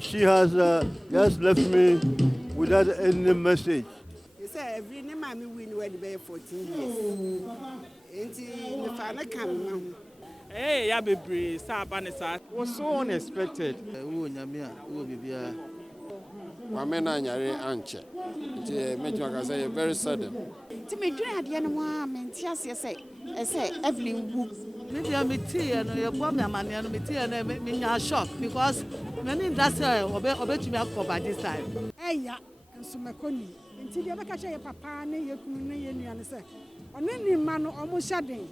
She has just left me without any message. You say every name I win when be 14 years. Ain't the father come. Hey, ya baby, Sabanesa. Was so unexpected. Wamena nyare anche. Nti mejuma ka say very sudden. Ti me dwen ade no wa menti ase say Evelyn wu. Me dey me tea no your boy me amane no me tea no me nya shock because me need that say obetumi akọ this time. Eya nso makoni. Nti dey be ka ye papa ne ye kunu ne ye nua ne say ono ni ma no omo hyaden.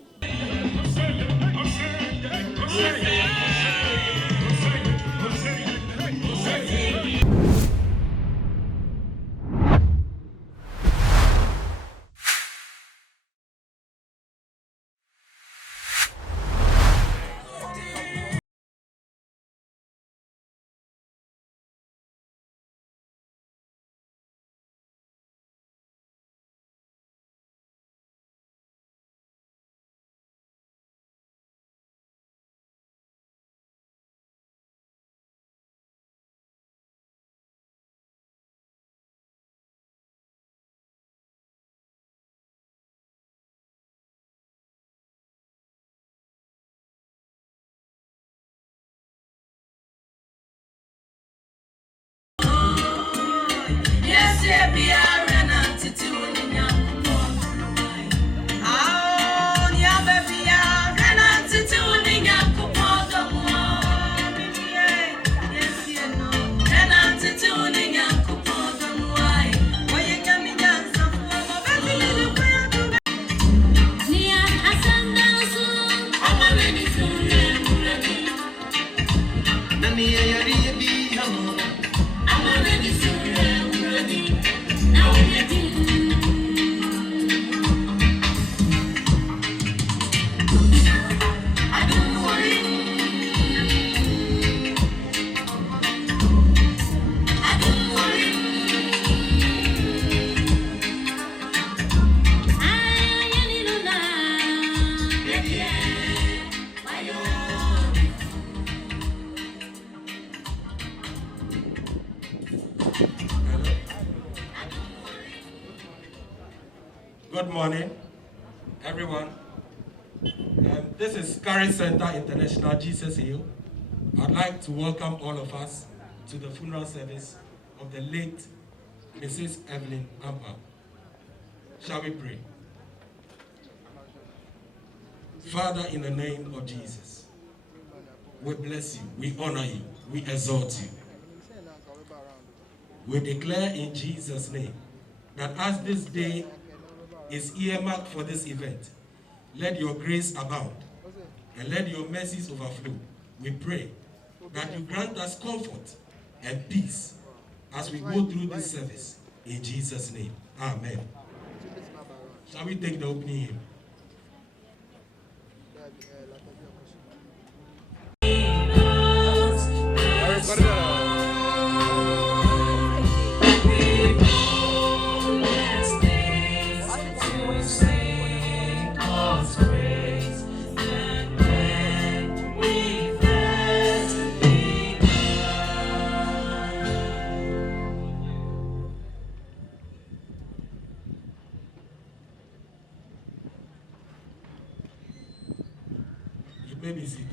Good morning, everyone. This is Carry Center International Jesus Hill. I'd like to welcome all of us to the funeral service of the late Mrs. Evelyn Ampaw. Shall we pray? Father, in the name of Jesus, we bless you, we honor you, we exalt you. We declare in Jesus' name that as this day is earmarked for this event, let your grace abound and let your mercies overflow. We pray that you grant us comfort and peace as we go through this service. In Jesus' name, amen. Shall we take the opening hymn? You may be seated.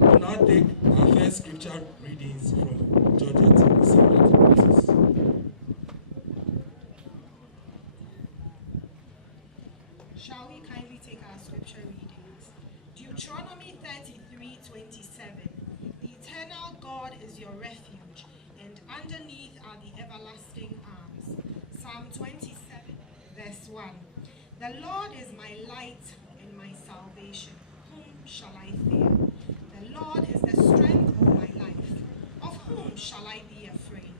We'll now take our first scripture readings from John 13, similar to Moses. Shall we kindly take our scripture readings? Deuteronomy 33:27. The eternal God is your refuge, and underneath are the everlasting arms. Psalm 27, verse 1. The Lord is my light and my salvation. Whom shall I fear? The Lord is the strength of my life. Of whom shall I be afraid?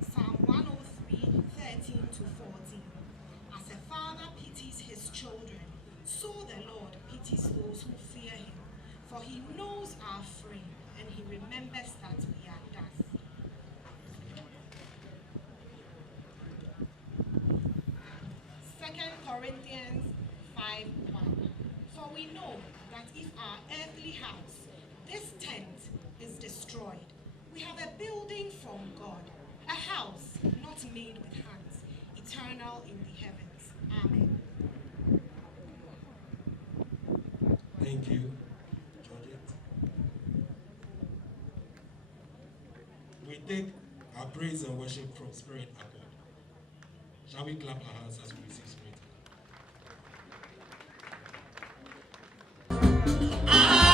Psalm 103:13-14. As a father pities his children, so the Lord pities those who fear him. For he knows our frame, and he remembers that we are dust. 2 Corinthians 5:1. For we know that if our earthly house, this tent, is destroyed, we have a building from God, a house not made with hands, eternal in the heavens. Amen. Thank you, Georgette. We take our praise and worship from Spirit Accord. Shall we clap our hands as we receive Spirit? Yeah.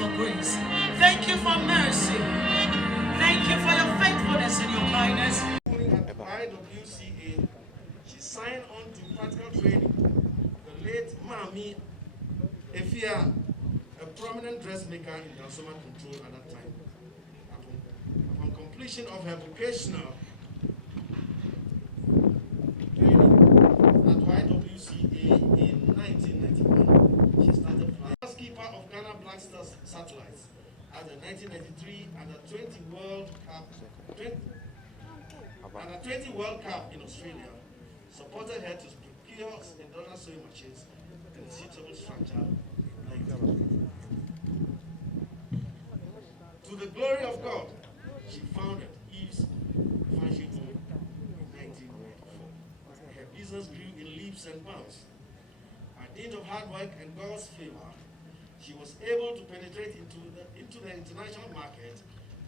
for grace. Thank you for mercy. Thank you for your faithfulness and your kindness. At the YWCA, she signed on to practical training. The late Mami Efia, a prominent dressmaker in consumer control at that time. Upon completion of her vocational training at YWCA in 1991, she started flying. Housekeeper of Ghana Black Stars satellites at the 1993 Under 20 World Cup in Australia, supported her to procure industrial sewing machines and suitable structure in 19. To the glory of God, she founded Eve's Fashion Home in 1994. Her business grew in leaps and bounds. By dint of hard work and God's favor, she was able to penetrate into the international market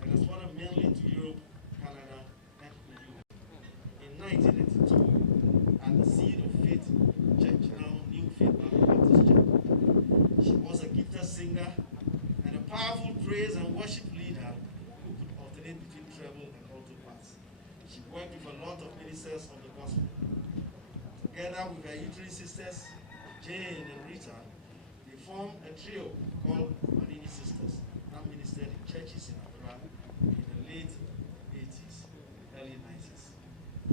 and exported mainly to Europe, Canada, and the US. In 1992, at the Seed of Faith Church, now New Faith Baptist Church, she was a gifted singer and a powerful praise and worship leader who could alternate between treble and alto parts. She worked with a lot of ministers of the gospel. Together with her uterine sisters, Jane and Rita, they formed a trio called Manini Sisters that ministered in churches in Accra in the late 80s, early 90s.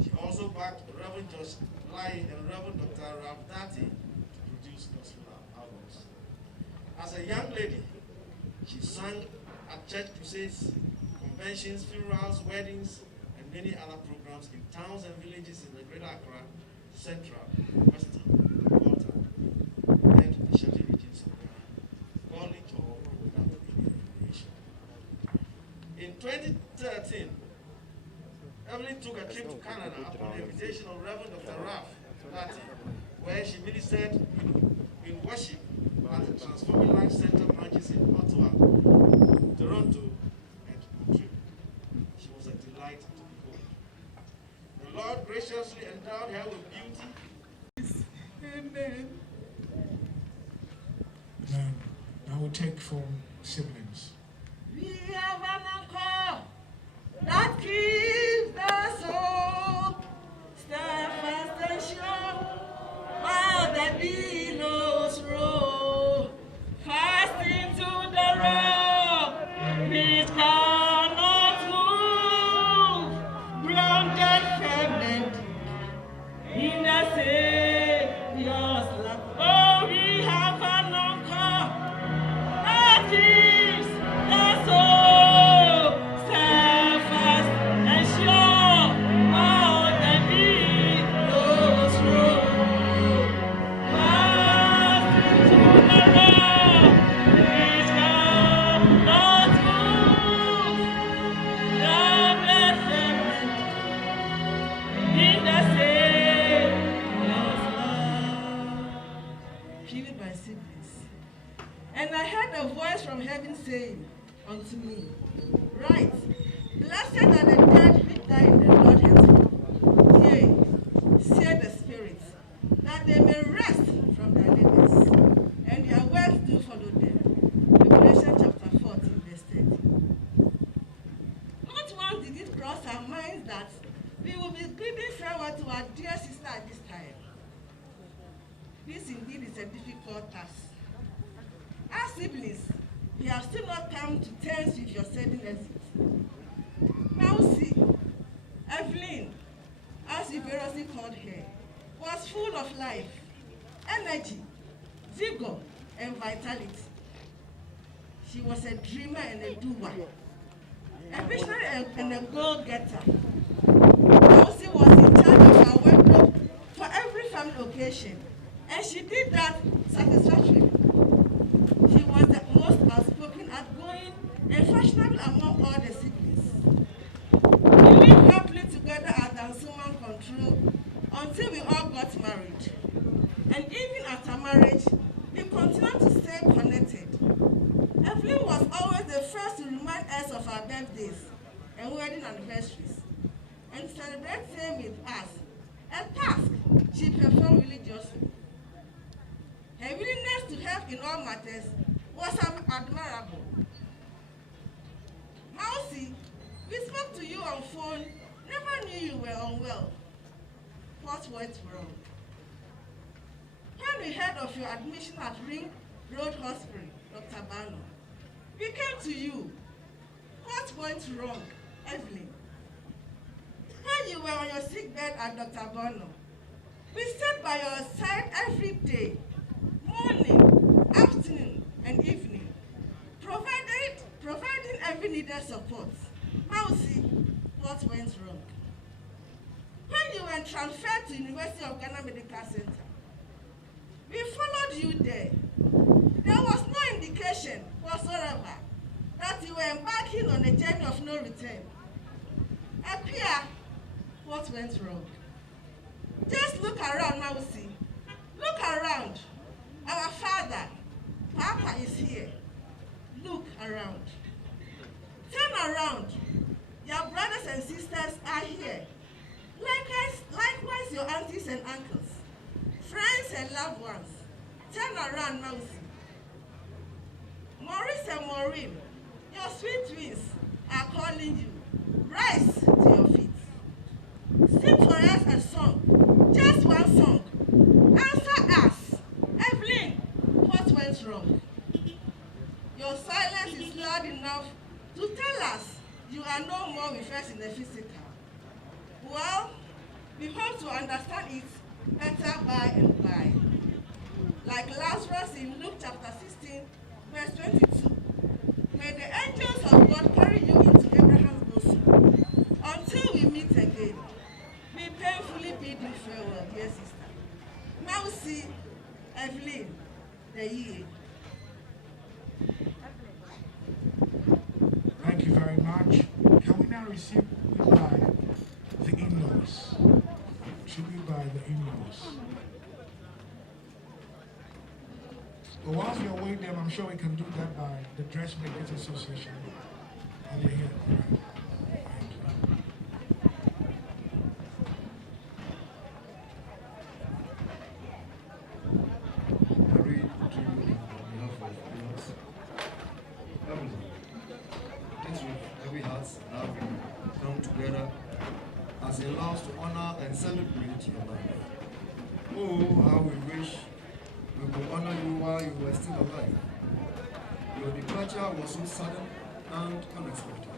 She also backed Reverend Josh Lai and Reverend Dr. Ralph Dati to produce gospel albums. As a young lady, she sang at church crusades, conventions, funerals, weddings, and many other programs in towns and villages in the Greater Accra, Central, Western, Volta, and the Ashanti regions of Ghana, godly or without any affiliation. In 2013, Evelyn took a trip to Canada upon the invitation of Reverend Dr. Ralph Dati, where she ministered in worship at the Transforming Life Center branches in Ottawa, Toronto, and Montreal. She was a delight to behold. The Lord graciously endowed her with beauty. Amen. I will take from siblings. We have an anchor that keeps the soul steadfast and sure while the billows roll fast into the rock which cannot move, grounded firmament in the Savior's love. Oh, we have an anchor that keeps the soul steadfast and sure while the billows roll fast into the rock which cannot move, grounded firmament in the Savior's love. Pleaded by siblings. And I heard a voice from heaven saying unto me, Right, blessed are the dead which die in the Lord henceforth. Yea, saith the Spirit, that they may rest from their labors, and their works do follow them. Revelation chapter 14, verse 30. Not once did it cross our minds that we will be bidding farewell to our dear sister at this time. This indeed is a difficult task. As siblings, we have still not come to terms with your sudden exit. Maurice, Evelyn, as we variously called her, was full of life, energy, vigor, and vitality. She was a dreamer and a doer, a visionary and a goal-getter. Maurice was in charge of our wardrobe for every family occasion, and she did that satisfactorily. She was the most outspoken, outgoing, and fashionable among all the siblings. We lived happily together at Dansuman Control until we all got married. And even after marriage, we continued to stay connected. Evelyn was always the first to remind us of our birthdays and wedding anniversaries, and celebrate them with us, a task she performed religiously. Her willingness to help in all matters was admirable, well. What went wrong? When we heard of your admission at Ring Road Hospital, Dr. Bano, we came to you. What went wrong, Evelyn? When you were on your sick bed at Dr. Bano, we stayed by your side every day, morning, afternoon, and evening, providing every needed support. Maurice, what went wrong? When you were transferred to University of Ghana Medical Center, we followed you there. There was no indication whatsoever that you were embarking on a journey of no return. Appear, what went wrong? Just look around, Maurice. Look around. Our father, Papa, is here. Look around. Turn around. Your brothers and sisters are here. Likewise your aunties and uncles, friends and loved ones. Turn around, Maurice. Maurice and Maureen, your sweet twins, are calling you. Rise to your feet. Sing for us a song, just one song. Answer us. Evelyn, what went wrong? Your silence is loud enough to tell us you are no more with us in the physical. Well, we hope to understand it better by and by. Like Lazarus in Luke chapter 16, verse 22. May the angels of God carry you into Abraham's bosom. Until we meet again, we painfully bid you farewell, dear sister. Maurice, Evelyn, the year. Thank you very much. Can we now receive by the in-laws? Tribute by the in-laws. But whilst we await them, I'm sure we can do that by the Dressmakers Association. And they're here. I read to you on behalf of in-laws. Evelyn, thanks with every heart that we come together as in-laws to honor and celebrate your life. Oh, how we wish we could honor you while you were still alive. Your departure was so sudden and unexpected.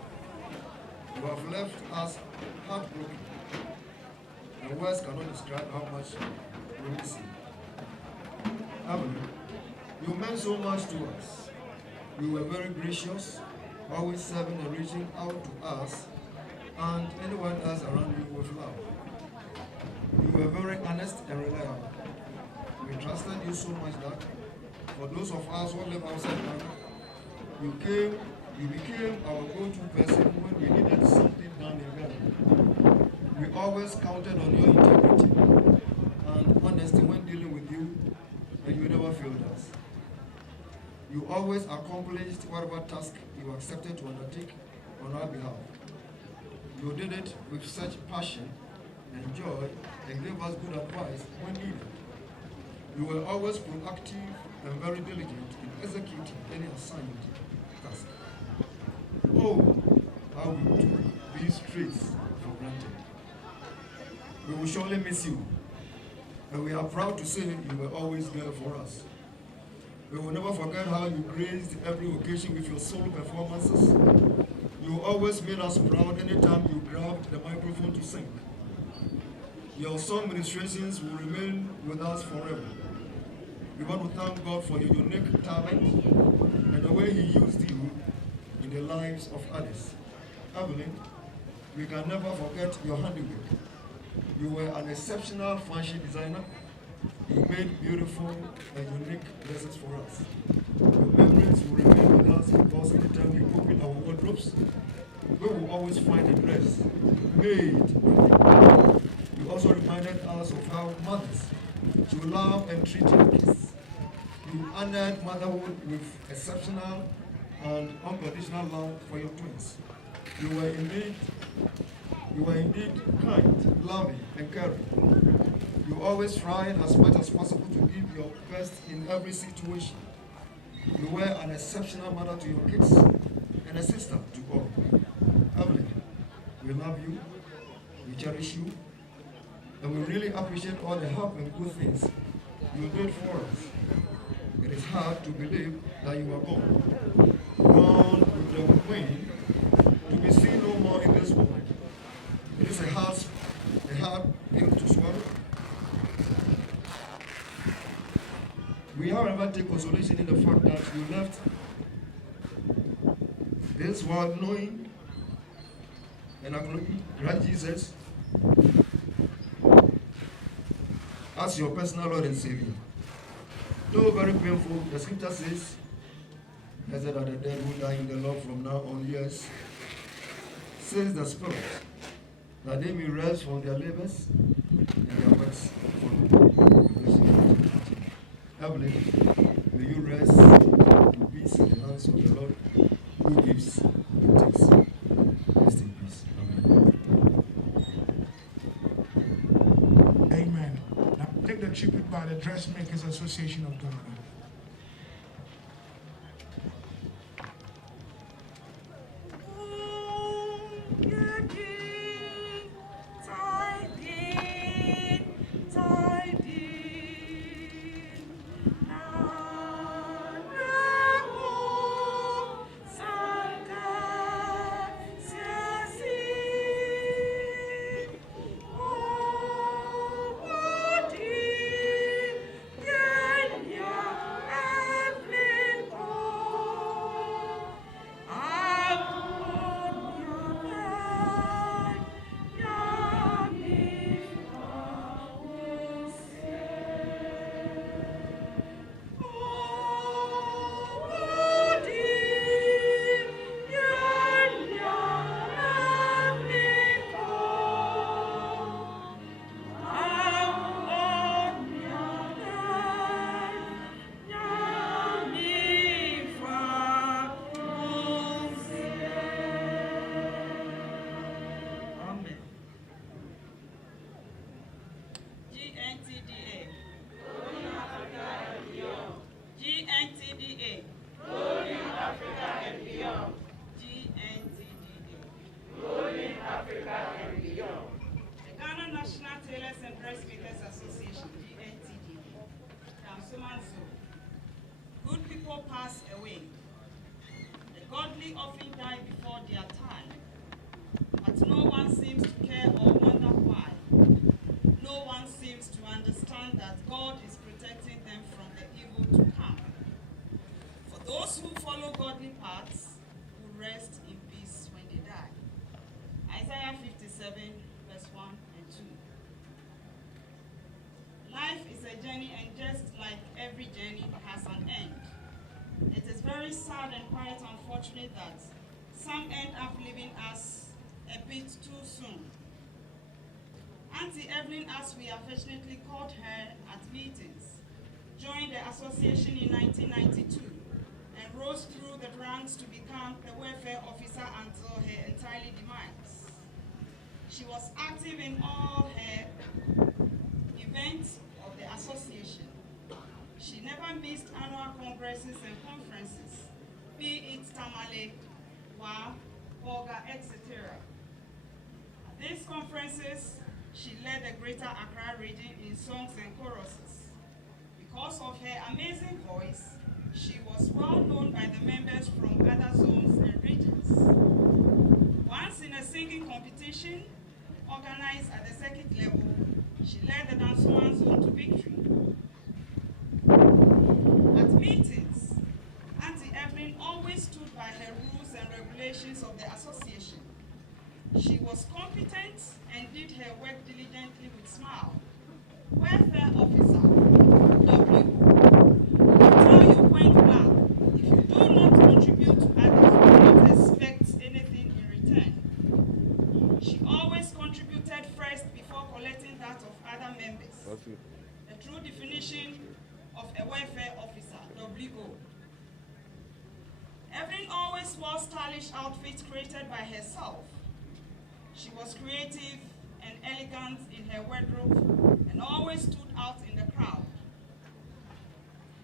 You have left us heartbroken, and words cannot describe how much we miss you. Evelyn, you meant so much to us. You were very gracious, always serving and reaching out to us and anyone else around you with love. You were very honest and reliable. We trusted you so much that for those of us who live outside Ghana, you became our go-to person when we needed something done in Ghana. We always counted on your integrity and honesty when dealing with you, and you never failed us. You always accomplished whatever task you accepted to undertake on our behalf. You did it with such passion and joy and gave us good advice when needed. You were always proactive and very diligent in executing any assigned task. Oh, how we took these traits for granted. We will surely miss you, and we are proud to say you were always there for us. We will never forget how you graced every occasion with your solo performances. You always made us proud anytime you grabbed the microphone to sing. Your song ministrations will remain with us forever. We want to thank God for your unique talent and the way He used you in the lives of others. Evelyn, we can never forget your handiwork. You were an exceptional fashion designer. You made beautiful and unique dresses for us. Your memories will remain with us because anytime we open our wardrobes, we will always find a dress made. You also reminded us of how mothers should love and treat their kids. You honored motherhood with exceptional and unconditional love for your twins. You were indeed kind, loving, and caring. You always tried as much as possible to give your best in every situation. You were an exceptional mother to your kids and a sister to all. Evelyn, we love you, we cherish you, And we really appreciate all the help and good things you did for us. It is hard to believe that you are gone. Gone with the wind, to be seen no more in this world. It is a hard pill to swallow. We, however, take consolation in the fact that you left this world knowing and acknowledging Christ Jesus as your personal Lord and Savior. Though very painful, the scripture says, blessed are the dead who die in the Lord from now on, yes, says the Spirit, that they may rest from their labors and their works follow. Evelyn, may you rest in peace in the hands of the Lord who gives and takes. Rest in peace. Amen. Amen. Now take the tribute by the Dressmakers Association of Ghana. Good people pass away. The godly often die before their time, but no one seems to care or wonder why. No one seems to understand that God is protecting them from the evil to come. For those who follow godly paths will rest in peace when they die. Isaiah 57, verse 1 and 2. Life is a journey, and just like every journey has an end. It is very sad and quite unfortunate that some end up leaving us a bit too soon. Auntie Evelyn, as we affectionately called her at meetings, joined the association in 1992 and rose through the ranks to become the welfare officer until her entirely demise. She was active in all her events of the association. She never missed annual congresses and conferences, be it Tamale, Wa, Boga, etc. At these conferences, she led the Greater Accra region in songs and choruses. Because of her amazing voice, she was well known by the members from other zones and regions. Once in a singing competition organized at the circuit level, she led the Dansoman zone to victory. At meetings, Auntie Evelyn always stood by her rules and regulations of the association. She was competent and did her work diligently with smile. Welfare officer, W, will tell you point blank, if you do not contribute to others, do not expect anything in return. She always contributed first before collecting that of other members. The true definition of a welfare officer, WO. Evelyn always wore stylish outfits created by herself. She was creative and elegant in her wardrobe and always stood out in the crowd.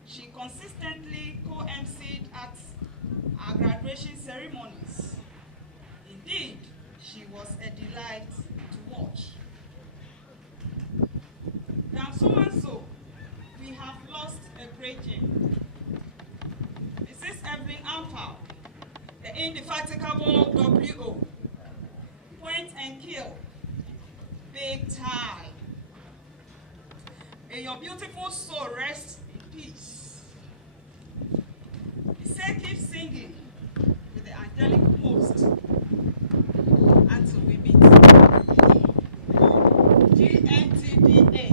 She consistently co-emceed at our graduation ceremonies. Indeed, she was a delight to watch. than so and so, we have lost a great gem. Mrs. Evelyn Ampaw, the indefatigable WO, point and kill, big time. May your beautiful soul rest in peace. We say keep singing with the angelic host until we meet. GNTDA,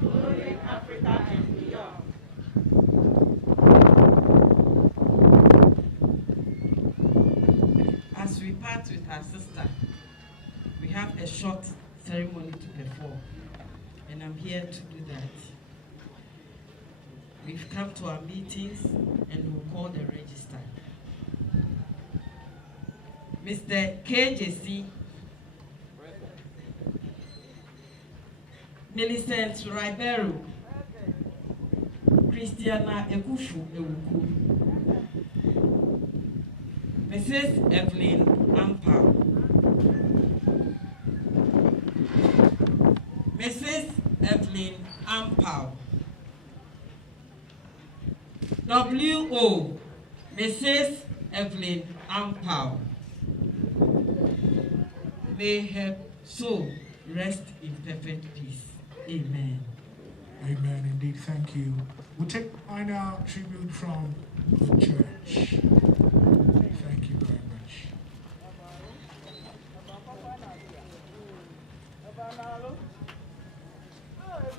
Glory Africa and beyond. As we part with our sister, we have a short ceremony to perform, and I'm here to do that. We've come to our meetings and we'll call the register. Mr. KJC, Millicent Ribeiro, Christiana Ekufu Ewuku, Mrs. Evelyn Ampaw, Mrs. Evelyn Ampaw, W.O. Mrs. Evelyn Ampaw. May her soul rest in perfect peace. Amen. Amen, indeed. Thank you. We'll take final tribute from the church. Thank you very much.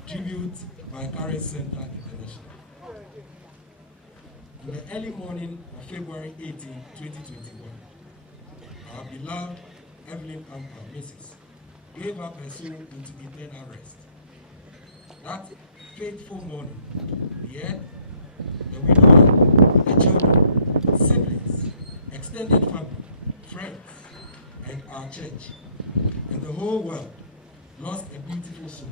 Tribute by Téars Center International. In the early morning of February 18, 2021, our beloved Evelyn Ampaw, Mrs., gave up her soul into eternal rest. That fateful morning, the earth, the widow, the children, siblings, extended family, friends, and our church, and the whole world lost a beautiful soul,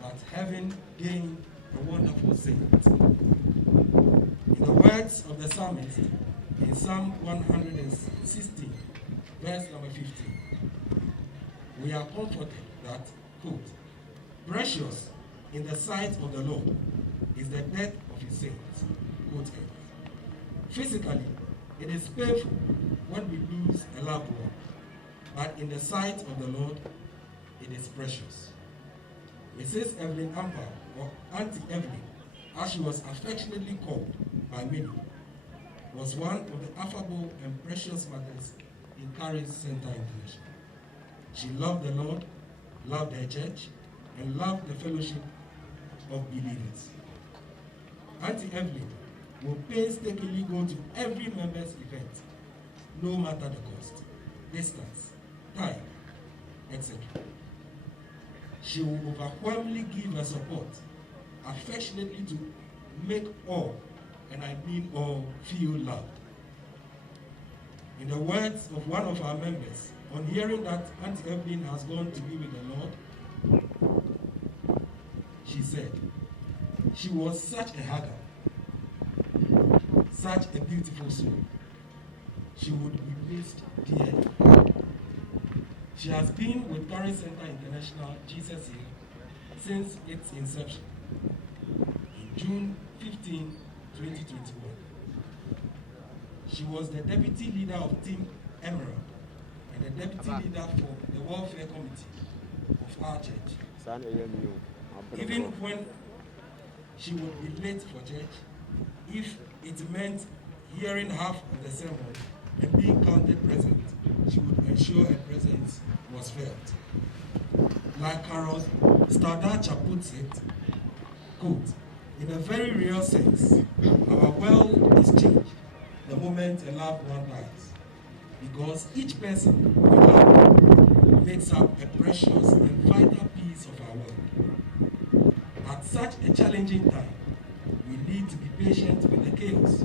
but heaven gained a wonderful saint. In the words of the psalmist in Psalm 116, verse number 15, we are comforted that, quote, precious in the sight of the Lord is the death of his saints, quote end. Physically, it is painful when we lose a loved one, but in the sight of the Lord, it is precious. Mrs. Evelyn Ampaw, or Auntie Evelyn, as she was affectionately called by many, was one of the affable and precious mothers in Téars Center International. She loved the Lord, loved her church, and loved the fellowship of believers. Auntie Evelyn will painstakingly go to every member's event, no matter the cost, distance, time, etc. She will overwhelmingly give her support, affectionately to make all, and I mean all, feel loved. In the words of one of our members, on hearing that Auntie Evelyn has gone to be with the Lord, she said, she was such a hugger, such a beautiful soul. She would be missed dearly. She has been with Téars Center International Jesus Here since its inception in June 15, 2021. She was the deputy leader of Team Emerald and the deputy leader for the Welfare Committee of our church. Even when she would be late for church, if it meant hearing half of the sermon and being counted present, she would ensure her presence was felt. Like Carol Stardacha puts it, quote, in a very real sense, our world is changed the moment a loved one dies, because each person we love makes up a precious and vital piece of our world. At such a challenging time, we need to be patient with the chaos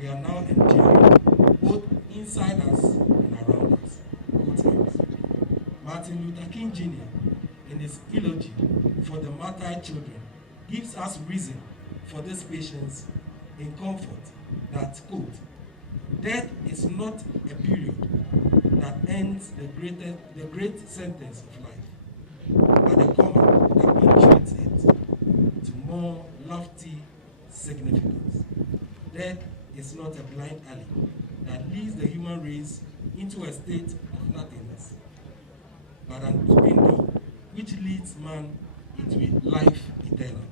we are now enduring, both inside us and around us. Martin Luther King Jr., in his eulogy for the martyred children, gives us reason for this patience in comfort that, quote, death is not a period that ends the great sentence of life, but a comma that punctuates it. more lofty significance. Death is not a blind alley that leads the human race into a state of nothingness, but an open door which leads man into life eternal.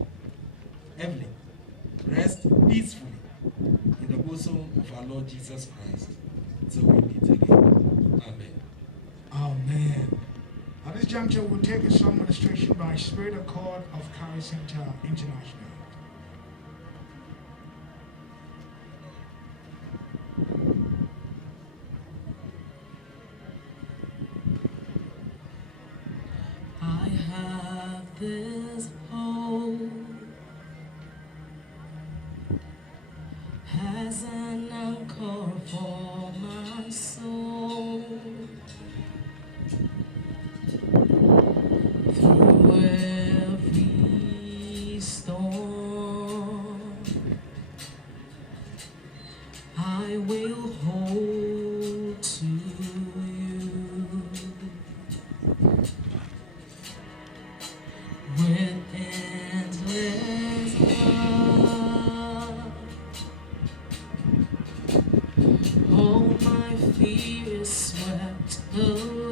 Evelyn, rest peacefully in the bosom of our Lord Jesus Christ, till we meet again. Amen. Amen. At this juncture, we'll take a song ministration by Spirit Accord of Carry Center International. I have this hope as an anchor for my soul. Through every storm, I will hold to you with endless love. All my fears swept away.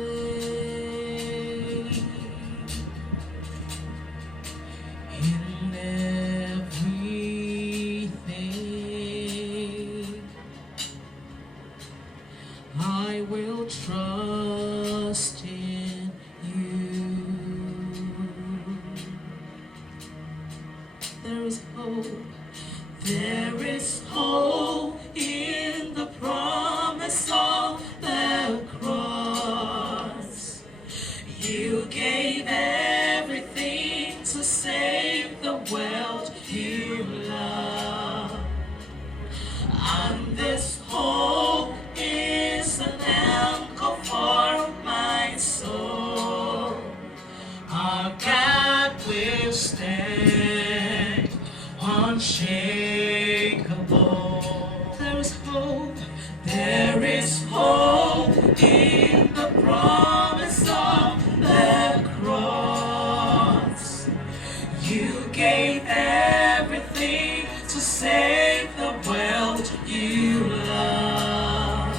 In everything, I will trust in you. There is hope. There is hope in the promise of the cross. You gave everything to save the world you love. And this hope is an anchor for my soul. Our God will stand unshakable. There is hope. There is hope in the promise of the cross. You gave everything to save the world you love.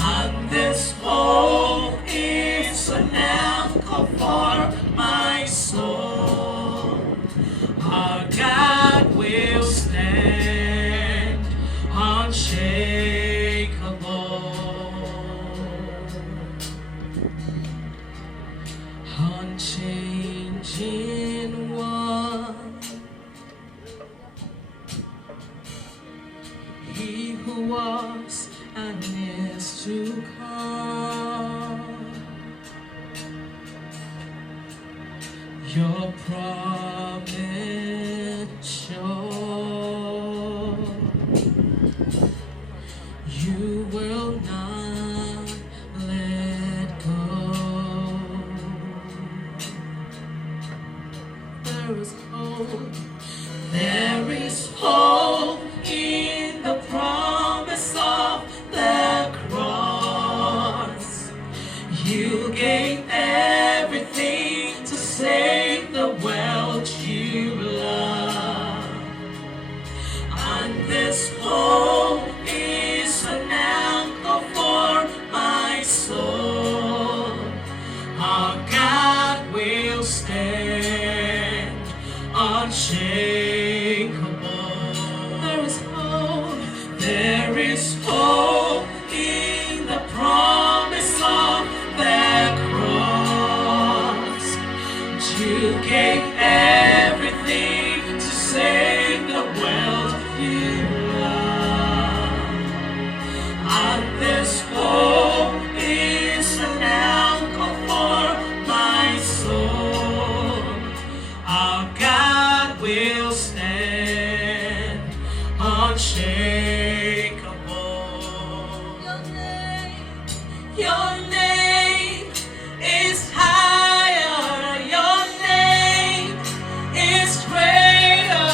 And this hope is an anchor for my soul. Our God will stand unshakable. Unchanging one, He who was and is to come. Your promise sure, you will not let go. There is hope. There is hope in the promise of the cross. You gave everything to save the world you love. And this hope is an anchor for my soul. Our God will stand unshakable. There is hope. There is hope in the promise of the cross. You gave everything to save the world you love. And this hope is an anchor for my soul. Our God will stand unshakable. Your name is higher. Your name is greater.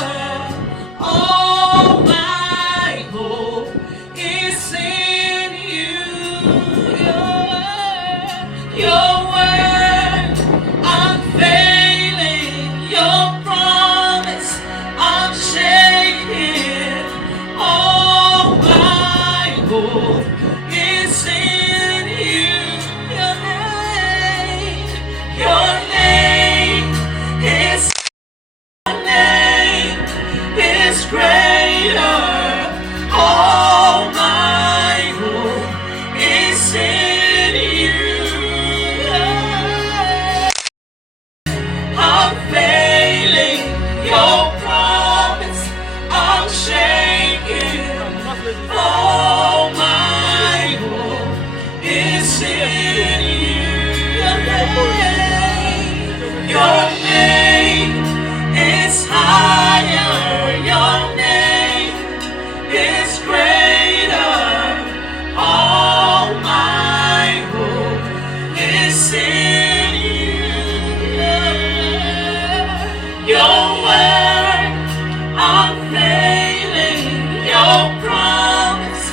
All my hope is in you. Your word unfailing. Your promise hope is in you. Your name is greater. All my hope is in you. Unfailing, your promise unshaken. All my hope is in you. Your name is higher. Your name is greater. All my hope is in you. Your word unfailing, your promise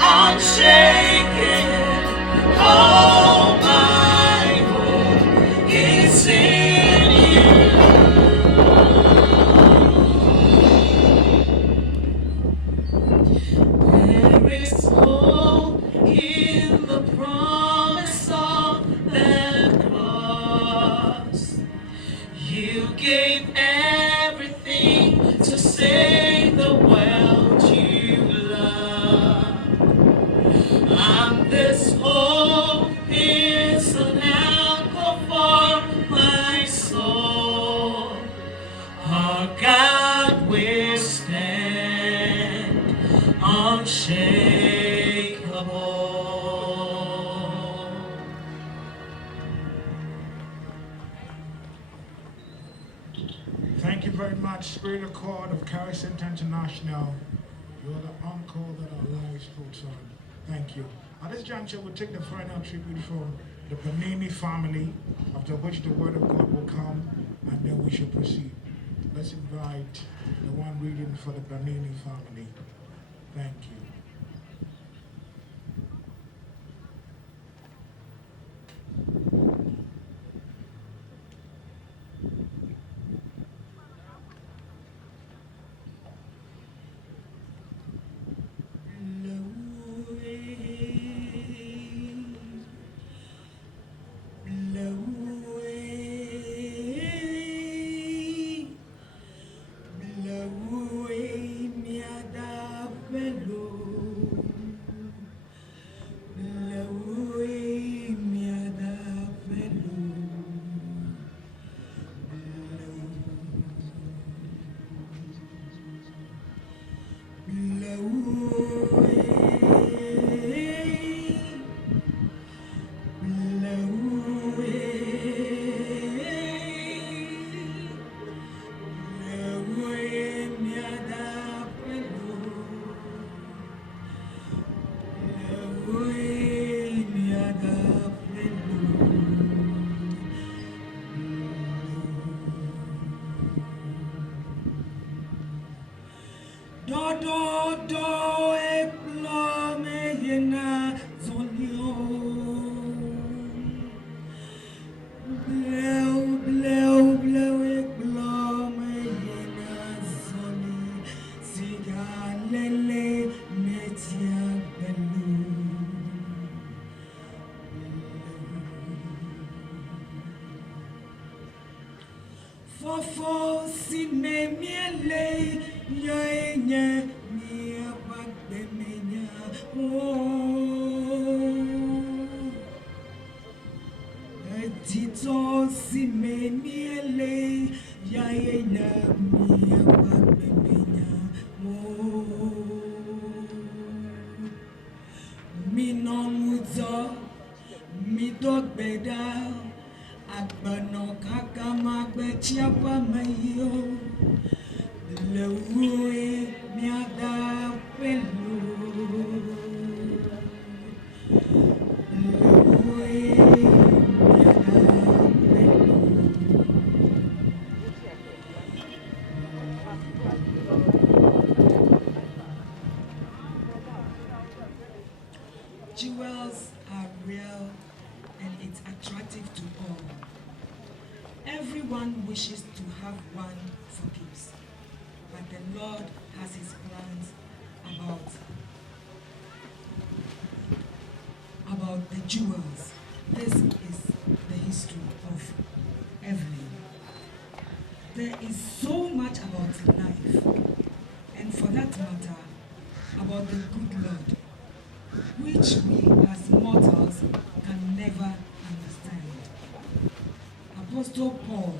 unshaken. All my hope is in you. There is hope in the promise of the cross. You gave everything to save the world you love. And this hope is an anchor for my soul. Our God will stand unshakable. Thank you very much, Spirit Accord of Téars International. You're the uncle that our lives puts on. Thank you. At this juncture, we'll take the final tribute from the Banini family, after which the word of God will come, and then we shall proceed. Let's invite the one reading for the Banini family. Thank you. Jewels are real and it's attractive to all. Everyone wishes to have one for gifts, but the Lord has his plans about the jewels. This is the history of Evelyn. There is so much about life, and for that matter, about the good Lord, which we as mortals can never understand. Apostle Paul,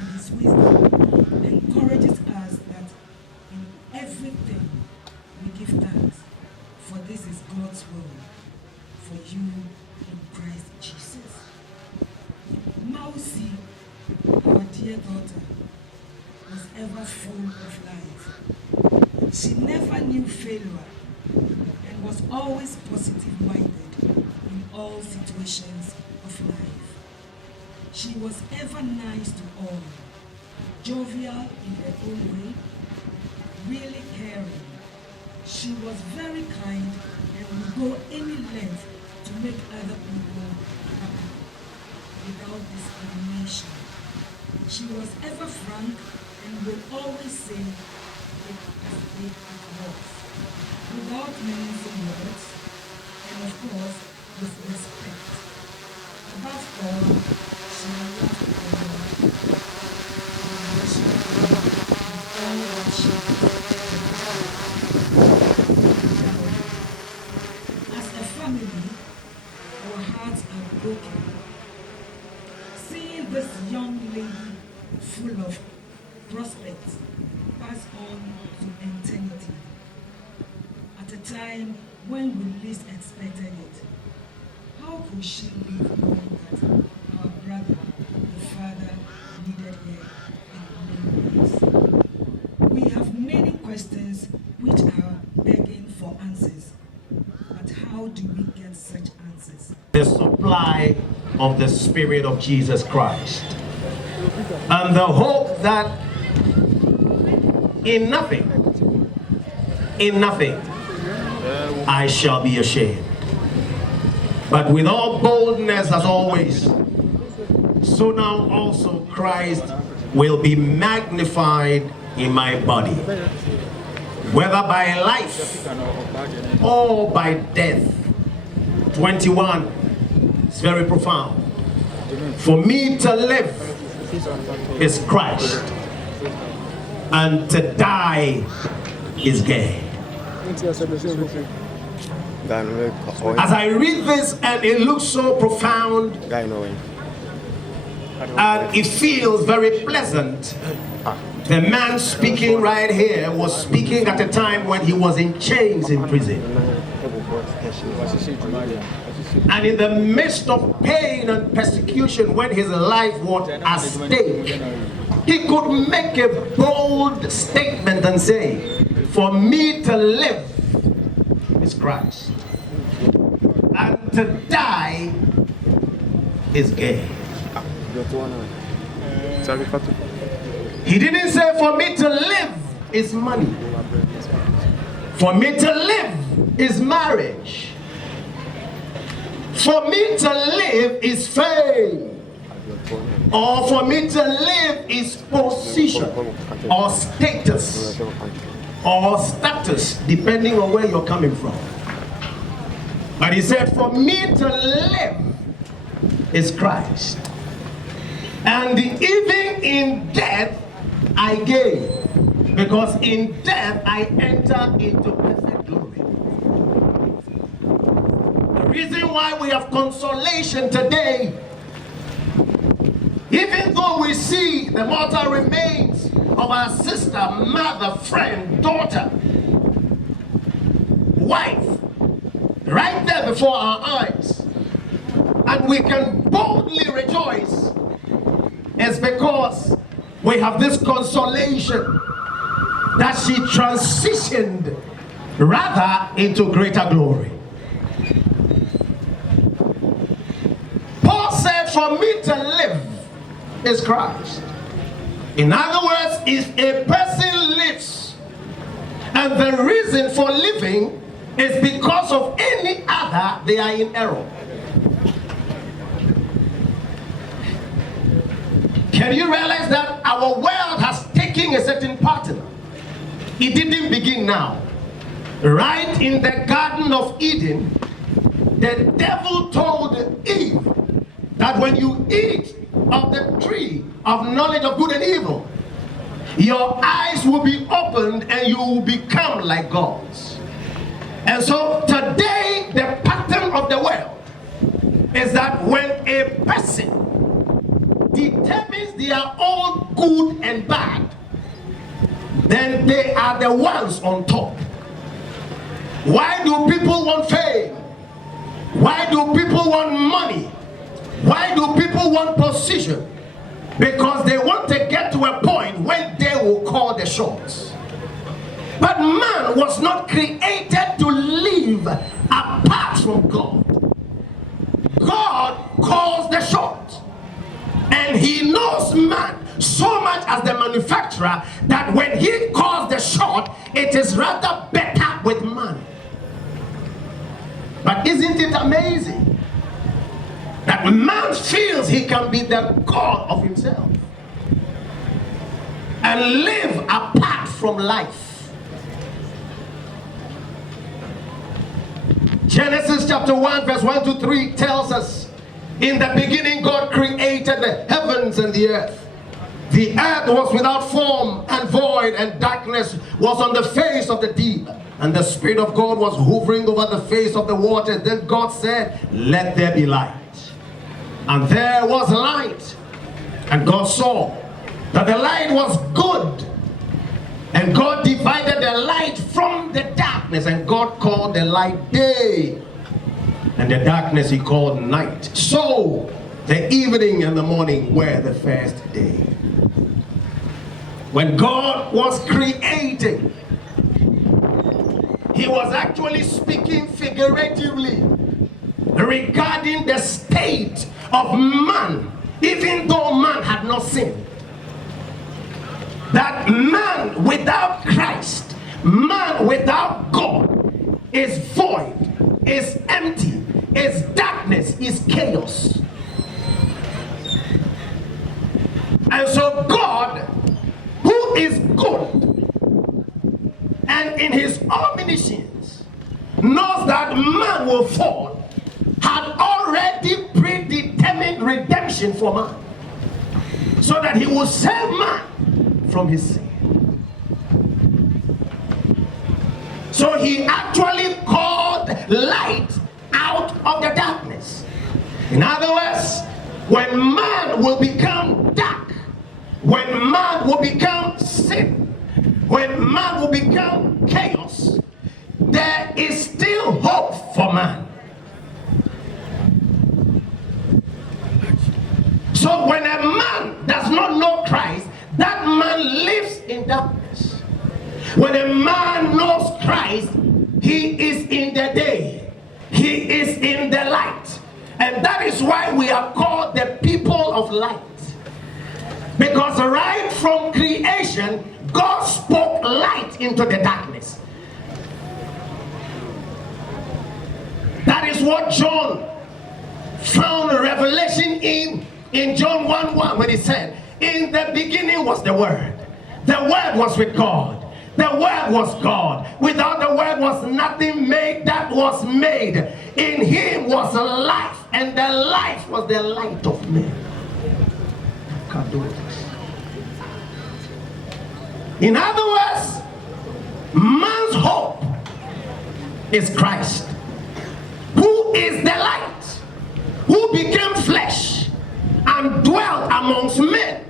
in his wisdom, encourages us that in everything we give thanks, for this is God's will for you in Christ Jesus. Maurice, our dear daughter, was ever full of life. She never knew failure and was always positive-minded in all situations of life. She was ever nice to all, jovial in her own way, really caring. She was very kind and would go any length to make other people happy without discrimination. She was ever frank and would always say it as it was, without mincing words, and of course with respect. Above all, she loved the Lord and worshipped Him with all that she was. As a family, our hearts are broken. Seeing this young lady full of prospects pass on to eternity at a time when we least expected it, how could she live knowing that our brother, the father, needed her in many ways? We have many questions which are begging for answers, but how do we get such answers? The supply of the Spirit of Jesus Christ, and the hope that in nothing I shall be ashamed, but with all boldness as always, so now also Christ will be magnified in my body, whether by life or by death. 21, it's very profound. For me to live is Christ, and to die is gain. As I read this, and it looks so profound, and it feels very pleasant. The man speaking right here was speaking at a time when he was in chains in prison. And in the midst of pain and persecution, when his life was at stake, he could make a bold statement and say, for me to live is Christ, and to die is gain. He didn't say for me to live is money. For me to live is marriage. For me to live is fame. Or for me to live is position or status or status, depending on where you're coming from. But he said, for me to live is Christ. And even in death, I gain. Because in death, I enter into perfect glory. The reason why we have consolation today, even though we see the mortal remains of our sister, mother, friend, daughter, wife, right there before our eyes, and we can boldly rejoice, is because we have this consolation that she transitioned rather into greater glory. Paul said, for me to live is Christ. In other words, if a person lives, and the reason for living is because of any other, they are in error. Can you realize that our world has taken a certain pattern? It didn't begin now. Right in the Garden of Eden, the devil told Eve that when you eat of the tree of knowledge of good and evil, your eyes will be opened and you will become like gods. And so today the pattern of the world is that when a person determines their own good and bad, then they are the ones on top. Why do people want fame? Why do people want money? Why do people want position? Because they want to get to a point when they will call the shots. But man was not created to live apart from God. God calls the shot. And he knows man so much as the manufacturer that when he calls the shot, it is rather better with man. But isn't it amazing that man feels he can be the God of himself and live apart from life? Genesis chapter 1 verse 1 to 3 tells us, in the beginning God created the heavens and the earth. The earth was without form and void, and darkness was on the face of the deep. And the Spirit of God was hovering over the face of the waters. Then God said, let there be light. And there was light. And God saw that the light was good. And God divided the light from the darkness. And God called the light day, and the darkness he called night. So the evening and the morning were the first day. When God was creating, he was actually speaking figuratively regarding the state of man, even though man had not sinned. That man without Christ, man without God, is void, is empty, is darkness, is chaos. And so God, who is good, and in his omniscience knows that man will fall, had already predetermined redemption for man, so that he will save man from his sin. So he actually called light out of the darkness. In other words, when man will become dark, when man will become sin, when man will become chaos, there is still hope for man. So when a man does not know Christ, that man lives in darkness. When a man knows Christ, he is in the day, he is in the light. And that is why we are called the people of light. Because right from creation, God spoke light into the darkness. That is what John found revelation in John 1:1, when he said, in the beginning was the Word. The Word was with God. The Word was God. Without the Word was nothing made that was made. In him was life, and the life was the light of men. In other words, man's hope is Christ, who is the light, who became flesh and dwelt amongst men,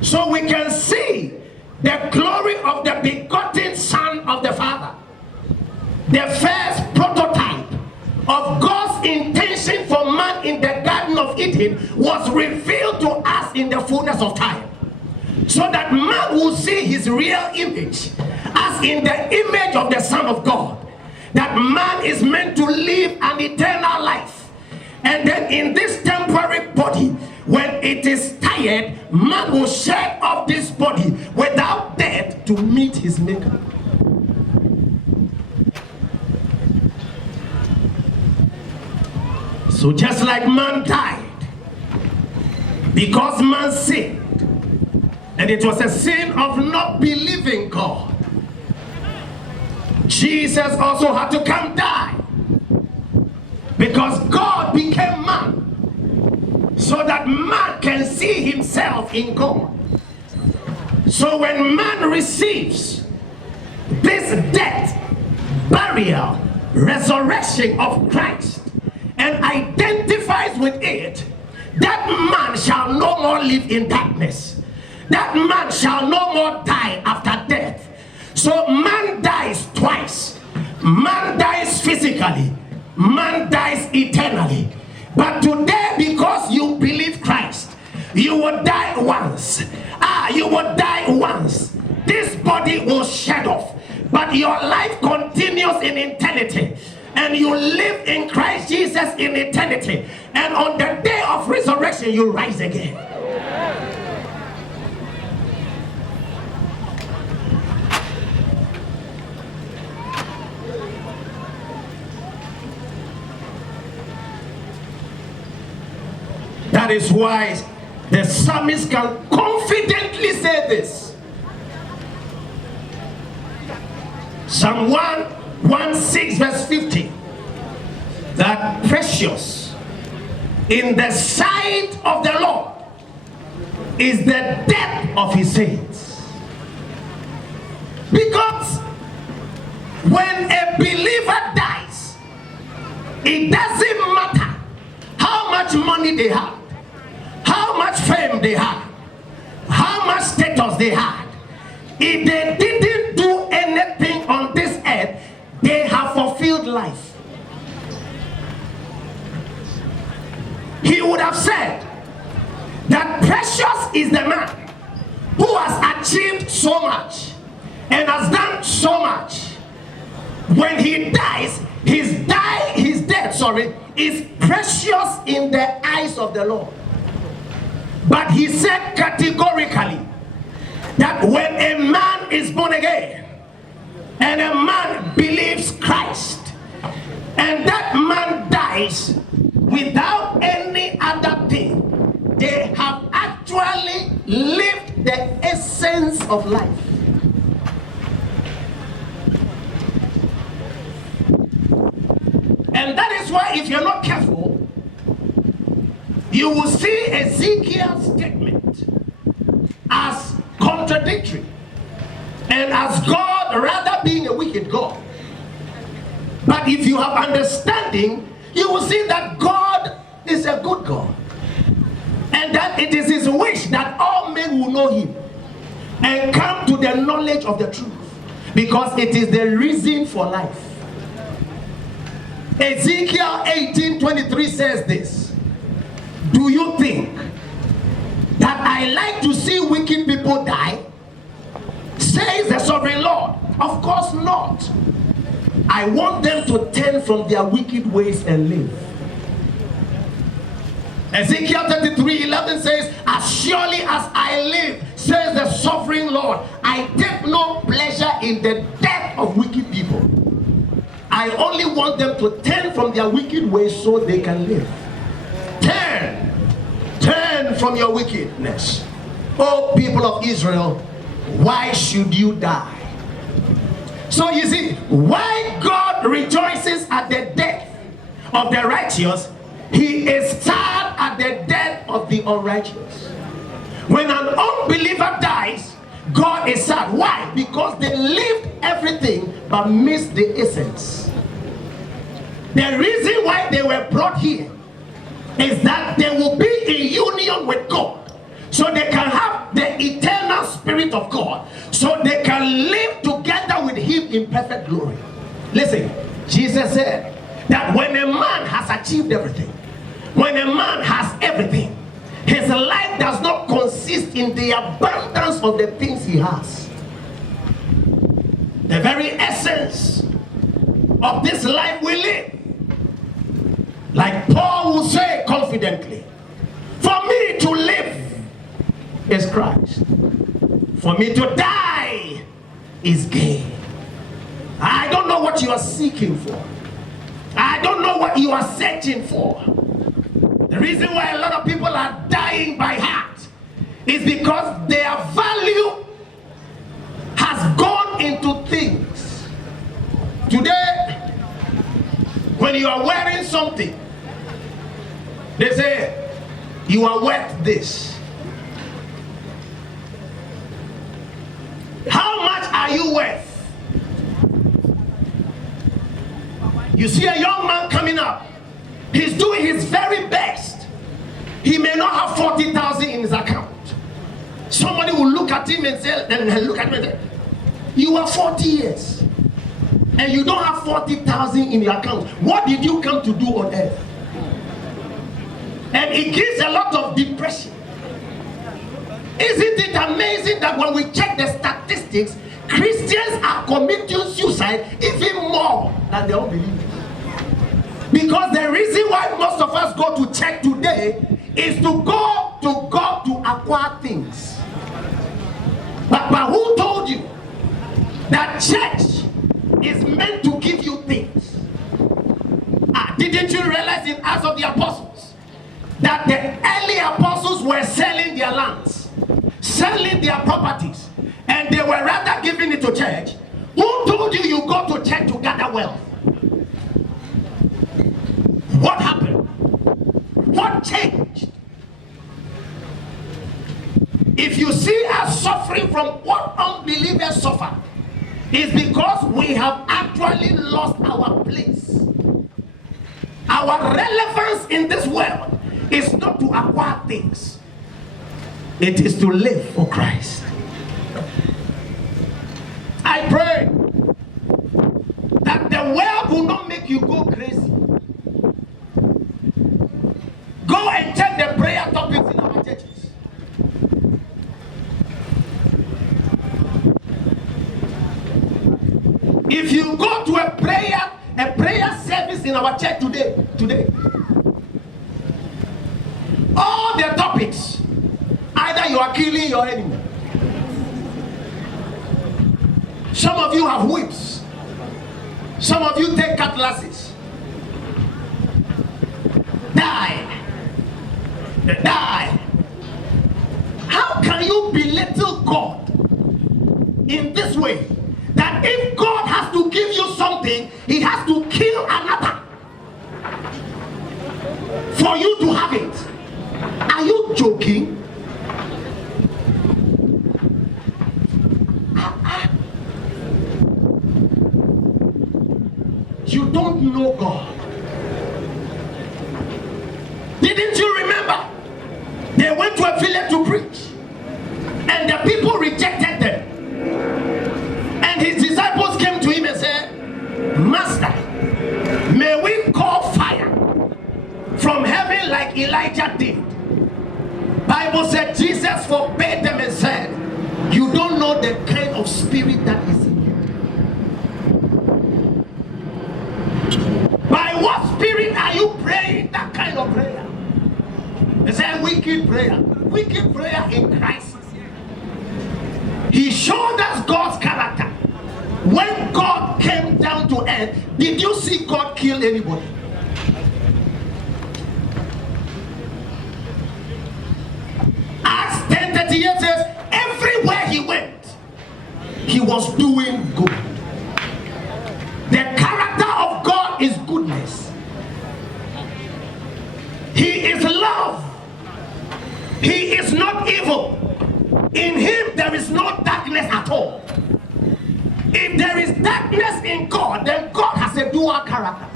so we can see the glory of the begotten Son of the Father. The first prototype of God's intention for man in the Garden of Eden was revealed to us in the fullness of time, so that man will see his real image as in the image of the Son of God. That man is meant to live an eternal life, and then in this temporary body, when it is tired, man will shed off this body without death to meet his maker. So just like man died because man sinned, and it was a sin of not believing God, Jesus also had to come die Because God became man so that man can see himself in God. So when man receives this death, burial, resurrection of Christ and identifies with it, that man shall no more live in darkness. That man shall no more die after death. So man dies twice. Man dies physically. Man dies eternally. But today, because you believe Christ, you will die once. You will die once. This body will shed off. But your life continues in eternity. And you live in Christ Jesus in eternity. And on the day of resurrection, you rise again. That is why the psalmist can confidently say this. Psalm 116 verse 50. That precious in the sight of the Lord is the death of his saints. Because when a believer dies, it doesn't matter how much money they have, how much fame they had, how much status they had. If they didn't do anything on this earth, they have fulfilled life. He would have said that precious is the man who has achieved so much and has done so much. When he dies, his death is precious in the eyes of the Lord. But he said categorically that when a man is born again and a man believes Christ and that man dies without any other thing, they have actually lived the essence of life. And that is why if you're not careful, you will see Ezekiel's statement as contradictory and as God rather being a wicked God. But if you have understanding, you will see that God is a good God and that it is his wish that all men will know him and come to the knowledge of the truth, because it is the reason for life. Ezekiel 18:23 says this: do you think that I like to see wicked people die? Says the sovereign Lord. Of course not. I want them to turn from their wicked ways and live. Ezekiel 33:11 says, as surely as I live, says the sovereign Lord, I take no pleasure in the death of wicked people. I only want them to turn from their wicked ways so they can live. Turn from your wickedness. Oh people of Israel, why should you die? So you see, why God rejoices at the death of the righteous, he is sad at the death of the unrighteous. When an unbeliever dies, God is sad. Why? Because they lived everything but missed the essence. The reason why they were brought here is that they will be in union with God, so they can have the eternal spirit of God, so they can live together with him in perfect glory. Listen, Jesus said that when a man has achieved everything, when a man has everything, his life does not consist in the abundance of the things he has. The very essence of this life we live, like Paul will say confidently, for me to live is Christ, for me to die is gain. I don't know what you are seeking for. I don't know what you are searching for. The reason why a lot of people are dying by heart is because their value has gone into things. Today, When you are wearing something, they say, you are worth this. How much are you worth? You see a young man coming up. He's doing his very best. He may not have 40,000 in his account. Somebody will look at him and say, you are 40 years and you don't have 40,000 in your account. What did you come to do on earth? And it gives a lot of depression. Isn't it amazing that when we check the statistics, Christians are committing suicide even more than the unbelievers? Because the reason why most of us go to church today is to go to God to acquire things. But who told you that church is meant to give you things? Didn't you realize in Acts of the Apostles that the early apostles were selling their lands, selling their properties, and they were rather giving it to church? Who told you you go to church to gather wealth? What happened? What changed? If you see us suffering from what unbelievers suffer, it's because we have actually lost our place. Our relevance in this world is not to acquire things. It is to live for Christ. I pray that the world will not make you go crazy. Go and check the prayer topics in our churches. If you go to a prayer service in our church today, all the topics, either you are killing your enemy. Some of you have whips. Some of you take cutlasses. Die. How can you belittle God in this way? That if God has to give you something, he has to kill another for you to have it. Are you joking? You don't know God. Didn't you remember? They went to a village to preach, and the people rejected them. And his disciples came to him and said, Master, may we call fire from heaven like Elijah did? Bible said Jesus forbade them and said, you don't know the kind of spirit that is in you. By what spirit are you praying that kind of prayer? They said wicked prayer. Wicked prayer in Christ. He showed us God's character. When God came down to earth, did you see God kill anybody? Acts 10:38 says, everywhere he went, he was doing good. The character of God is goodness. He is love. He is not evil. In him there is no darkness at all. If there is darkness in God, then God has a dual character.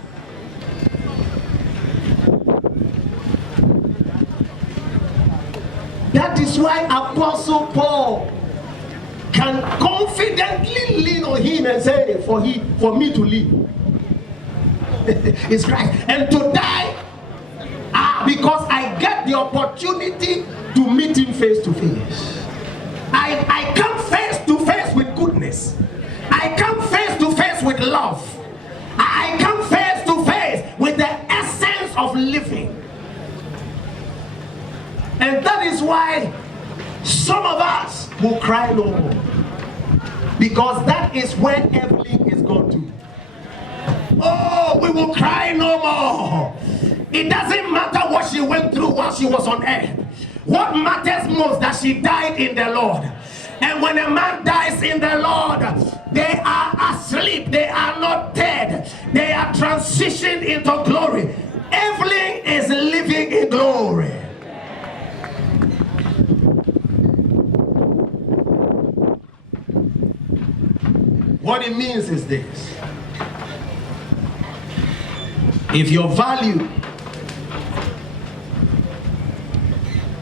That is why Apostle Paul can confidently lean on him and say, for me to live is Christ, and to die because I get the opportunity to meet him face to face. I come face to face with goodness. I come face to face with love. I come face to face with the essence of living. And that is why some of us will cry no more. Because that is where Evelyn is going to. Oh, we will cry no more. It doesn't matter what she went through while she was on earth. What matters most that she died in the Lord. And when a man dies in the Lord, They are asleep. They are not dead. They are transitioned into glory. Evelyn is living in glory. What it means is this. If your value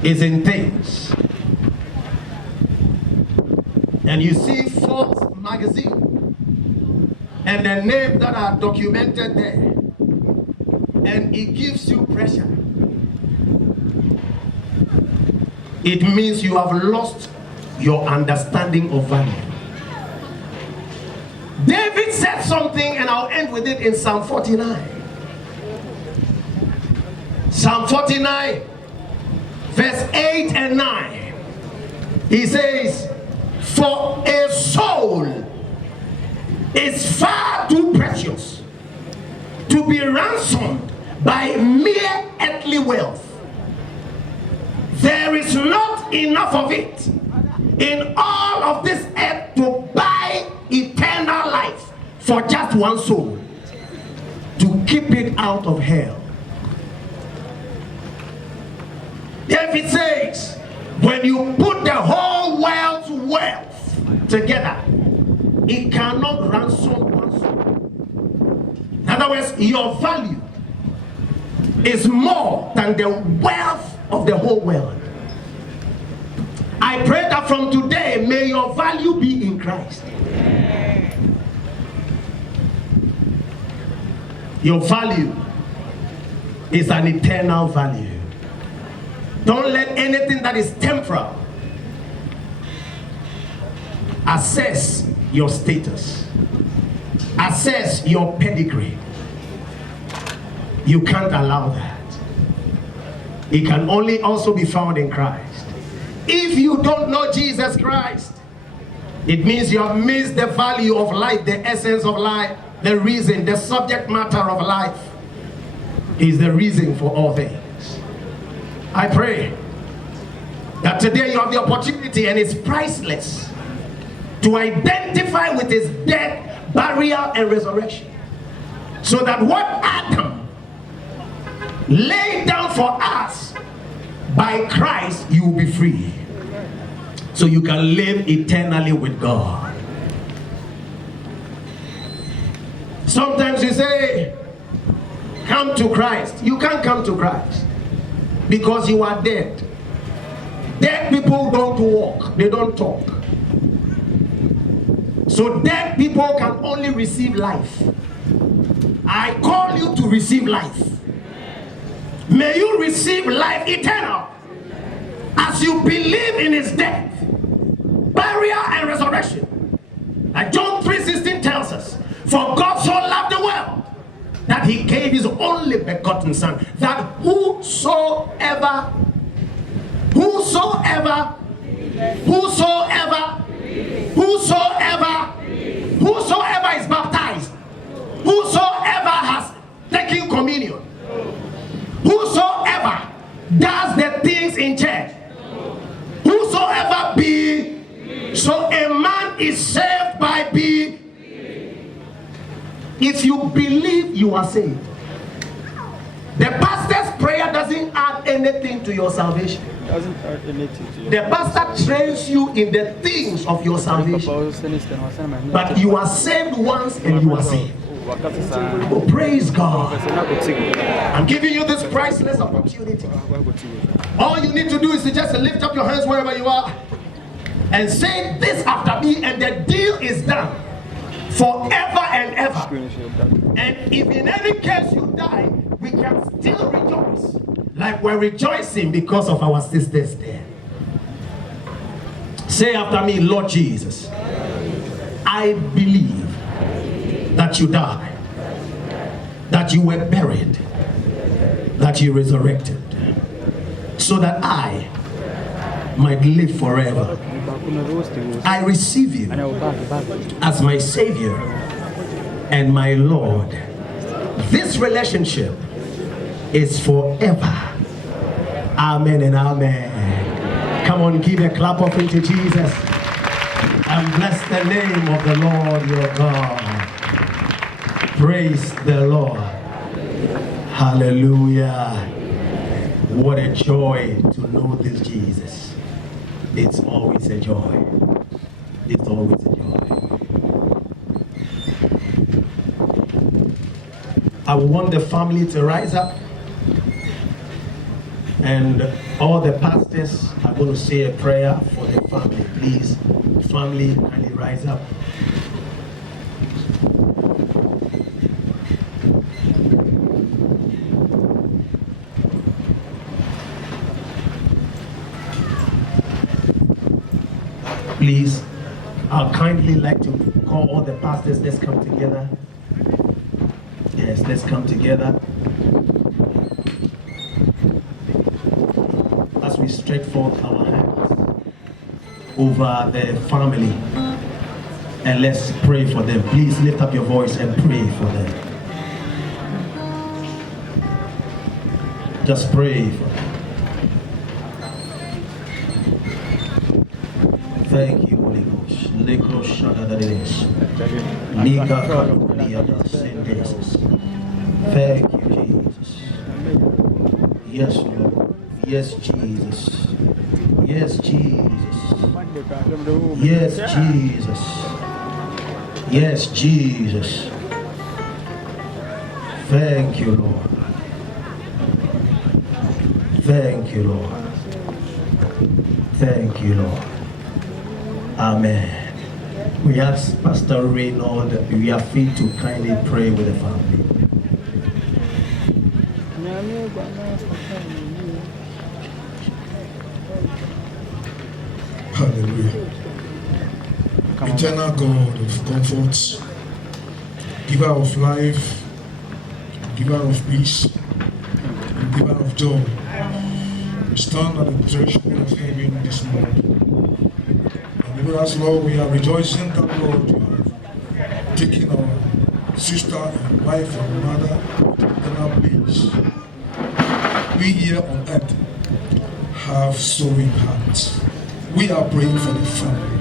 is in things, and you see Forbes magazine and the names that are documented there, and it gives you pressure, it means you have lost your understanding of value. David said something, and I'll end with it in Psalm 49. Psalm 49, verse 8 and 9. He says, for a soul is far too precious to be ransomed by mere earthly wealth. There is not enough of it in all of this earth to buy eternal life for just one soul, to keep it out of hell. David says, when you put the whole world's wealth together, it cannot ransom one soul. In other words, your value is more than the wealth of the whole world. I pray that from today, may your value be in Christ. Your value is an eternal value. Don't let anything that is temporal assess your status, assess your pedigree. You can't allow that. It can only also be found in Christ. If you don't know Jesus Christ, it means you have missed the value of life, the essence of life, the reason, the subject matter of life is the reason for all things. I pray that today you have the opportunity, and it's priceless, to identify with his death, burial, and resurrection, so that what Adam laid down for us, by Christ you will be free, so you can live eternally with God. Sometimes you say, come to Christ. You can't come to Christ because you are dead. Dead people don't walk, they don't talk. So dead people can only receive life. I call you to receive life. May you receive life eternal as you believe in his death, burial, and resurrection. Like John 3:16 tells us, for God so loved the world that he gave his only begotten Son, that whosoever is baptized, whosoever has taken communion, whosoever does the things in church, whosoever be, so a man is saved by being. If you believe, you are saved. The pastor's prayer doesn't add anything to your salvation. Doesn't add anything to your The pastor trains you in the things of your salvation. But you are saved once and you are saved. Oh, praise God. I'm giving you this priceless opportunity. All you need to do is to just lift up your hands wherever you are and say this after me, and the deal is done forever and ever. And if in any case you die, we can still rejoice like we're rejoicing because of our sister's death. Say after me, Lord Jesus, I believe that you died, that you were buried, that you resurrected, so that I might live forever. I receive you as my Savior and my Lord. This relationship is forever. Amen and amen. Come on, give a clap offering to Jesus. And bless the name of the Lord your God. Praise the Lord. Hallelujah. What a joy to know this Jesus. It's always a joy. It's always a joy. I want the family to rise up, and all the pastors are going to say a prayer for the family. Please, family, kindly rise up. Please, I'd kindly like to call all the pastors. Let's come together. Yes, let's come together. As we stretch forth our hands over the family, and let's pray for them. Please lift up your voice and pray for them. Just pray for them. Thank you, Holy Ghost. Thank you, Jesus. Yes, Lord. Yes, Jesus. Yes, Jesus. Yes, Jesus. Yes, Jesus. Thank you, Lord. Thank you, Lord. Thank you, Lord. Amen. We ask Pastor Reynold, we are free to kindly pray with the family. Hallelujah. Eternal God of comfort, giver of life, giver of peace, and giver of joy, we stand at the threshold of heaven this morning. Even as Lord, we are rejoicing that Lord, you have taken our sister and wife and mother in our place. We here on earth have sorrowing hearts. We are praying for the family.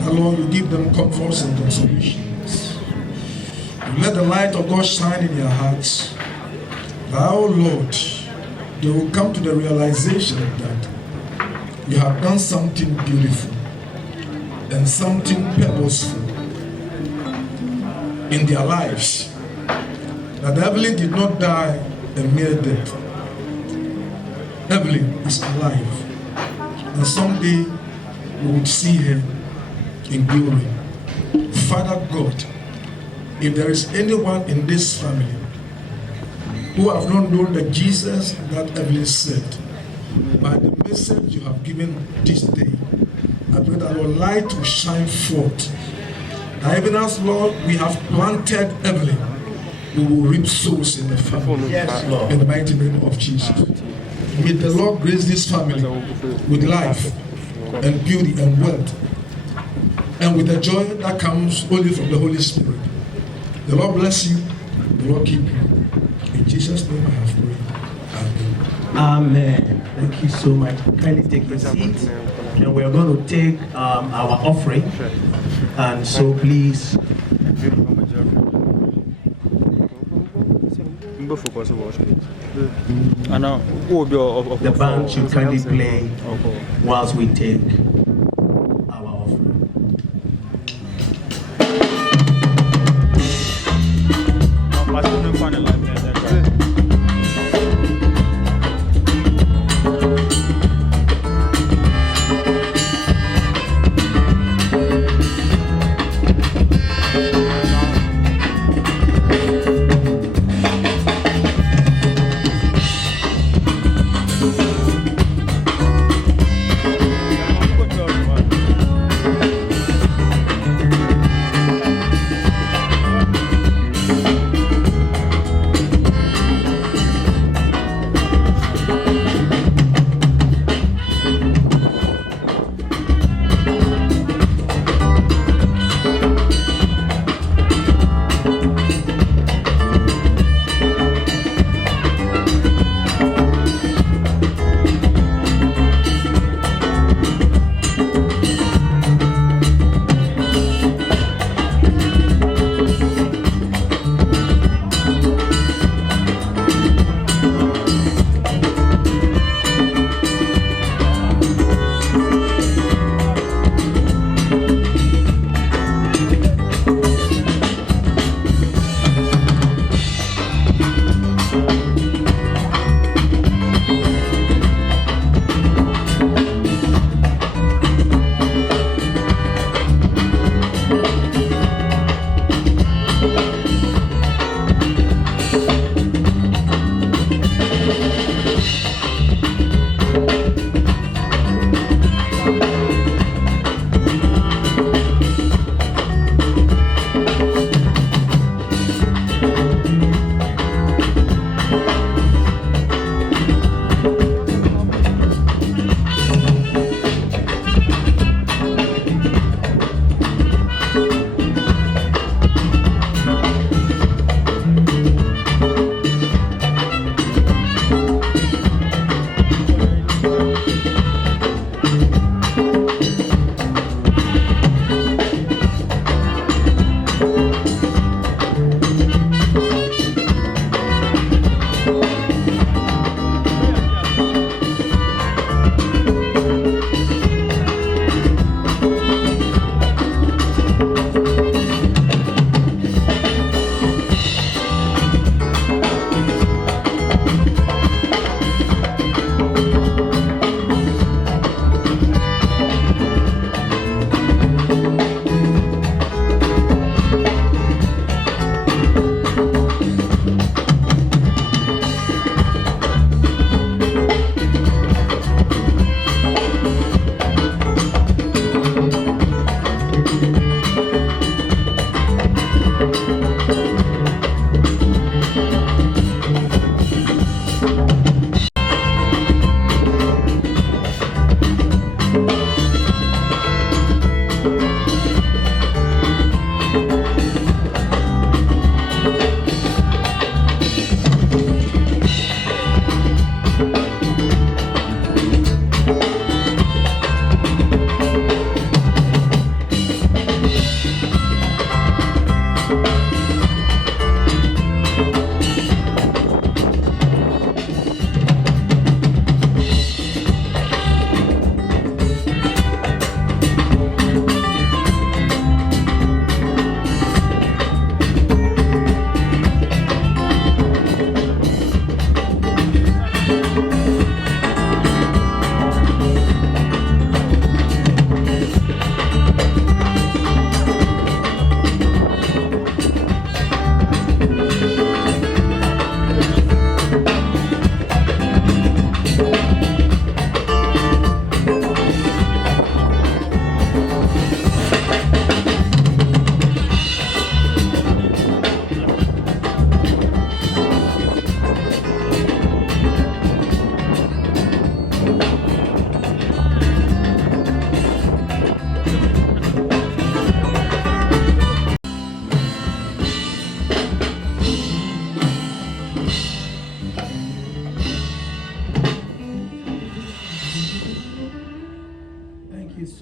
That Lord, you give them comforts and consolations. You let the light of God shine in their hearts. That, oh Lord, they will come to the realization that you have done something beautiful and something purposeful in their lives. That Evelyn did not die a mere death. Evelyn is alive, and someday we would see her in glory. Father God, if there is anyone in this family who have not known the Jesus that Evelyn said, by the message you have given this day, I pray that your light will shine forth. That even as, Lord, we have planted Evelyn, we will reap souls in the family. Yes, Lord. In the mighty name of Jesus. May the Lord grace this family with life and beauty and wealth, and with the joy that comes only from the Holy Spirit. The Lord bless you. The Lord keep you. In Jesus' name I have prayed. Amen. Amen. Thank you so much. Kindly take your seat. And we are going to take our offering. And so please. The band should kindly play whilst we take our offering.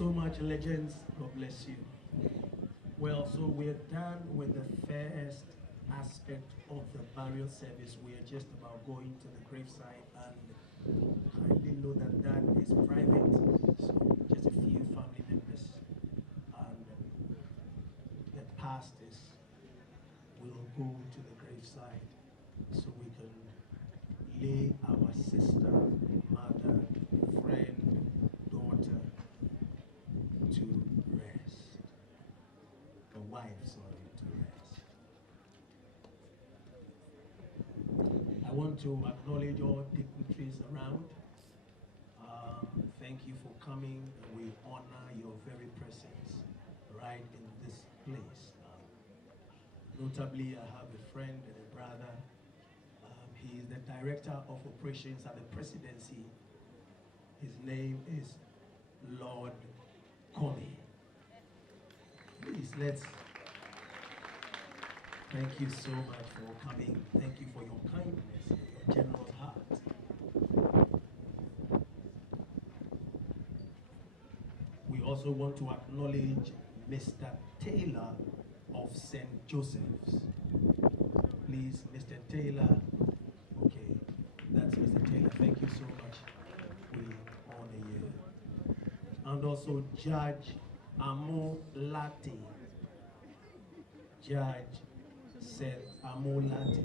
so much, legends. God bless you. Well, so we're done with the first aspect of the burial service. We're just about going to the graveside, and kindly know that that is private. So just a few family members and the pastors will go to the graveside so we can lay our sister, mother, friend, daughter to rest. A wife, sorry, to rest. I want to acknowledge all dignitaries around. Thank you for coming. We honor your very presence right in this place. Notably, I have a friend and a brother. He is the director of operations at the presidency. His name is Lord Connie. Please, let's thank you so much for coming. Thank you for your kindness and your generous heart. We also want to acknowledge Mr. Taylor of St. Joseph's. Please, Mr. Taylor. Okay, that's Mr. Taylor. Thank you so much. We honor you. And also Judge Amolati. Judge Seth Amolati.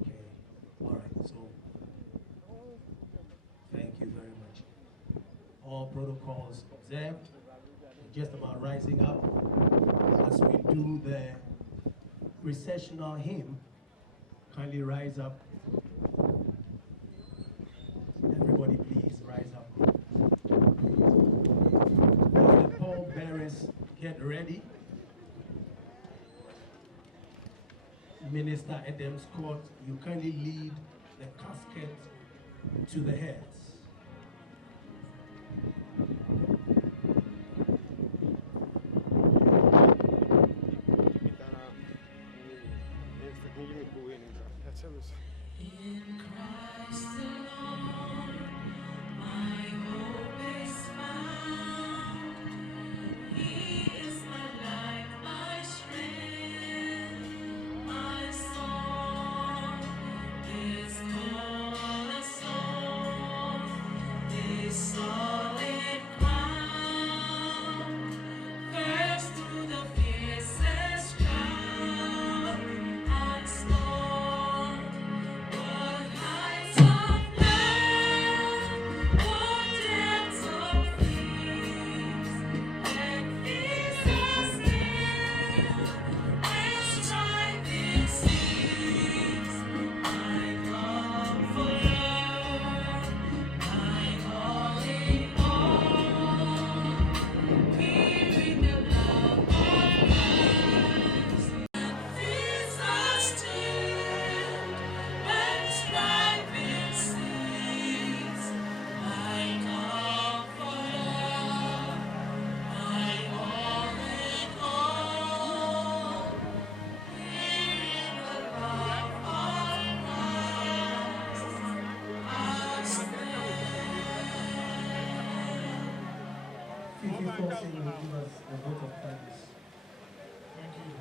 Okay, all right, so thank you very much. All protocols observed. Just about rising up as we do the recessional hymn. Kindly rise up. Everybody please rise up. As the pallbearers get ready, Minister Adam Scott, you kindly lead the casket to the heads. In Christ alone, my hope is found. He is my life, my strength, my song. This cornerstone, this solid ground, first through the fiercest drought and storm. What heights of love, what depths of peace, when fears are still, when striving cease. My comforter, my all in all, here in the love of Christ. Fears are still, when striving cease. My comforter, my all in all, here in the love of Christ I stand. Fifi Fossey will give us a vote of thanks. Thank you.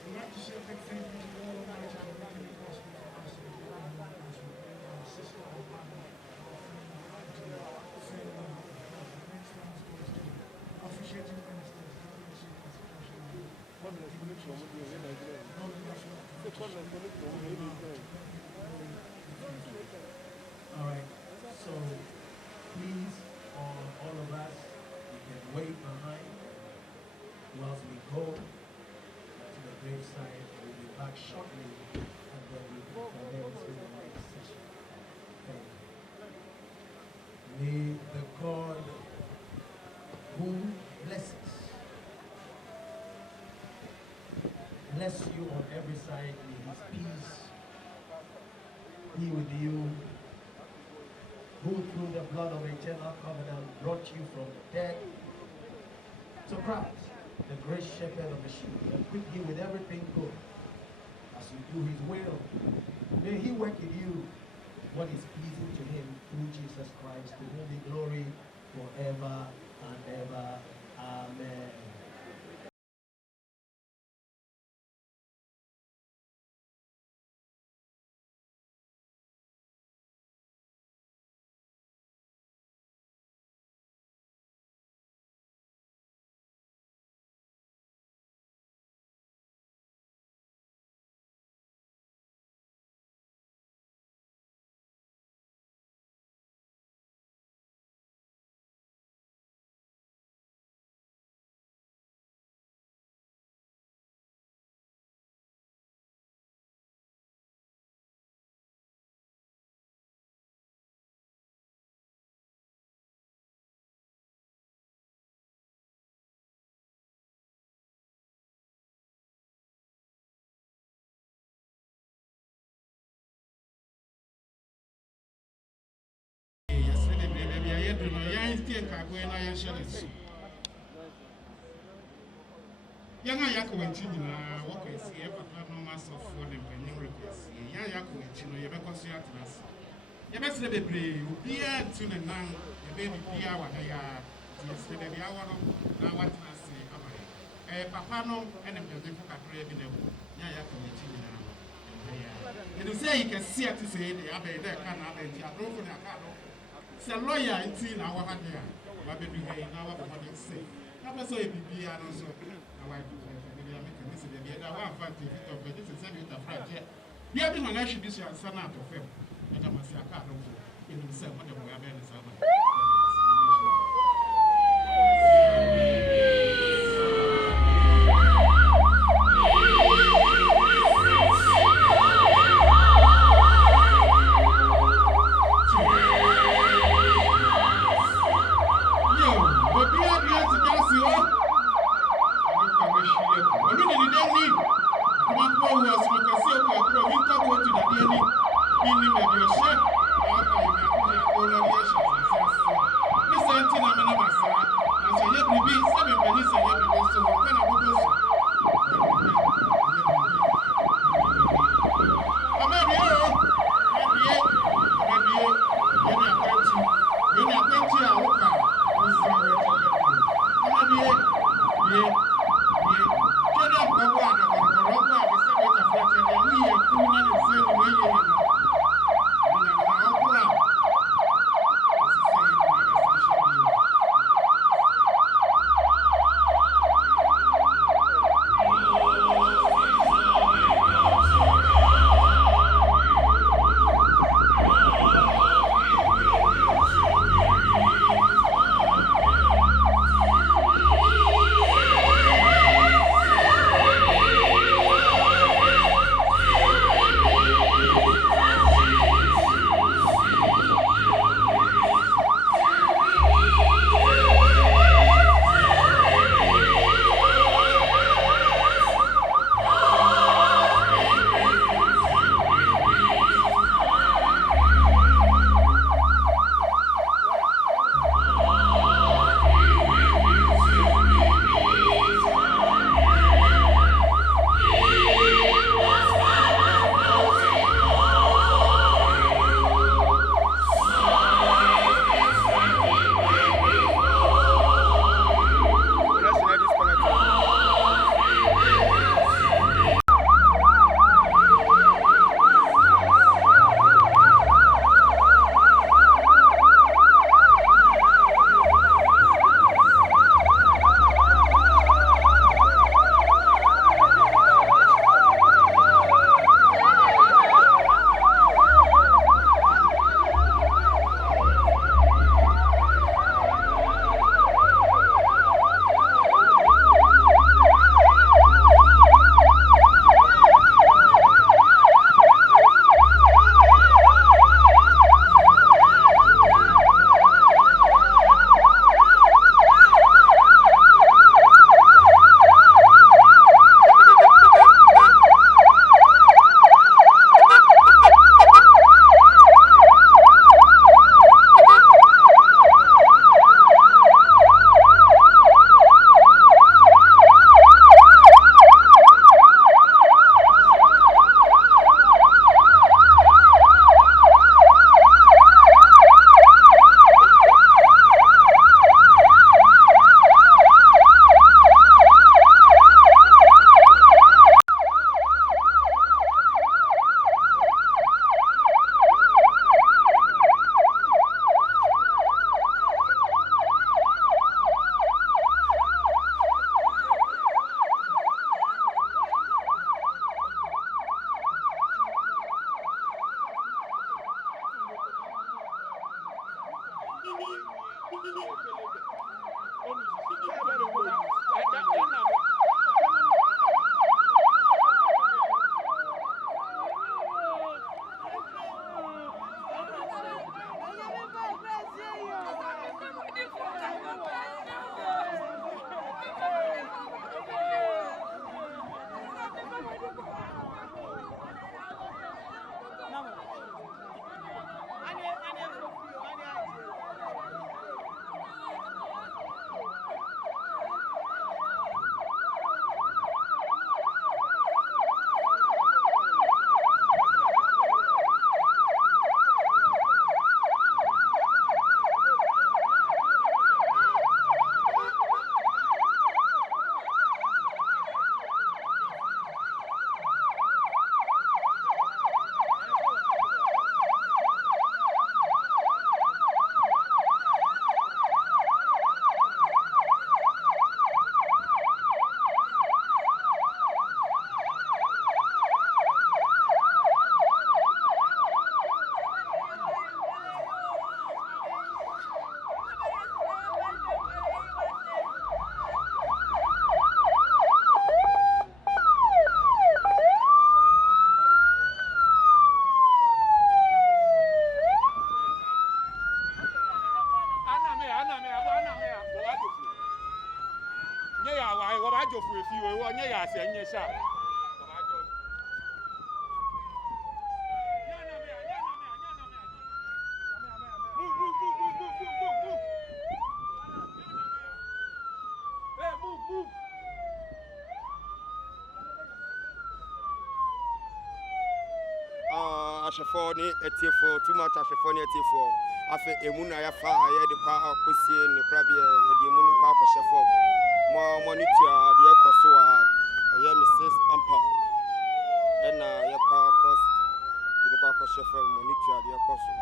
We'd like to say a big thank you to all of our children who are gospel for us and our sister, our brother, our friend, to say the next one's goes to officiating ministers. God bless you, Pastor Joshua. All right, so please, all of us, we can wait behind whilst we go to the graveside. We'll be back shortly, and then we can commence with the next session. Thank you. May the God who blesses bless you on every side. May his peace be with you, who through the blood of eternal covenant brought you from death to Christ, the great shepherd of the sheep, equip you with everything good, as you do his will. May he work in you what is pleasing to him through Jesus Christ, to whom be glory forever and ever. Amen. Young Yakowachina, walk and see ever no mass of food and penny requests. Young Yakowachino, you have a concert to us. You best let it be, be a tune and now, a baby dear, what they are. Yesterday, the hour now what I say, Papano and a beautiful cafe in a Yakowachina. And you say you can see it to say the Abbey there can have a drove for the car. It's a lawyer in Tina, our hand there. My baby, now what I say. I was so a baby, and also. I should be son out of him. And I must say, I can't in himself what the way I is. you want your ass and your shot. Move. Ashafo ni etiefo too much ashafo ni etiefo afa emuna ya fa ya de kwa akosie ne krabe ya de emunu kwa akoshefo mo monitor de ekoso a ya Mrs. Ampaw na ya kwa akos de kwa akoshefo monitor de ekoso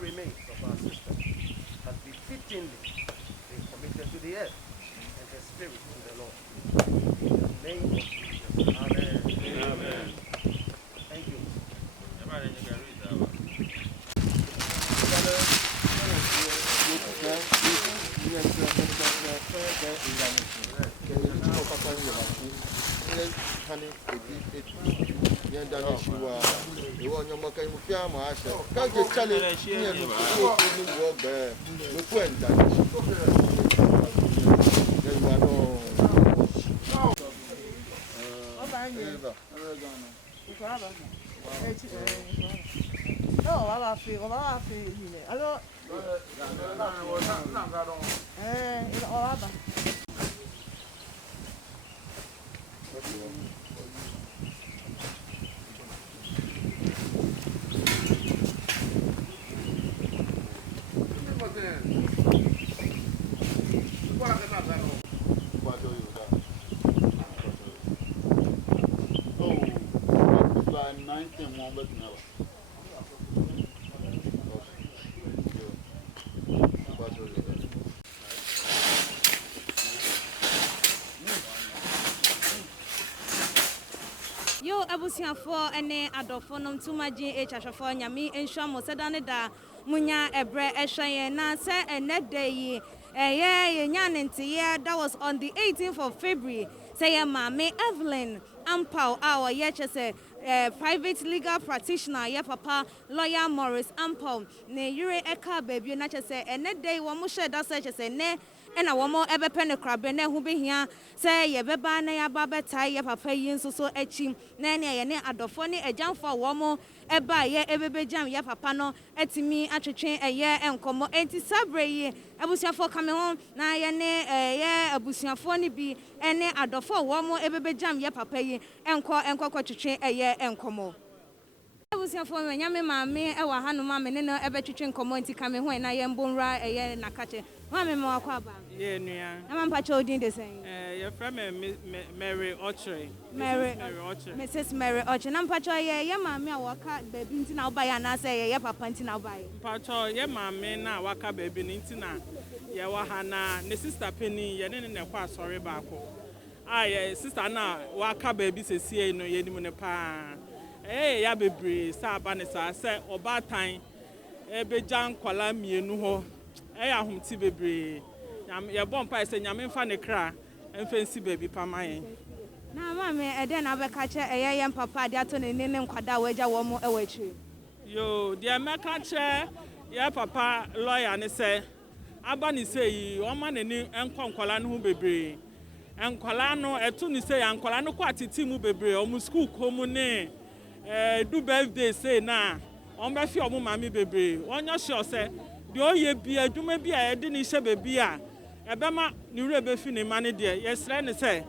remains of our sister has been fittingly been committed to the earth and her spirit to the Lord. In the name of Jesus. Amen. Amen. Thank you. Yo abusiafo ene adofo nom tumaji ehwahwefo nyame enhwa mo sedane da munya ebre ehwen na se enedai ye nyanentiye that was on the 18th of February say mama Evelyn Ampaw our yechese private legal practitioner ye papa lawyer Maurice Ampaw ne yure eka baby na chese enedai wo mo sheda se chese ne ena womo ebepe ne krabe na hu behia se ye beba na ya ba betai ye papa yi nso so achi na ne ye ne adofo ne ajanfo womo eba ye ebebejam ye papa no etimi atwetwe eye enkomo enti sabre yi abusuafo kame ho na ye ne ye abusuafo ne bi ene adofo womo ebebejam ye papa yi enko twetwe eye enkomo abusuafo me nyame maame e wa hanu maame ne no ebetwetwe enkomo enti kame ho na ye mbonra eye nakache mama me wakwa aba ye nua na man pacho odin de sen your friend Mary Ochre Mrs. Mary Ochre na pacho ye mama waka baby nti na oba ya na say ye papa nti na oba ye pacho ye mama na waka baby nti na ye wa ha na ne sister Penny ye ne kwa asori ba ko ye sister na waka baby sesie no ye nim ne pa ya bebre sa aba ne sa se oba tan ebejan kwala mienu ho ahumti bebre ye bompa se nyame mfa ne kra emfensi baby pamaye na mama ede na beka che ye papa de ato ne nkwada waja wo mo ewachi yo de meka che ya papa lawyer ne say aba ni say o ma nani enko nkwala no ho bebre enkwala no eto ni say enkwala no kwa titi mu bebre o mu school ko mu ne do birthday say na on be fi o mu mami bebre onyo sure say de oye bi adwuma bi a ede ni hye bebi a ebema ni wure be fi ni mane de yesre ne say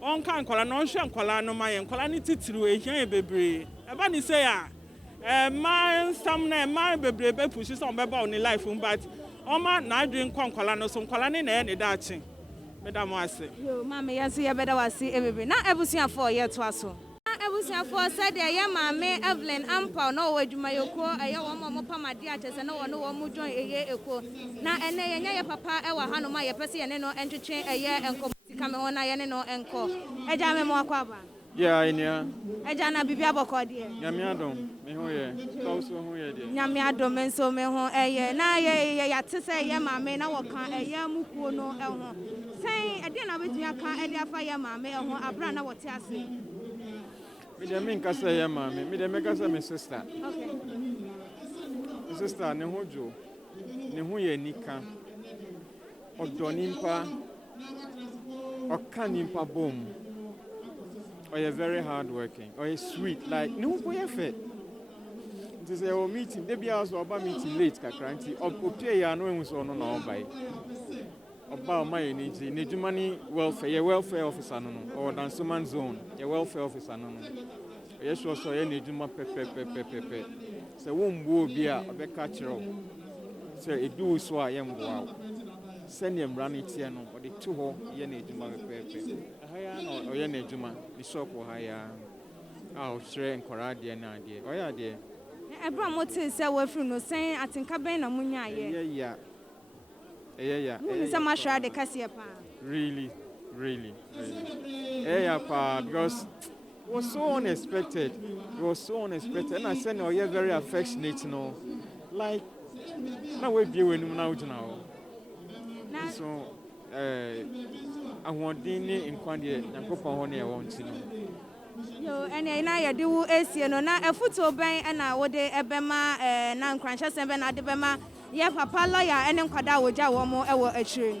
on kan nkwala no hwe nkwala no ma ye nkwala ni titiru ehia bebre eba ni say a man some man bebre be push some be ba on life but oma na adwen nkwala no so nkwala ne na ne daachi madam ase yo mama yanso ye beda wase bebre na ebusuafo ye to aso na ebusuafo said ye mama Evelyn Ampaw no wadwuma yoko eye wo mo pamade atese na wo no wo mo join eye eko na ene ye papa e wa hano ma ye pese ye ne no entwetwe eye enko kame wona ye ne no enko eja me mo akwa ba yeah inia eja na bibia bokọ de nyame adom me ho ye so so ho ye de nyame adom enso me ho eye na ye ya tese ye mama na wo kan eye mukuo no e ho sen ede na betumi aka ede afa ye mama e ho abra na wote ase me de me nkasa ye mama me de me kasa me sister okay me sister ne ho jo ne ho ye nika odonimpa okanimpa bom. Or you're very hardworking, or you're sweet, like no boy fit. To say, oh, meeting, they be also about meeting late, Kakranti, or pay ya no one so no by about my needs, need money, welfare, your welfare officer, no, or Dansuman zone, your welfare officer, no. Yes, also, you need my pepe. So, won't go be a catcher. So, it do so I am wow. Send them run it here, or the 2 hole, you need my pepe. No, or any juma, the shop or higher. I'll share and correct the idea. Oh, yeah, dear. Abraham, what is our friend was saying? I think I've been a munya. Yeah. Some much rather Cassia. Really. Yeah, pa, because it was so unexpected. And I said, no, you're very affectionate, no. Like, now we're viewing now. So, I want dinner in Quandia, and Copone, I want to know. Yo, and I do no na a photo bang and I would a bema, non crunches and Benadibema, yeah, papa lawyer, and then Quada would jaw more a tree.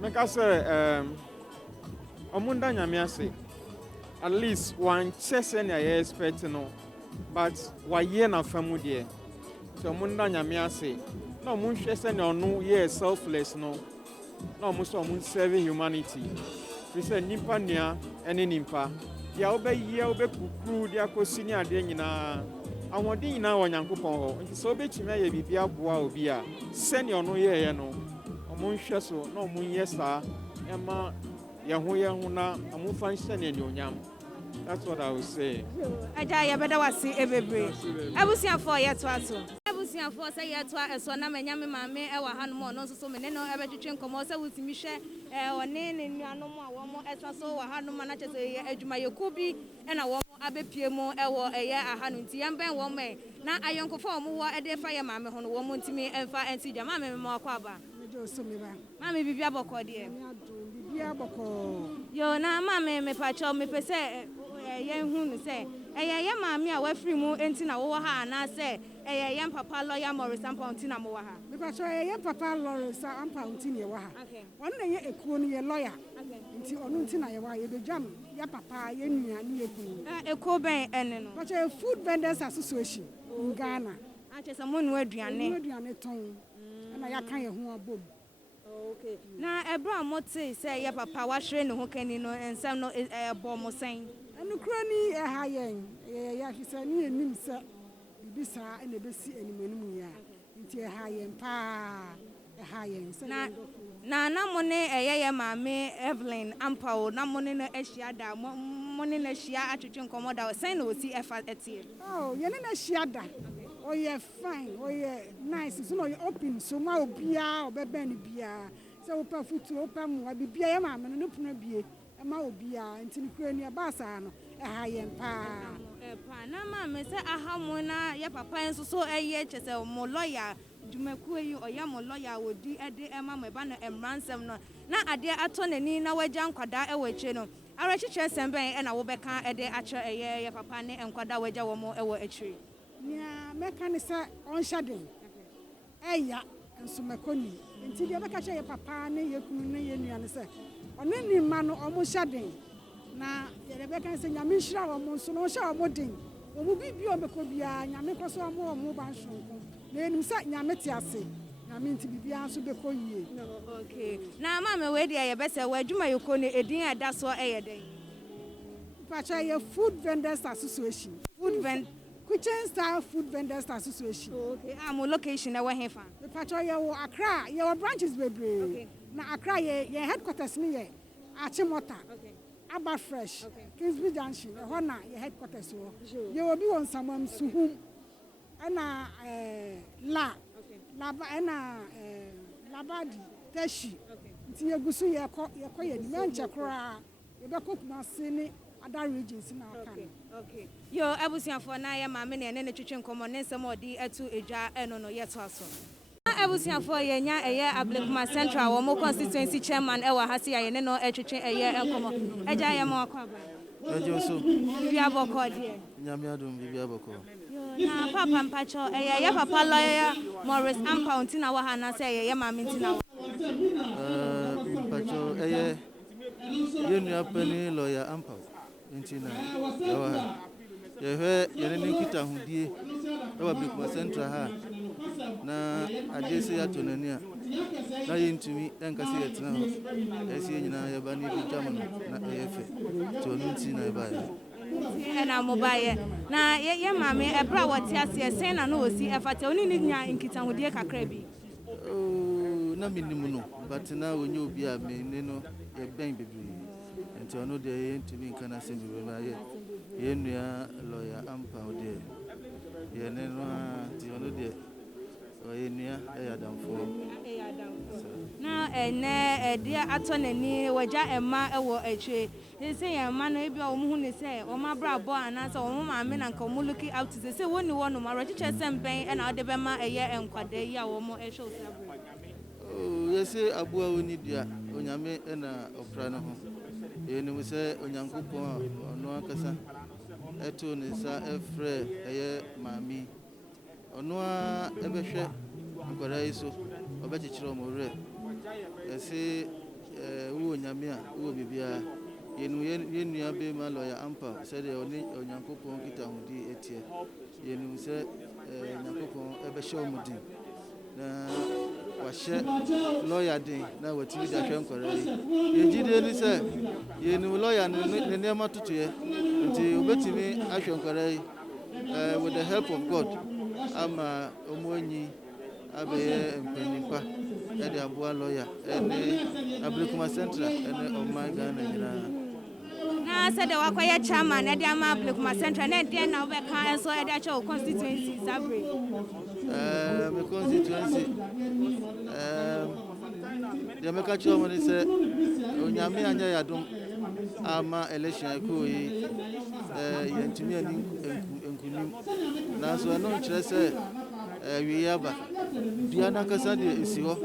Make us Omunda Yamiase, at least one chess and I expect to know, but why ye na family? So Munda Yamiase, no moon chess and no, yes, selfless, no. No, most of serving humanity. We said Nimpa near any Nimpa. Ya obey ye obey crew, dear Cosinia, Dena. I want dinner now on Yankupon. It is so big to me, be a boa bia. Send your no ye, no. A moon shesso, no moon yes, sir. Emma Yahoya Huna, a moon function in your yam. That's what I would say. I better was see every. I will see a 4 years to us. Abusia for say ya to so na manya me mame e wa hanom no so me ne no ebetwetwe nkomo se wutimi hwe one ne nuanom a wo mo esa so wa hanom na chese ye adwuma ye kubi e na wo mo abepie mu e wo eye ahanu nti yemben wo me na ayonkofo wo wo e de fa ye mame ho no wo mo ntimi emfa enti jama me mo akwa ba mame bibia bokọ de bibia bokọ yo na mame me pacho me pese ye hu no se ye mame a wafiri mu enti na wo ha na se ye papa lawyer Maurice Ampaw nti na mo wa ha because ye papa Maurice Ampaw nti ne wa ha won na ye ekuo no ye lawyer nti onu nti na ye wa ye bejam ya papa ye nua ne ekuo ekuo ben ene no but food vendors association in Ghana a chese mo nu aduane ton na ya kan ye ho abom okay na ebra mo te say ye papa wa hwere ne ho kani no ensam no bo mo sen enu kura ni ha yen ya hwese ni enim se bisa ene besi animanum ya nti ha yen pa ha yen na mo ne ye mame Evelyn Ampaw na mo ne na ahia da mo ne na ahia atwetwe nkomo da sen na osi efa etie oh ye ne na ahia da oh ye fine oh ye nice so no ye open so ma obia obeben bia se wo pa futu wo pa mo bibia ye mame no puna bie ma obia nti kura ni ba sa no ha yen pa na mama say aha mo na ya papa enso so eye chese mo lawyer jumaku yi oya mo lawyer wodi ede ema me ba no emransem no na ade ato nani na waja nkwada e wache no ara chiche semben e na wo beka ede ache eye ya papa ne nkwada waja wo mo e wo achiri nya meka ne say on shaden Eya, nso mekoni. Nti dia beka che ye papa ne ye kunu ne ye nuane se. Ono ni ma no omo hyaden. Na ye beka se nyame nhira omo nso no hya omo den. Omo bibi o beko bia nyame koso omo ba nhonko. Na enim se nyame ti ase. Nyame nti bibia nso beko yie. Okay. Na mama we dia ye bese we adwuma yekoni edin ada so eyeden. Pacha ye Food Vendors Association. Kitchen Style Food Vendors Association. Okay. Am location na we hefa. Pacha ye wo Accra, ye wo branches bebre. Okay. Na Accra ye headquarters ni ye Achimota. Okay. Aba Fresh. Okay. Kingsby Junction. Ho na ye headquarters wo. Ye wo bi won samam suhum. Ana la. Okay. Laba ana labadi teshi. Okay. Nti ye gusu ye ko ye ni menche kra. Ye be kokuma sini other regions na aka. Okay. Yo abusiafo na ya ma me ne ne twetwe nkomo ne nsem odi etu edwa eno no yeto aso. Abusiafo ye nya eye Ablekuma Central wo mo constituency chairman e wa hase ya ne no etwetwe eye enkomo. Eja ye mo akwa ba. Ejo so. Bibia boko die. Nyame adom bibia boko. Yo na papa mpacho ye papa lawyer Maurice Ampaw ntina wa ha na se ye ma me ntina wa. Mpacho eye ye nua pani lawyer Ampaw. Ntina yawa ye ne kita hudie e wa Ablekuma Central ha na adese ya tonania na ye ntumi enkase ye tena ho esi nyina ye ba ni bi jam na ye fe to ntina ye ba ye na mobile na ye mame ebra wati ase sen na no osi efate oni ni nya nkita hudie kakra bi na minimu no but na onye obi a me ne no ye ben bebre nti ono de ye ntumi nka na se bi ba ye nua lawyer Ampaw de ye ne no ti ono de oye nua e adamfo na ene dia ato nani waja ema ewo etwe se ye ma no ebi o mu hu ne se o ma bra bo ana se o mu ma me na nka mu looking out to say woni wono ma rochiche semben e na ode be ma eye enkwada yi a wo mo e show sabre ye se abua oni dia onyame e na opra no ho ye ni mu se onyankopon ono akasa eto ne sa efre eye mami ono a ebehwe nkwara yi so obechichiro mo re ese wo nyame a wo bibia yenu yenu be ma lawyer Ampaw said oni onyankopon kita hudi etie yenu se nyankopon ebehwe omudi na wahye lawyer din na watiri da hwe nkwara yi yejide ni se yenu lawyer ne nema tutuye nti obetimi ahwe nkwara yi with the help of God ama omonyi abeye mpenipa ede abua lawyer ene Ablekuma Central ene oman Ghana nyina na said wakoye chairman ede ama Ablekuma Central na de na we kan so ede acho constituency sabre me constituency de me ka chairman say onyame anya yadom ama election ekoyi yentimi ani enkunim na so no nkyere se wiyaba bia na kasa de esi ho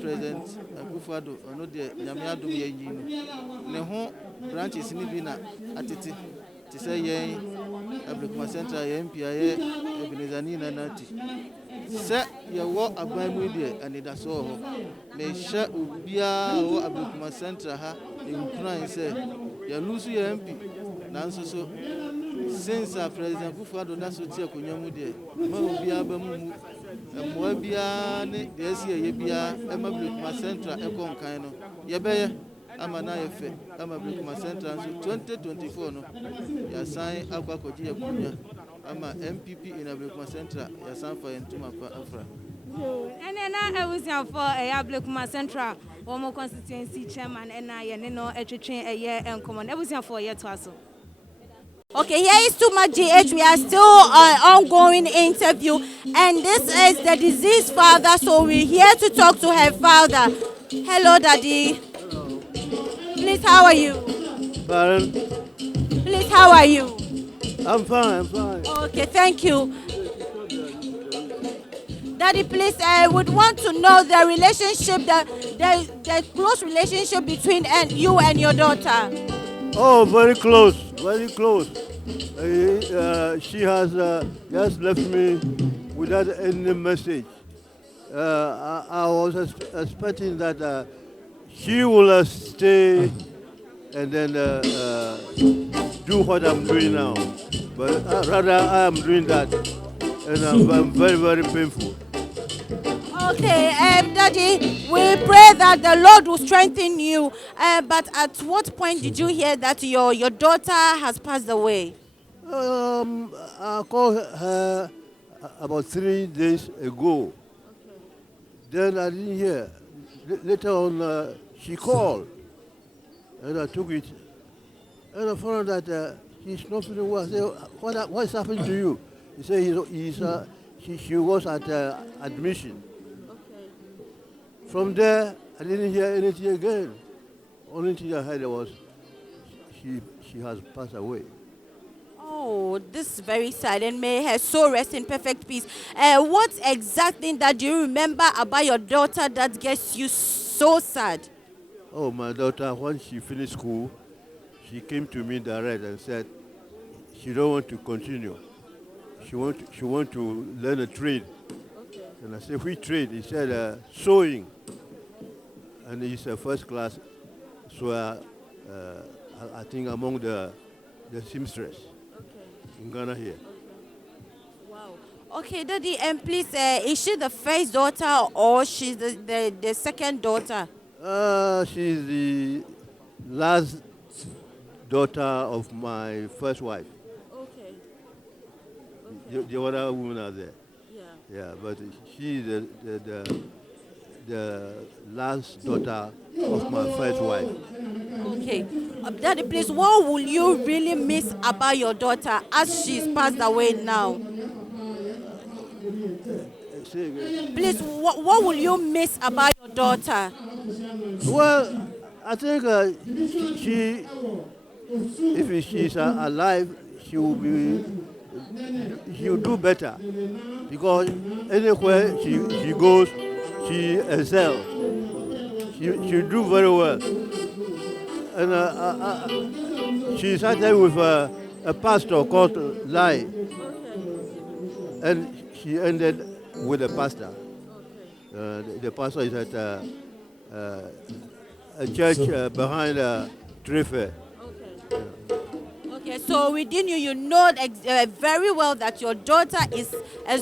president Akufo-Addo ono de nyame adom ye yin ne ho branches ni bi na atete ti se yen Ablekuma Central ye mpia ye ebenezani na nati se ye wo aban mu de anida so ho me hye obia wo Ablekuma Central ha enkran se ye lusu ye mp na nso so since President Akufo-Addo na so ti akonyamu de ma obia ba mu mo bia ne de esi ye bia e ma Ablekuma Central e kon kan no ye beye ama na ye fe ama Ablekuma Central so 2024 no ya sign akwa koji ye kunya ama MPP in Ablekuma Central ya sign for entuma pa afra ene na ewusian for Ablekuma Central wo mo constituency chairman ena ye ne no etwetwe eye enkomo na ewusian for ye to aso. Okay, here is Tuma GH. We are still ongoing interview, and this is the deceased father. So we're here to talk to her father. Hello, Daddy. Hello. Please, how are you? Pardon? Please, how are you? I'm fine. Okay, thank you. Daddy, please, I would want to know the relationship, the close relationship between you and your daughter. Oh, very close. She has just left me without any message. I was expecting that she will stay and then do what I'm doing now. But rather I am doing that, and I'm very, very painful. Okay, Daddy, we pray that the Lord will strengthen you. But at what point did you hear that your daughter has passed away? I called her about 3 days ago. Then I didn't hear. Later on, she called, and I took it. And I found out that he's not feeling well. I said, what is happening to you? He said she was at admission. Okay. From there, I didn't hear anything again. Only thing I heard was she has passed away. Oh, this is very sad, and may her soul rest in perfect peace. What exact thing that do you remember about your daughter that gets you so sad? Oh, my daughter, when she finished school, she came to me direct and said she don't want to continue. She want to learn a trade. Okay. And I said, which trade? He said sewing. And he's a first class sewer, I think among the seamstress in Ghana here. Wow. Okay, Daddy, and please, is she the first daughter or she's the second daughter? She's the last daughter of my first wife. Okay. The other women are there. Yeah. Yeah, but she's the last daughter of my first wife. Okay. Daddy, please, what will you really miss about your daughter as she's passed away now? Please, what will you miss about your daughter? Well, I think if she's alive, she'll do better, because anywhere she goes, she excels. She do very well, and she started with a pastor called Lai, and she ended with a pastor. The pastor is at a church behind Trife. Okay, so within you, you know very well that your daughter is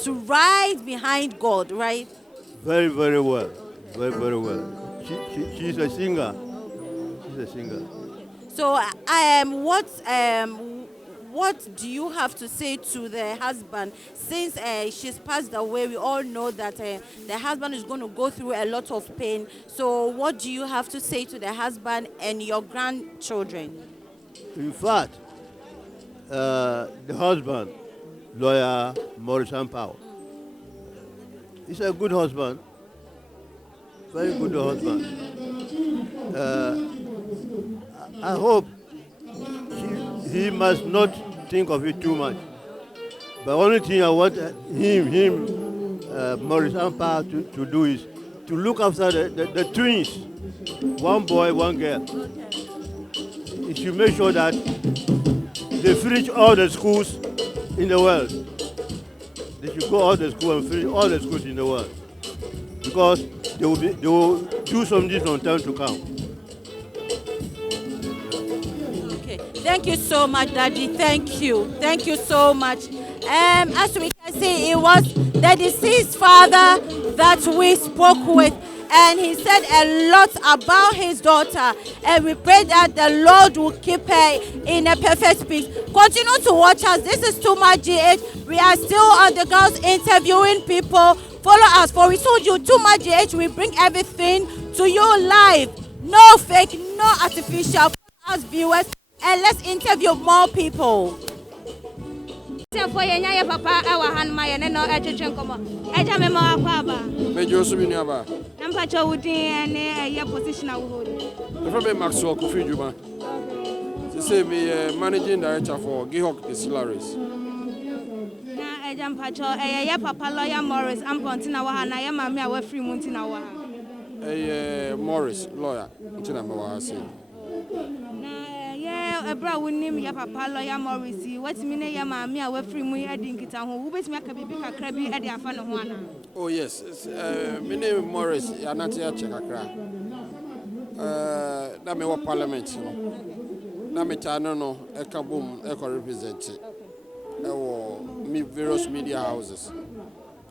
right behind God, right? Very, very well. Very, very well. She's a singer. She's a singer. So, what do you have to say to the husband? Since she's passed away, we all know that the husband is going to go through a lot of pain. So what do you have to say to the husband and your grandchildren? In fact, the husband, lawyer Maurice Ampaw, he's a good husband, very good husband. I hope he must not think of it too much. The only thing I want Maurice Ampaw to do is to look after the twins, one boy, one girl. He should make sure that they finish all the schools in the world. They should go all the schools and finish all the schools in the world, because they will do something from time to come. Thank you so much, Daddy. Thank you. Thank you so much. As we can see, it was the deceased father that we spoke with, and he said a lot about his daughter, and we pray that the Lord will keep her in a perfect peace. Continue to watch us. This is Too Much GH. We are still on the grounds interviewing people. Follow us, for we told you, Too Much GH, we bring everything to you live. No fake, no artificial. Follow us, viewers, and let's interview more people. For your papa, our hand, my and no education come. Ejame mo akwa Major Subinyaba. Number cho wudi and your position I hold. The problem Maxwell Kofi Juba. They say me managing director for Gihok Distilleries. Na ejam pacho your papa lawyer Maurice Ampaw ntina wa na your mama a wa free mu ntina wa. Maurice lawyer ntina me wa say. ebra wonim ya papa lawyer Maurice what me na ya maami a wafiri mu adi nkita ho wo betimi aka bibi kakra bi ade afa ne ho ana. Oh yes, my name is Maurice. I am not here kakra. Na me wa parliament no. Na me channel no e ka bom e ko represent. E wo various media houses.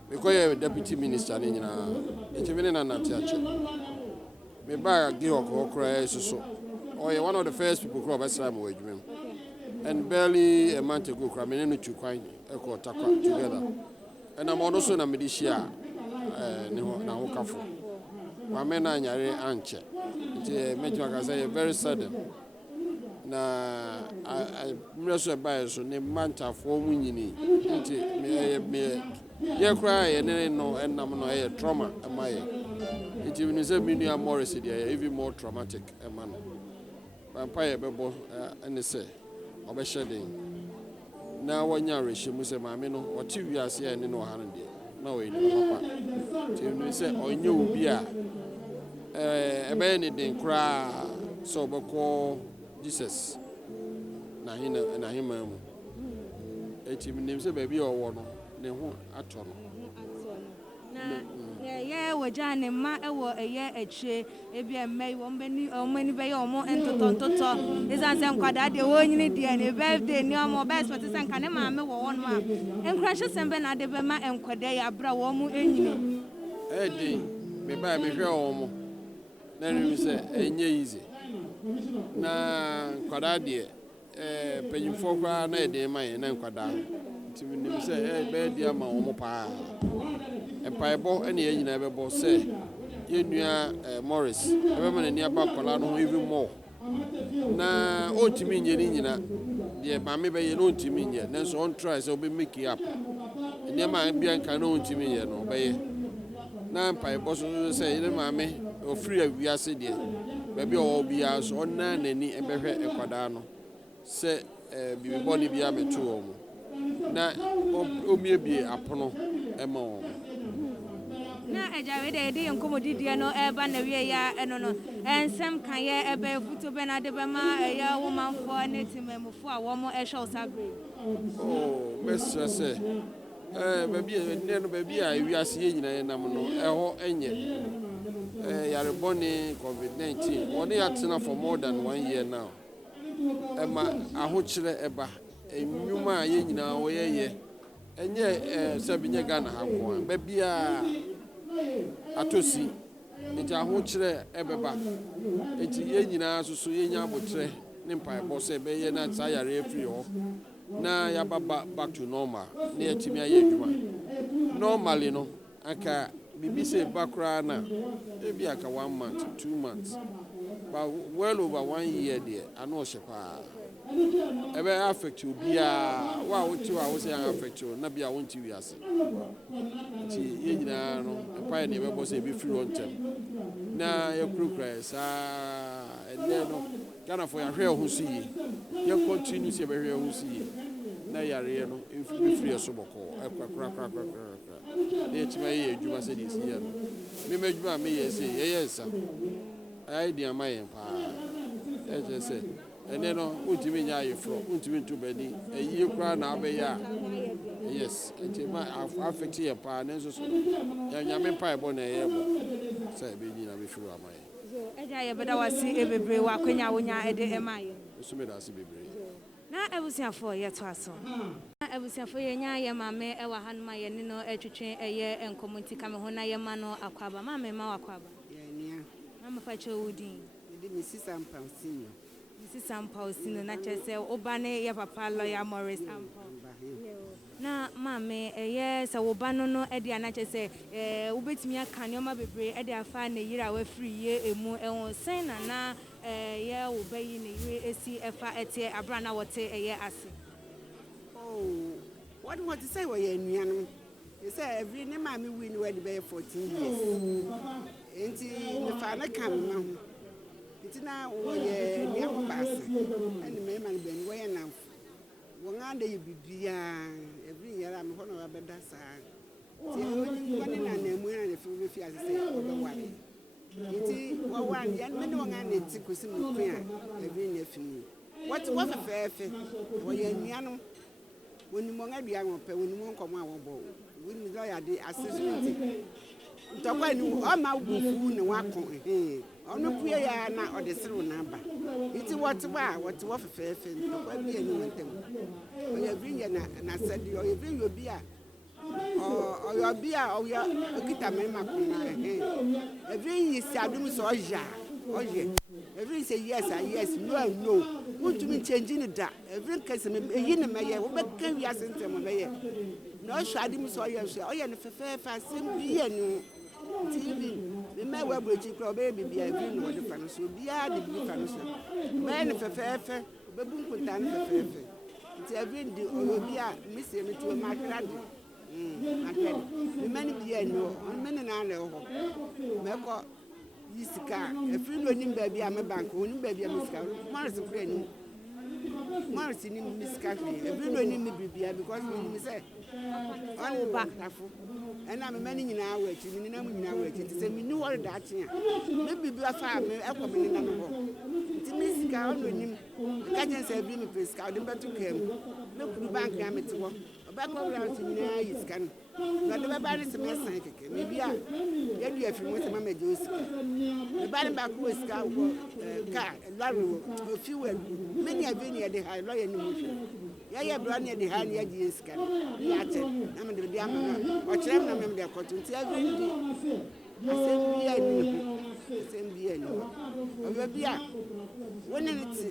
Because I'm deputy minister ni nyina. Enti me na not here. Me ba gi okra so. Oh, yeah, one of the first people who have Islam with me. And barely a month ago, I mean, no two quite together. And I'm also in a medicia, no cafu. My men are yare anche. It made you say very sudden. Na I also buy so name manta for winning. Me cry and no, and I'm no a trauma. Am I? It even is a mini Maurice, even more traumatic, a man. Vampire bebo and say obeshading. Now one year she must say mamino or 2 years here and no hand. No way, papa. Till say on you be a anything cry so boko Jesus. Nahina and Nahima. A team names a baby or one. Ne won't at all. Yeah, we jane ma ewo eye eche ebi eme wo many be yo mo entoto isan se nkwada de wo nyini de ne birthday ni omo best but se nka ne ma me wo won ma encourage sembe na de be ma enkwada ya bra wo mu enyini Dey me ba me hwe wo mo na ni se enye easy na nkwada de penyimfo kwa na de ma ye na nkwada timi ni se be de ama wo mo pa Empire and the engine ever boss say, you knew Maurice, a woman near Bapalano even more. Now, oh, to me, dear mammy, by your own to me, then so on tries, I'll be making up. And your mind be unknown to me, and obey. Now, Empire boss say, mammy, or free of your city, maybe all be as on none and Quadano. Say, be bonny be a two. Now, oh, maybe upon a more. Na ejawe de nkomodidie no eba na wie ya eno no ensem kan ye ebe futo be na de be ma ya womanfo ne timamfo a wo mo ehwe sabre. Oh, mesra say baby ne no baby a wi ase nyina nam no eho enye yare boni COVID-19 woni atena for more than 1 year now. Ema ahokyere eba enwuma a ye nyina wo ye enye sabinye Ghana ha ko baby a atosi enti ahokyere ebeba enti ye nyina soso ye nya abotre ne mpa ebo se be ye na tsa yare afiri ho na ya baba back to normal na yetimi aye adwuma normally no aka bibi se bakra na ebi aka 1 month 2 months but well over 1 year there ano shepa ebe affect you bia wa woti wa wo se affect you na bia wonti wi ase ti ye nyina no pa ne be bo se be free on time na ye krokra sa ene no Ghana for ya hwe ho si ye continue se be hwe ho si na yare no if be free so boko ekra ne ti ma ye adwuma se di si ye no me madwuma me ye se ye yensa ai di amaye pa e je se ene no untimi nya yefro untimi ntubani eyi kra na abeya yes enti ma affect ye pa ne so ya nyame pa ebo na ye bo say be ni na be firu amaye so eja ye beda wasi ebebre wa kwanya wonya ede emaye so me da si bebre na ebusiafo ye to aso na ebusiafo ye nya ye mame e wa hanuma ye ni no etwetwe eye enkomonti kame ho na ye ma no akwaba mame ma wakwaba ye nia mama fa chewudi de Mrs. Ampaw senior Mrs. Ampaw senior na chese obane ye papa lawyer Maurice Ampaw na mame eye se wobano no e dia na chese wobetimi aka ne oma bebre e dia fa na yira wa free ye emu ehon sen na ye obayi ne yire esi efa etie abra na wote eye ase oh what to say we ye nuanom you say every ne mame win we be 14 years enti me fa na kan ma ho enti na wo ye nuanom baase ene me man ben we ye na wonga de bibia every year am hono wa beda sa ti woni na na mu na fi be fi asese obeware ti wo wan yan me no wonga na ti kusi mu kwa every na fi What fair? When you're young, when you want to be young, when you won't come out, when you lawyer the assistant. Tọ́pọ̀ ẹni ọmọ agbófu ni wọ́n akọ ọ̀nà púpọ̀ yà na ọ̀dẹ sírò nàbà ìtì wọ́tí wọ́ fẹ́fẹ́fẹ́ tọ́pọ̀ ẹbí ẹni wọ́n tẹ̀m ọ̀yẹ̀ bí yẹ na sẹ́di ọ̀yẹ̀ bí yọ bí a ọ̀yọ̀ bí a ọ̀yọ̀ okìtà mẹ́rin kò nà ẹbí yìí sí adúmí sọ ọ̀yẹ̀ ẹbí yìí sẹ yes no wọ́n tún mi change ni da ẹbí kẹsì mi èyí ni mẹ́yẹ wọ́n bẹ kẹ́ wíyá sí ntẹ̀ mọ́ mẹ́yẹ na ọ̀ṣọ́ adúmí sọ ọ̀yẹ̀ ni fẹ́fẹ́fẹ́ asẹ́m bí yẹ ni TV me me we brechi kro be bibia bi no de fa no so bia de bi fa no so me ne fefefe be bu nkunta ne fefefe ti every day o bia me se me to ma krade akrade me me ne bia no me ne na na ho me ko yisika efri no nim ba bia me bank onim ba bia me sika Maurice kure ni Maurice ni me sika every no nim me bibia because me say on back tafo ena me mani nyina awachi ni na nyina awachi nti se mini wori da ache me bibi afa me ekọ me na no ho nti me sika ono nim ka je se bi me pesika de betu kem me kudu bank ya me ti wo obekọ wura nti nyina yi sika no na de ba ni se me san keke me bia ya du afi mo se ma meje osika me ba ni ba ko sika wo ka lari wo fi we me ni abi ni de ha lawyer ni mo hwe ya bra ni de ha ni ya ji sika ya che na me de ama o chere na me de kotu nti every day asembia ni o bia woni nti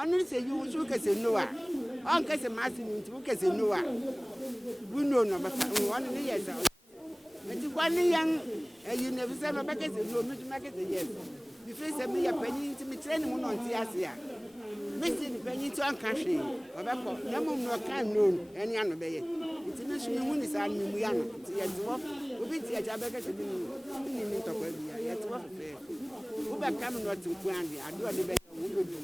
onu se yu su ke se noa on ke se masi ni nti ke se noa bu no no ba onu ni yes nti kwani yan you never say no ba ke se no mi ma ke se yes bi fe se mi ya pani nti mi chere ni mu no nti ase a mi se ni pani to an ka hwe o ba ko na mu no kan no eni anu be ye nti mi su mi hu ni sa ni mu ya no nti ye wo obi ti aja be ke se ni ni to kwa bia ye to fe wo ba kam no to ku ande ado de be wo do du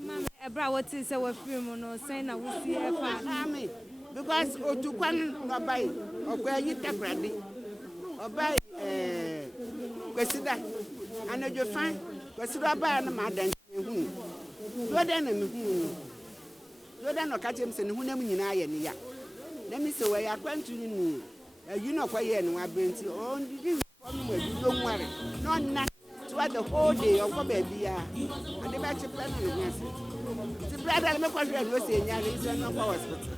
mama ebra what is our film no say na we see e fa ami because otukwan no bai okwa yi tabrade obai kwesida anajo fan kwesida ba na ma dan hu do den na me hu do den no ka chem se ne hu na mu nyina ye ne ya na mi se we ya kwantu ni you know kwa ye no abenti on did for me don't worry no na to the whole day on ko ba bia ade ba che plan na yes ti brother me kwa no se nya re se no kwa hospital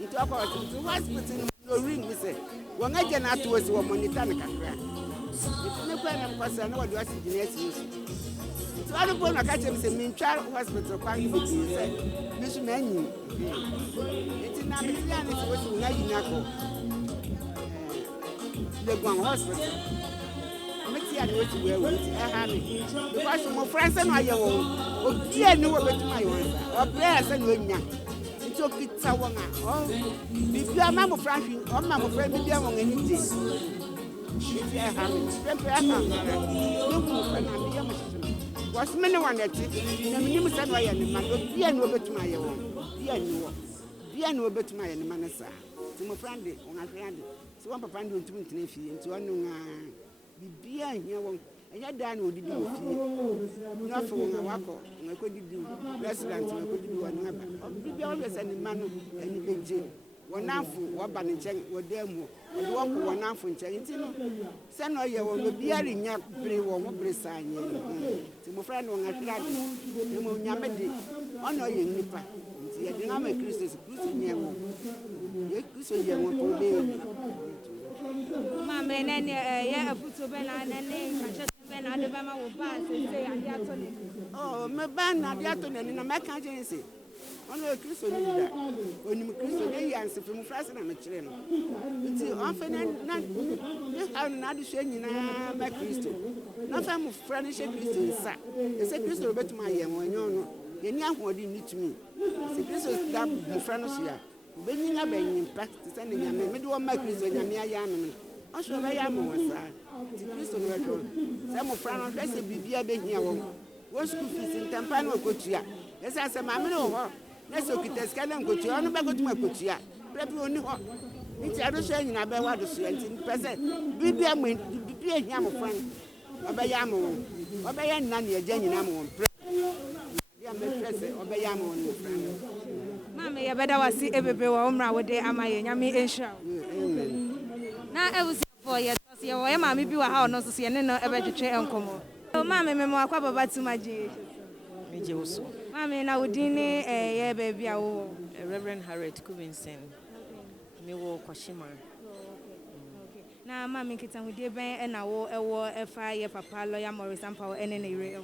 into kwa hospital no ring me say won aje na to si wo monitor na kakra it me kwa na mkwasa na wodi wasi jinesi so anu bo na ka che me se me ntwa hospital kwa ngi bi say me su manyi it na me ti ya ni se wo na yi na ko the one hospital. Meti ya no ti we we ti e ha me because mo friends no aye wo obi enu wo betuma yo o prayer se no nya nto kita won a o bibi ama mo friend o ma mo friend bibi won ani ti ti e ha me pempe ha no ku fa na me ya mo was me ne wan eti na me nim se no aye ne man obi enu wo betuma aye wo bi enu wo betuma aye ne man sa ti mo friend on a friend so one papa ndo ntumi ntene fie nti onu nga bibia hia won enya da na odidi ofie na fo nga wako nga ko didi restaurant nga ko didi wonu aba bibia wo besa ni manu ani beje wonafo wo ba ne nchen wo demu wo wo ko wonafo nchen nti no se no ye wo bibia ri nya bere wo mo bere sa anya nti mo fra no nga trade ni mo nya mede ono ye nipa nti ye de na ma Kristo nye wo ye Kristo ye wo to be mama nene ye aputo be na nene kache be na de ba ma wo ba se ade ato ne oh me ba na ade ato ne na me ka je se ono Kristo ni da oni Kristo ne yanse fe mu frase na me kire no nti on fe na ye ha na ade hwe nyina ma Kristo na fa mu fra ne hwe Kristo nsa se Kristo betuma ye mo enyo no ye ni ahodi ni tumi se Kristo da mu fra no so ya benyi na benyi impact se ne nyame me de wo ma Kristo nyame aya no o so be ya mo wasa ti Kristo no do se mo fra no se bibia be hia wo school fees ntampa no kotua esa se ma me no ho na so kiteska na kotua no be kotuma kotua prepi oni ho nti ado so nyina be wa do so nti pese bibia hia mo fra no o be ya mo o be ya nna ne agya nyina mo pre ya me frese obeya ma onu frano mama ye beda wasi ebebe wa umra wode amaye nyame ensha na ebusi for ye tosi ye wo ye mama bi wa ha ono so ye ne no ebetwetwe enkomo mama me mo akwa baba tumaji meje woso mama na wodini ye baby a wo Reverend Harriet Kubinson me wo kwashima na mama kita hudie ben na wo ewo efa ye papa lawyer Maurice Ampaw ene na ire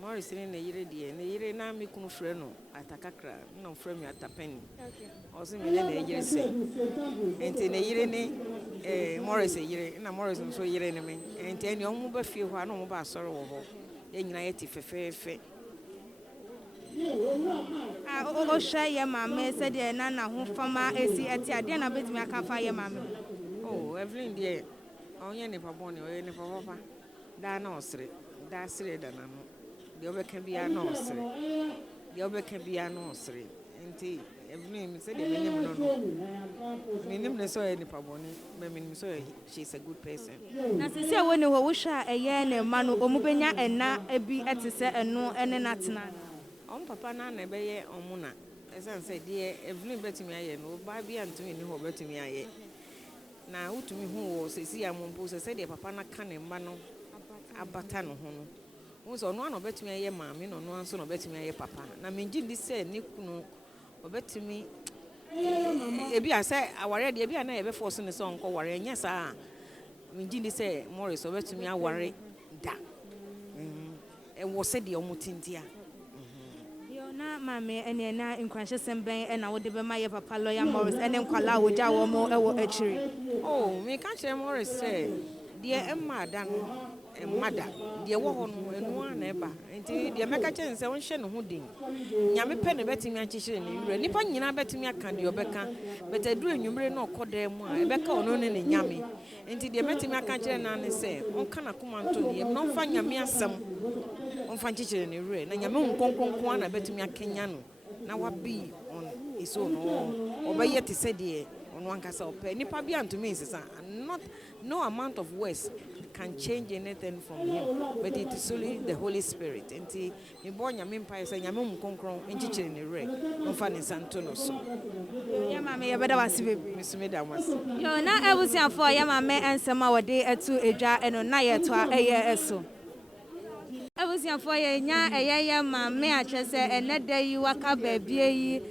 Maurice ne yire die ne yire na me kunu frɛ no atakakra na frɛ me atapani ɔse me ne yire se enti ne yire ne Maurice yire na Maurice nso yire ne me enti ene ɔmo ba fie hɔ na ɔmo ba asɔre wɔ hɔ ye nyina ye ti fefefe o hwɛ ye mama se de na ho fama esi eti ade na betimi aka fa ye mama oh Evelyn die onye ne pabone oye ne papa da na osre da sre da na no de obeka bia na osre de obeka bia na osre enti Evelyn me say de menim no no menim ne so ye ne pabone me menim so she's a good person na sisi e woni ho wo hwa eye ne ma no omubenya ena ebi etese eno ene natena on papa na na beye omuna esan say de Evelyn betimi aye no ba bia ntumi ni ho betimi aye na utumi hu wo sesi ya mompo se de papa na ka ne mba no abata no ho no wo so no ana betumi aye maame no no anso no betumi aye papa na menji ndi se ne kunu obetumi ebi ase aware de ebi ana ye be force ne so onko ware nya sa menji ndi se Maurice obetumi aware da wo se de omutintia na mama ene na nkwanhye semben na wode be ma ye papa lawyer Maurice ene nkwala woja wo mo ewo achiri oh me ka kire Maurice say de emma da no emmada de wo ho no enu na eba enti de meka kire nse won hye ne ho din nyame pe ne betimi akyehire ne wure nipa nyina betimi aka de obeka betadu enwumre na okoda mu a ebeka ono ne ne nyame enti de betimi aka kire na ne se onka na komanto ne yem no mfa nyame asem onfa nkyekire ne wure na nyame nkonkonkon na betumi akenya no na wabi on iso no obeye te se de ono ankasa ope nipa bia ntumi nsesa no amount of words can change anything from him but it is only the Holy Spirit enti me bo nyame mpa se nyame nkonkron nkyekire ne wure onfa ne santo no so ya mama ye beda wase bebi misumi da wase yo na ebusiafo ya mama ensema wode etu edwa eno na ye to eye eso ebusiafo ye nya eye mama achese enede yi waka baabie yi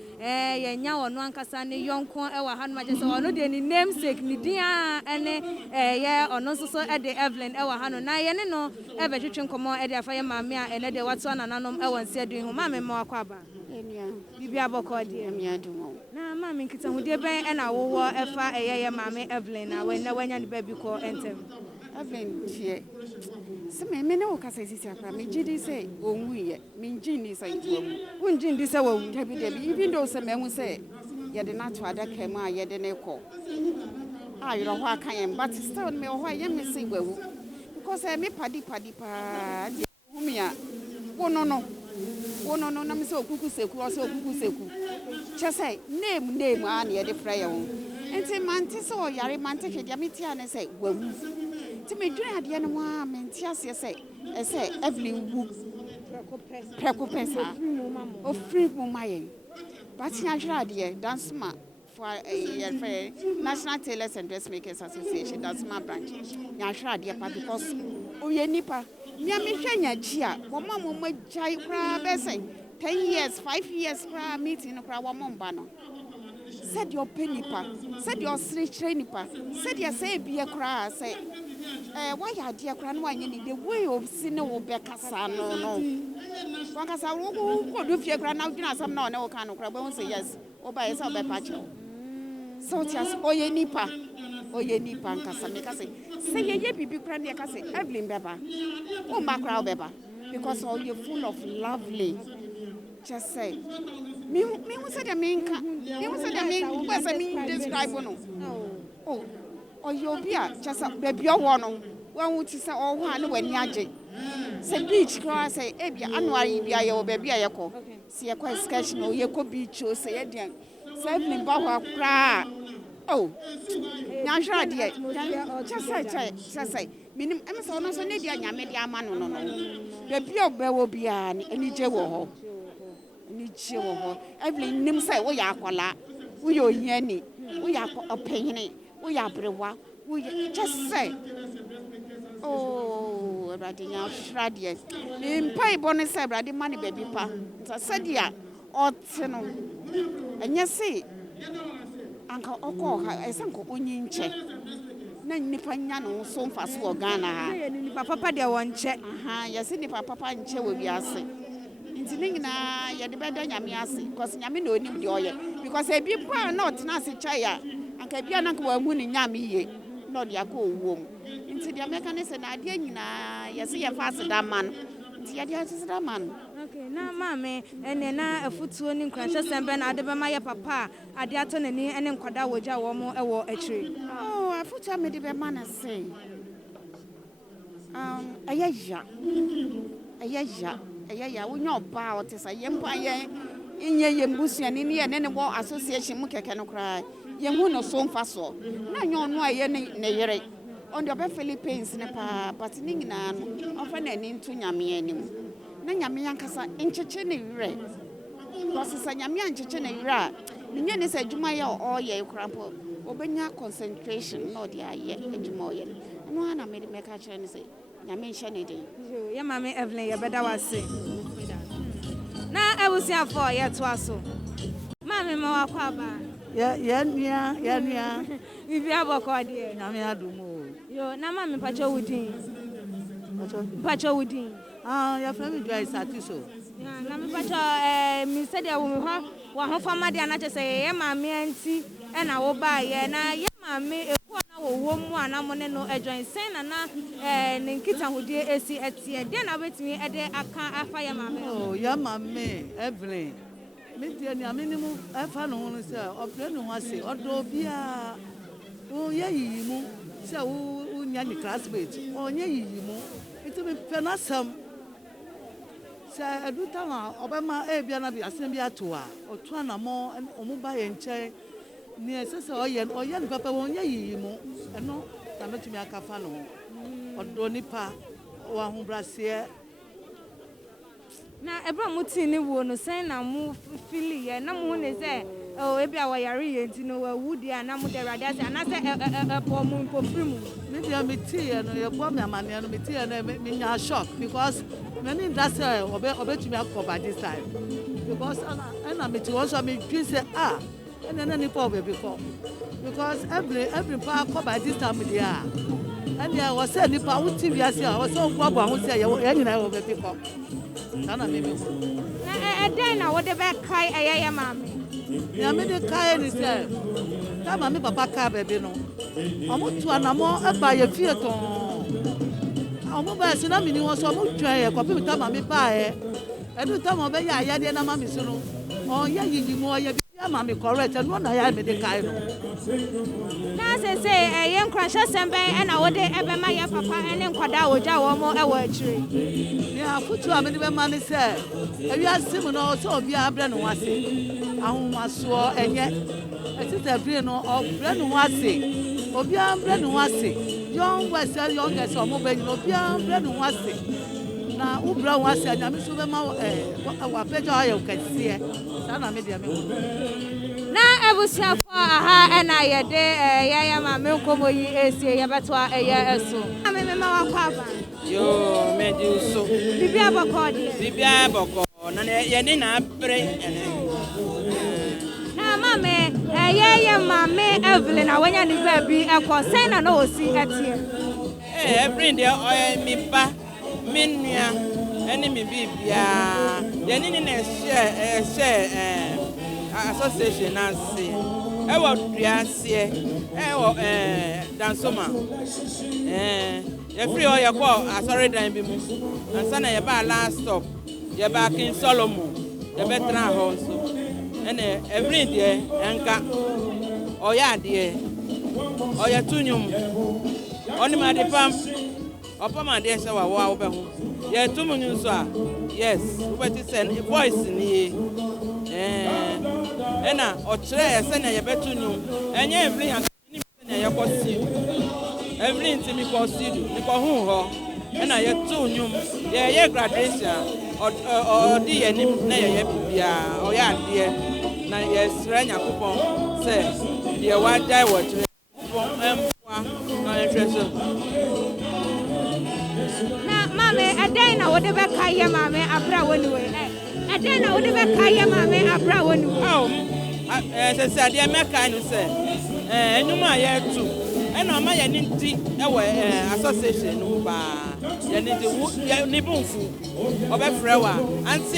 ye nya wono ankasa ne yonko e wa hanu achese wono de ni namesake ni dia ene ye ono soso e de Evelyn e wa hanu na ye ne no e be twetwe nkomo e de afa ye mama enede wato nananom e wonse adu hu mama ma wakwa ba enua bibia boko de enua dumo na mama nkita hu de ben e na wowo e fa ye mama Evelyn na we na wanya ne baby ko entem Evelyn tie se me ne wo kasa sisi akra me gidi se onwuye me ngini se wo ngindi se wo debi even though se me hu se ye de na to adaka mu a ye de ne ko ayro ho aka yen but still me ho ye me se gwawu because me padi pa de humia wono no na me se okuku seku o se okuku seku che say name a na ye de fra ye wo enti mante se o yare mante hwe de me tia ne se gwawu ti me dwene ade no wa menti ase se Evelyn wu preko pesa o free mu maye but nya hwere ade dance ma for National Tailors and Dressmakers Association dance ma branch nya hwere ade pa because o ye nipa me hwe nya ji a wo ma mo majai kra be say 10 years 5 years kra meeting kra wo mo mba no said your penipa said your street nipa said your say be kra say why ya dia kra no anya ni the way of sin wo be kasa no wakasa wo ko do fie kra na dwuna sam na o ka no kra be won say yes o ba yes o be pa che so tias oye nipa nkasa me ka say ye bibi kra ne ka say Evelyn beba o ma kra beba because all you full of lovely just say me who said describe no oh you be just baby no one would say oh one when yaje say beach cross say ebia anwari bia ye baby ayeko see ye kwa sketch no ye ko beach o say edian say Evelyn ba ho akra oh nya hwra de just say minim em so no so ne dia nyame dia ama no no be bi obewo bia ni je wo ho ni je wo ho Evelyn nim say wo ya akola wo yo hiani wo ya opehene wo ya brewa wo just say oh brother nya frade ni mpai bone say brother mani baby pa nta sadia ote no enye say anka oko ha esanko onyi nche na nipa nya no so mfaso organa ha nipa papa de won nche aha yesi nipa papa nche wo wiase nti ningina ye de beda nyame ase because nyame na onim de oye because ebi pa na otena ase chaya anka bia na nka wahu ni nyame ye na de akọ owom nti de ameka ne se na ade nyina yesi ye fa ase da man nti ye de ase da man. Okay, na mama ene na afutuo ni nkranhye sembe na ade bema ye papa ade ato nani ene nkwada wogya wo mo ewo akire. Oh, afutuo me de bema na say. Ayaja wonya oba otesa yempa ye inye yembusuani ne ye ne wo association mu keke no kra ye hu no so mfa so na nyo no aye ne yere on the Philippines ne pa but ni nyina no ofa na ni ntu nyame anim na nyame yankasa encheche ne yere because sa nyame ancheche ne yere a nye ne sa adwuma ye o ye krampo obenya concentration no dia ye adwuma o ye no na me ka kire ne say nyame nhye ne den ye mama Evelyn ye beda wase na ewusia for ye to aso mama ma wakwa ba ya nua bibi aboko de nyame adumo yo na mama pacho wudin ya frame Joy Satiso na me pacho mi said ya wo me wa ho fama de na che say ye mama anti e na wo ba ye na ye mama ekuo na wo mu anamo ne no adwan sen na ne nkita hodie esi etie de na betimi e de aka afa ye mama oh ya mama Evelyn me die ni amenimu afa no ho se opre no ho ase odo bia o ye yimu se wo nya ni classmate o nya yimu iti me penasam se eduta na obema e bia na bia asem bia to a otu anamo omuba ye nche ni esese oye ni papa won nya yimu eno na metumi akafa no odo nipa wa hu brase na ebra muti ni wo no sen na mu fili ye na mu ne se o ebi awa yare ye nti no wa wudi ana mu de rade ase ana se po mu pofri mu me dia meti ye no ye kwa me amane no meti ye no me nya shock because me ni ndase obetumi akoba this time because ana meti won so me twin say ena ni po be because every pa akoba this time dia and there was say ni pa wuti wi ase was so gbo abo ahun say ye nyina wo be biko sana me den na wo de be kai eye mama ya me de kai ni say ta mama papa ka be no omo tu anamo e ba ye fie ton omo ba se na mi ni won so omo twa ye ko bi ta mama pa e edu ta mo be ya ya de na mama so no o ya yiyi mo ya bi ya mama correct no na ya me de kai no na say ye nkranhye sembe e na wo de e be ma ye papa ene nkwada wogya wo mo e wo akire ya futu a me de be ma ni say ewi asim no so obi abre no wase ahụmaso enye etite bre no obre no wase obi abre no wase young youngest omobe no obi abre no wase na ubra wase anya mi so be ma wa pejo ayo kase sana me dia me na ebusiafo aha na ye de ya ma me nkomo yi esie ye beto eye eso me ma wakwa ba yo me di so bibia boko na ye ni na bre na mama ye mama Evelyn na wanya ni ba bi ekosen na osi etie every day mi ba mi nua eni mi bibia ye ni na share association na se e wo duase e wo dansoma ye free o ye ko asori dan bi mu ansa na ye ba last stop ye ba King Solomon ye betra ho so ene every day enka oya de oya tunyum oni ma de pam opa ma de se wa wo be ho ye tumunyu so a yes we better send voice ni ena o kire se na ye betunyum enye every han ni se na ye ko si Evelyn ti mi kɔ studio mi kɔ hu hɔ ɛna yɛto nnwom yɛyɛ graduation ɔdi yɛ nim na yɛyɛ bibiara ɔyɛ adeɛ na yɛsrɛ Nyankopɔn sɛ deɛ wagyae wɔ kyerɛ ɛmpoa na yɛhwɛ so. Na maame ɛdɛn na wode bɛka yɛ maame abra wɔ niwe ɛdɛn na wode bɛka yɛ maame abra wɔ niwe. Sɛ sɛ adeɛ mɛka no sɛ nnwom a yɛto ɛna ɔma yɛ ne nti ɛwɔ association no mu paa yɛ ne nti ne bumfu ɔbɛfrɛ wa anti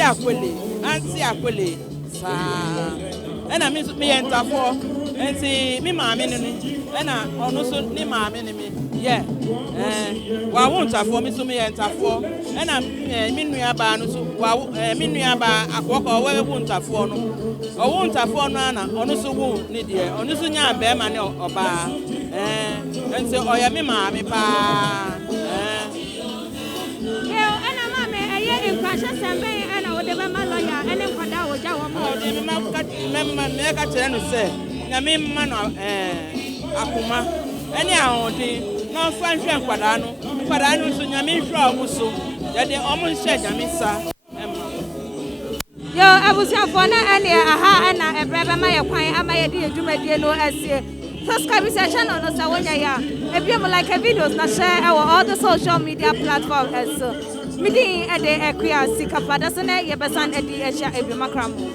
akwele saa ɛna me yɛ ntafoɔ nti me maame no ɛna ɔno so ne maame ne me yɛ wawo ntafoɔ me so me yɛ ntafoɔ ɛna me nuabaa no so wawo me nuabaa akɔkɔ ɔwɔ ntafoɔ no ɔwo ntafoɔ no ana ɔno so wo ne deɛ ɔno so nya bɛrima ne ɔbaa nti ɔyɛ me maame paa ɛna maame ɛyɛ nkwahye sɛmbɛn ɛna wode bɛma lɔya ɛne nkɔda a wɔgya wɔ ma mɛka kyerɛ no sɛ nyame mma no akoma ɛne ahoɔden na ɔmfa nhwɛ nkwadaa no nso nyame nhwɛ ɔmo so yɛde ɔmo nhyɛ nyame sa yo abusuafoɔ na ɛne aha ɛna ɛbrɛ bɛma yɛ kwan ama yɛde yɛ dwumadie no asie subscribe sɛ hyɛ no sɛ wonyɛ yɛ a ebiem like videos na hyɛ ɛwɔ all the social media platforms ɛso medin ɛde ɛkua sikafada so na yɛbɛsan ɛde ɛhyɛ ebimakra mu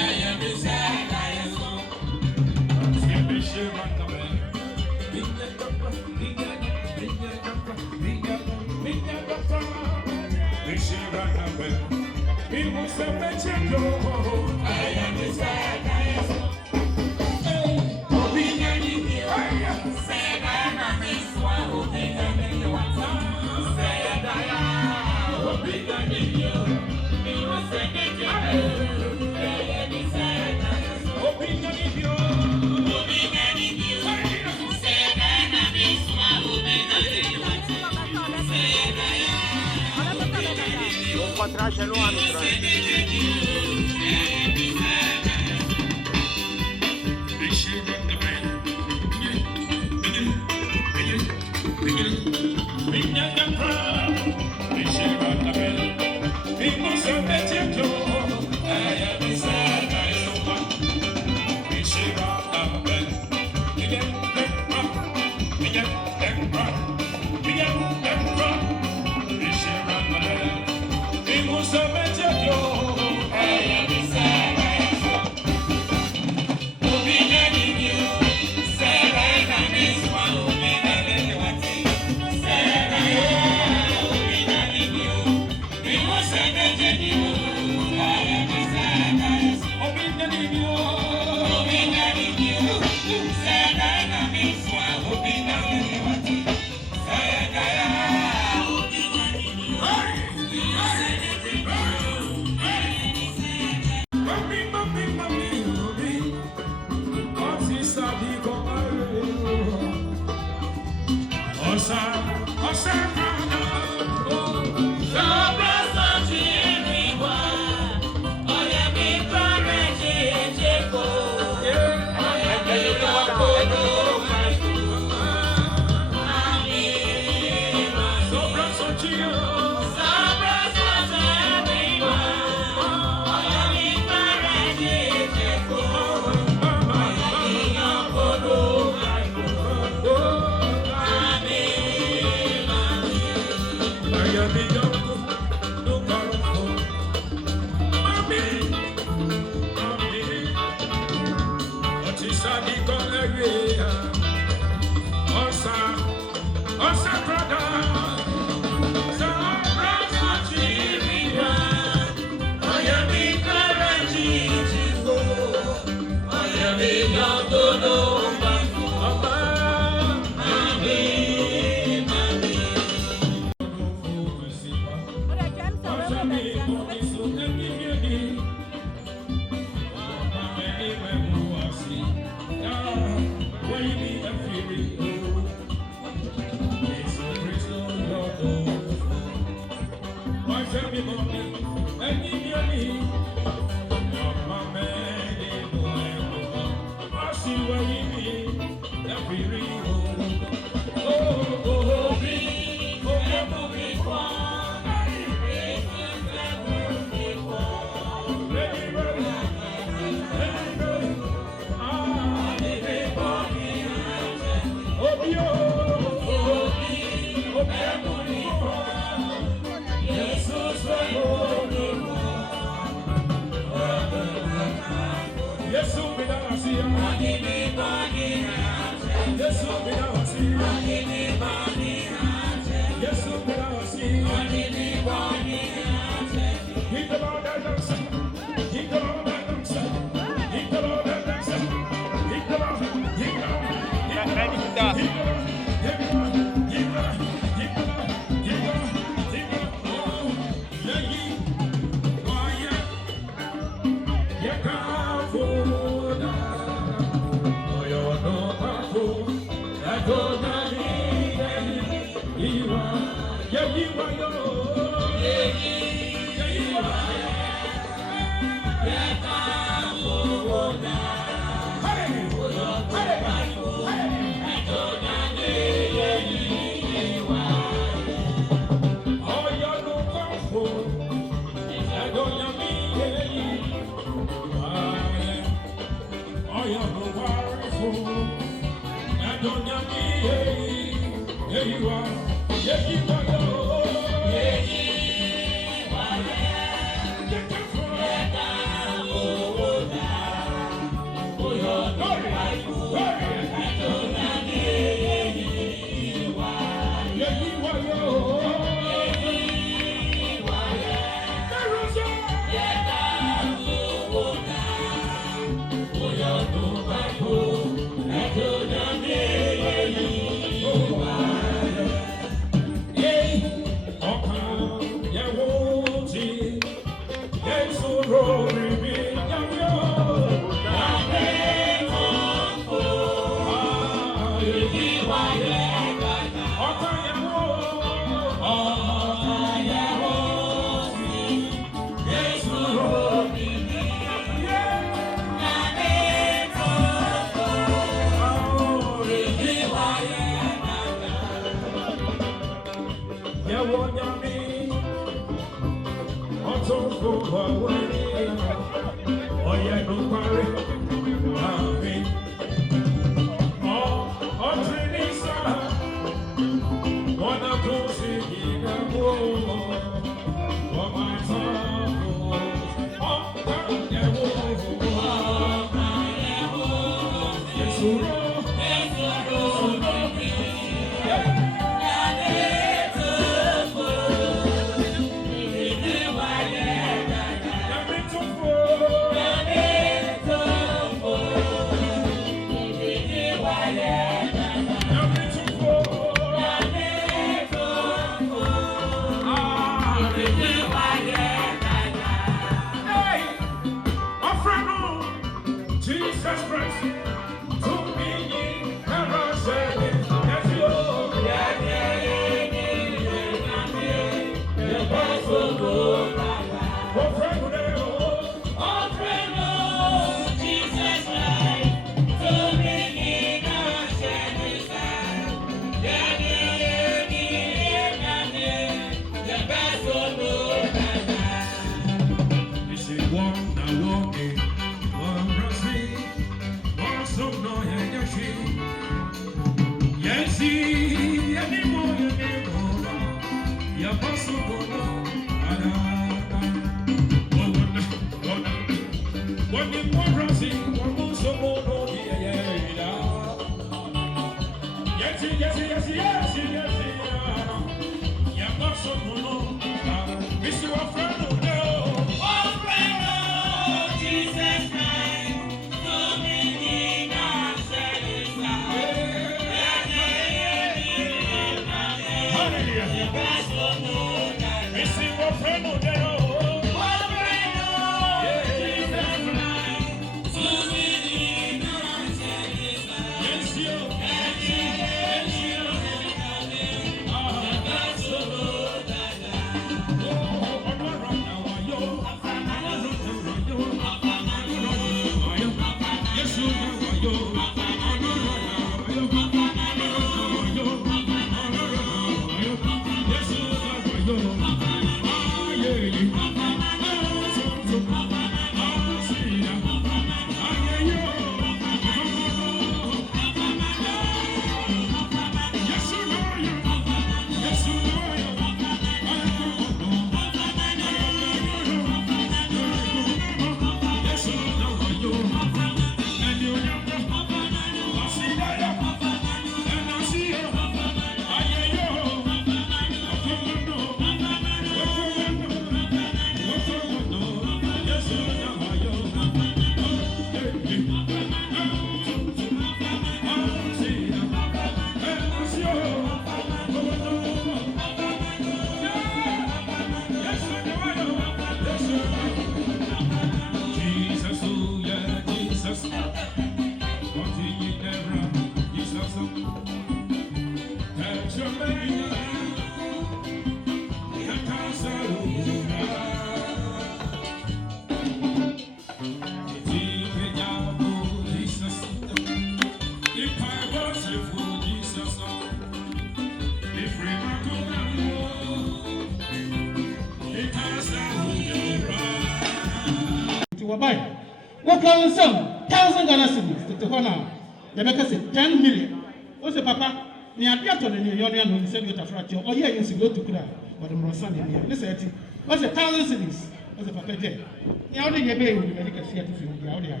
wabai. What can some 1,000 Ghana cedis to Hona? The Becca said 10 million. What's the papa? Near Piaton and Yonian when you said you to fratio. Oh, yeah, you go to Kura, but the Morosan in here. Listen, what's 1,000 cedis? What's the papa dead? The only baby will be medical theatre from the audio.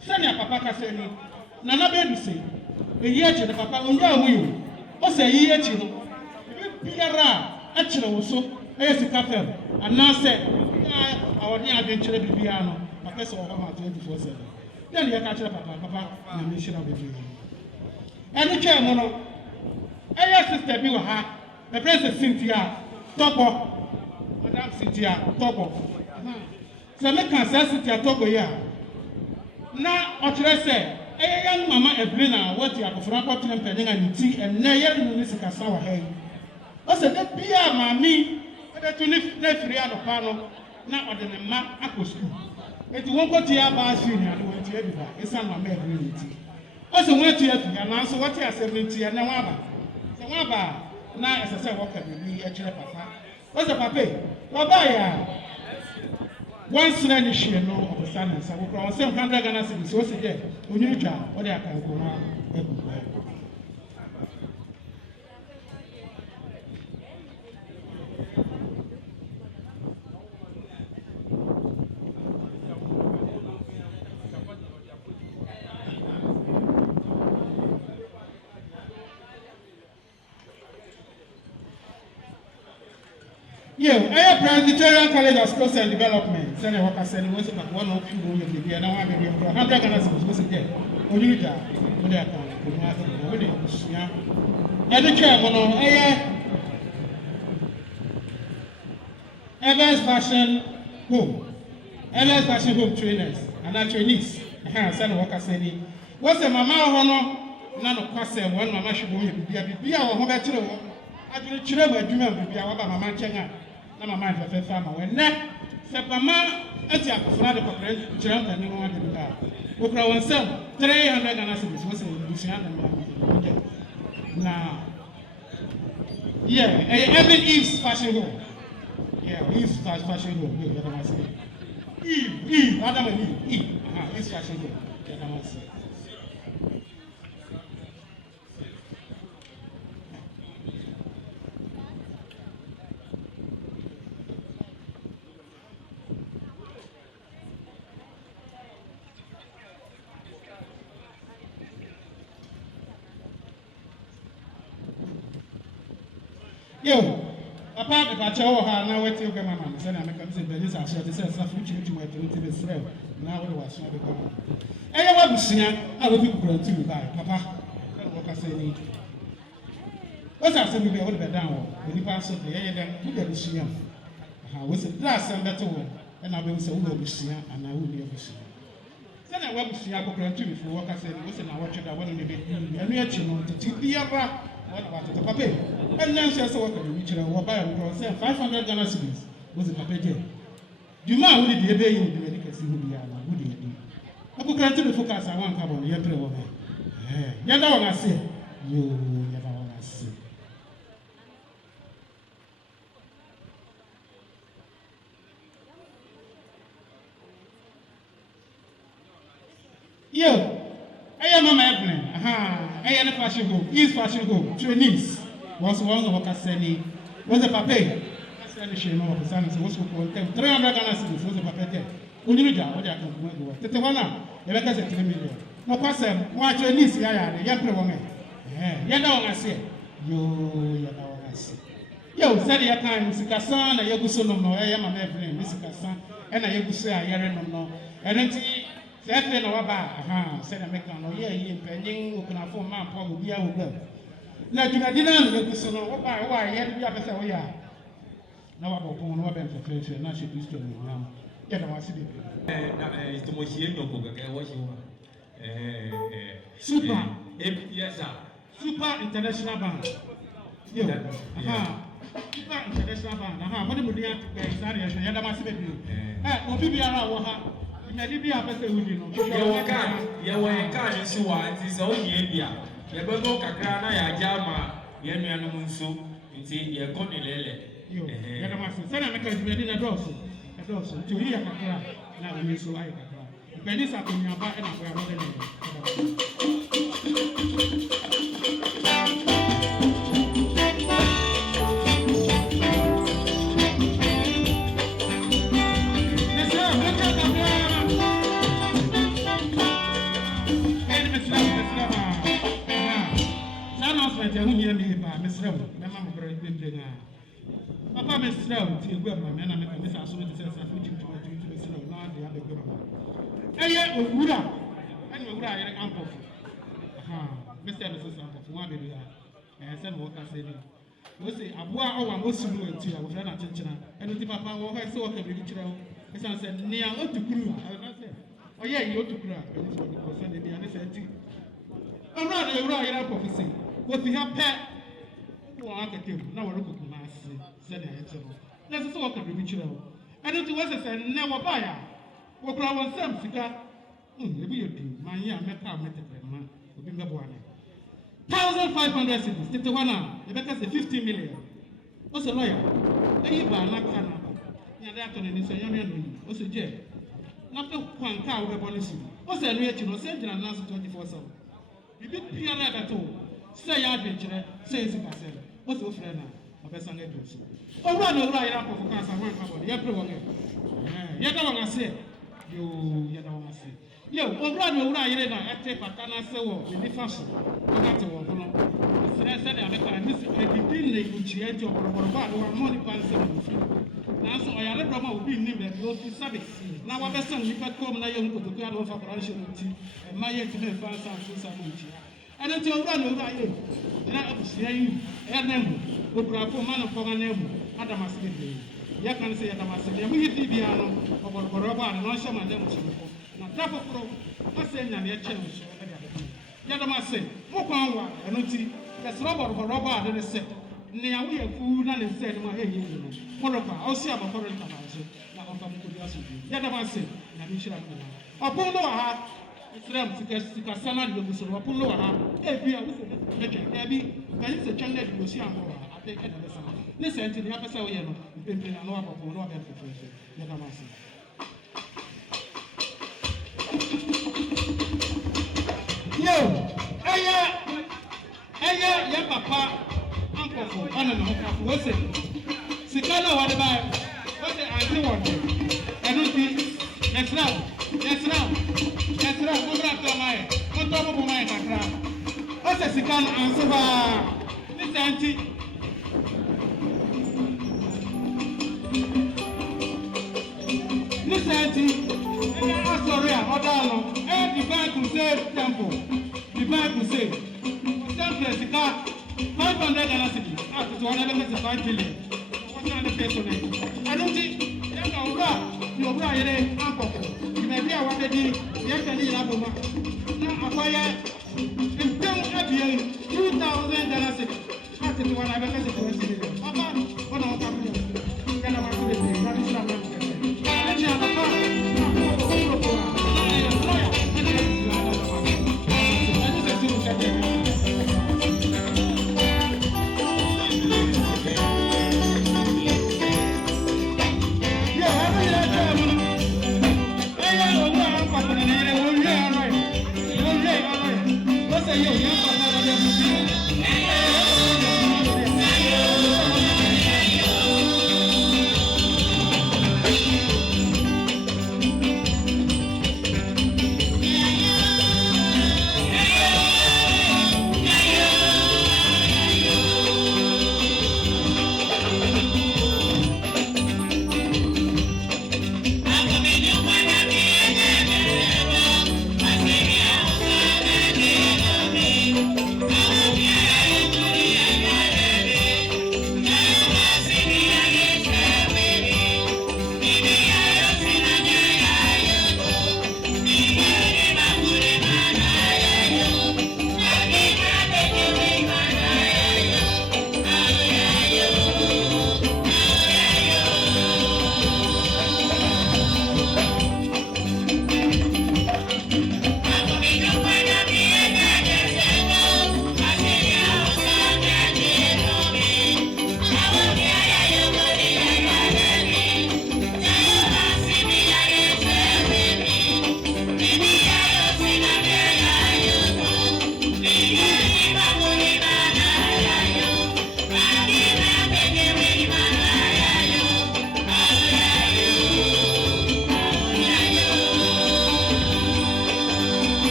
Send your papa say, Nana baby say, a year to the papa on your will. What's a year to Piara, actually, also, as a captain, and now said, our near adventure be piano, a person of Homa 24/7. Then you catch up, papa, and a mission of the dream. And the chairman, a sister be with her, the Princess Cynthia, Topo, Madame Cynthia, Topo. So make us Cynthia Topo here. Now, what should I say? A young Mama Evelyn, what you have for a bottle and penning and tea, and near the music as our head. I said, that be a mammy, that you live free out of panel, not on the map, I school. It won't go to your bar soon, and went to everybody. It's not my community. I said, went to you, and answer what you are 70 and now. So, Waba, now as I said, what can be a papa? What's the papa? Wabaya. One slender share no of the sun and some 700 Ghana cedis. What's it there? When you try, what I can go on. Yeah, I Presbyterian College of Skills and Development. Send a worker sending was about 1 or 2 rooms of the and I may be 100 Ghana cedis. What's it there? When you try, what I can go on. And the chairman, Evans Fashion Home. Evans Fashion Home trainers and our trainees. Send a worker sending. What's a mamma honor? None of Passam, one mamma should be a home at I do children were doing a mamma Changa. Na mama fa fa ma wenne se pama atia kofra de kokre chira ta ni mo de ka wo kra won sem 300 Ghana cedis wo se busia na yeah Evelyn Eve's fashion home yeah Eve's fashion home yeah Ghana cedis Eve Adam Eve Eve's fashion home yeah Ghana cedis. Yo, apart from that, I now wait till you come and say, I'm going to say, this is a set of future to my 20 Israel. Now, we was not the common. And I want to see, I will be grown to buy, Papa. What I say, what's I said, we will be down. When you pass up the air, then you get the Siam. I was a glass and better one, and I will say, we will be Siam, and I will be able to see. Then I went to see I go to before what I said, listen, I watch it, I want to be a mere chino to be a the papa. And now she has what can you buy a 500 Ghana cedis. Was it papa? Do you mind who did the baby in the medical city? Who did you? I could grant the focus I want carbon. You play over. You know what I say. You never want to see. Yo. I am Mama Evelyn. I am a fashion home. East fashion home. Trainees. Was one of our Cassini. Was a papa. Cassini, she know of the son. Was called 300 Ghana cedis. Was a papa there. Unija, what I can go. Tetewana, the letters at 3 million. No person, watch your niece, Yaya, the young woman. You know, I say. You know, I say. Yo, said your time, Mr. Cassan, a Yaguson, no, I am a Evelyn, Mr. Cassan, and a Yagusa, I hear no. And then Evelyn or Abba, said American, oh, yeah, you pending, who can afford my poor will be our girl. Now, you didn't know, so why, yet we have a way. Now, I'm going to open for face, and I should be still now. Get a city. It's the most young of Super, yes, sir. Super International Band. Super International Band. What do you have to pay? Sorry, I should have a city. Oh, be around. Yɛwɔ kaa ne so wa nti sɛ woyɛ bia yɛbɛbɔ kakra na yɛagya ama yɛn nuanom nso nti yɛkɔ ne lɛlɛ yɛdamase sɛna meka dwumadi na dɔɔso ɛdɔɔso nti oyi yɛ kakra na we so ai kakra pedi sa to nyaba e na ko ya bode ne Papa Mr. T. Webman, and I'm a Miss Assumption, which you to not the other government. Hey, Ura, and Ura, Ampaw. Mr. and Mrs. Ampaw, one baby, and some workers said, we say, Ampaw, or one was similar to our friend Attention, and the Papa or her so can be child. As I said, near to Kuru, I said, oh, yeah, you ought to cry, and this one was Sunday, and I said, I'm not a Ura prophecy. What we have pet. Now we're looking at said let's also walk a picture. I don't want to say never buy. What I want some cigar. Maybe you do. My year, make a man. Will be the one. 1,500 cities. It's the one now. The better say 50 million. What's a lawyer? They buy not can. You're that on any young. What's a jail? Not the one car with a policy. What's a rate? You know, send an answer 24/7. You didn't peer at all. Say adventure, say it's a person. What's your friend now? A person get you. Oh, one over I up for cancer, one couple. You have to you don't want to say. You don't want to say. You, over over I take a canna so in the fashion. You got to walk on. So I said, I miss a didn't negotiate your money person. Now, so I had a drama will be named that you to service. Now, what person you can come now, you go to grad of operation and my yet to be fast and so and until you run over you. And I was saying, Adam, who brought for man of Poganemu, Adamas. You can say Adamas, and we hit the piano about Boroba and Nosham and them. Now, Tapo Pro, I say, and your challenge. Yadamas say, Mokawa, and Uti, that's Robert Boroba and the set. Now we have food and said, my head, Moroka, I'll see about Corona. Now, I'm coming to the Asu. Yadamas say, and we shall go. Upon our heart. Islam sika sana di buso wa pulo ha e bia wo se e bi kan se changa di buso ambo ha ate e na sama ne se enti ya pesa wo ye no pempe na no apopo no abia fefo ya da masi yo aya ya papa ankofo ana no ka wo se sika na wa de ba wo se anti wo de enu ti yes now Yes, sir. Go back to my. Go top of my kakra. What's the second answer? This auntie. This auntie. I'm sorry. Odalo. The Bible says temple. The Bible says. Temple is car. 500 dollars. After 1.5 billion. What's on the face of it? I don't think. You're right. Ampaw. Maybe I wanted to get a little aboma. Now, acquire in $2,000. After the one I got a million. Papa, what are you get about the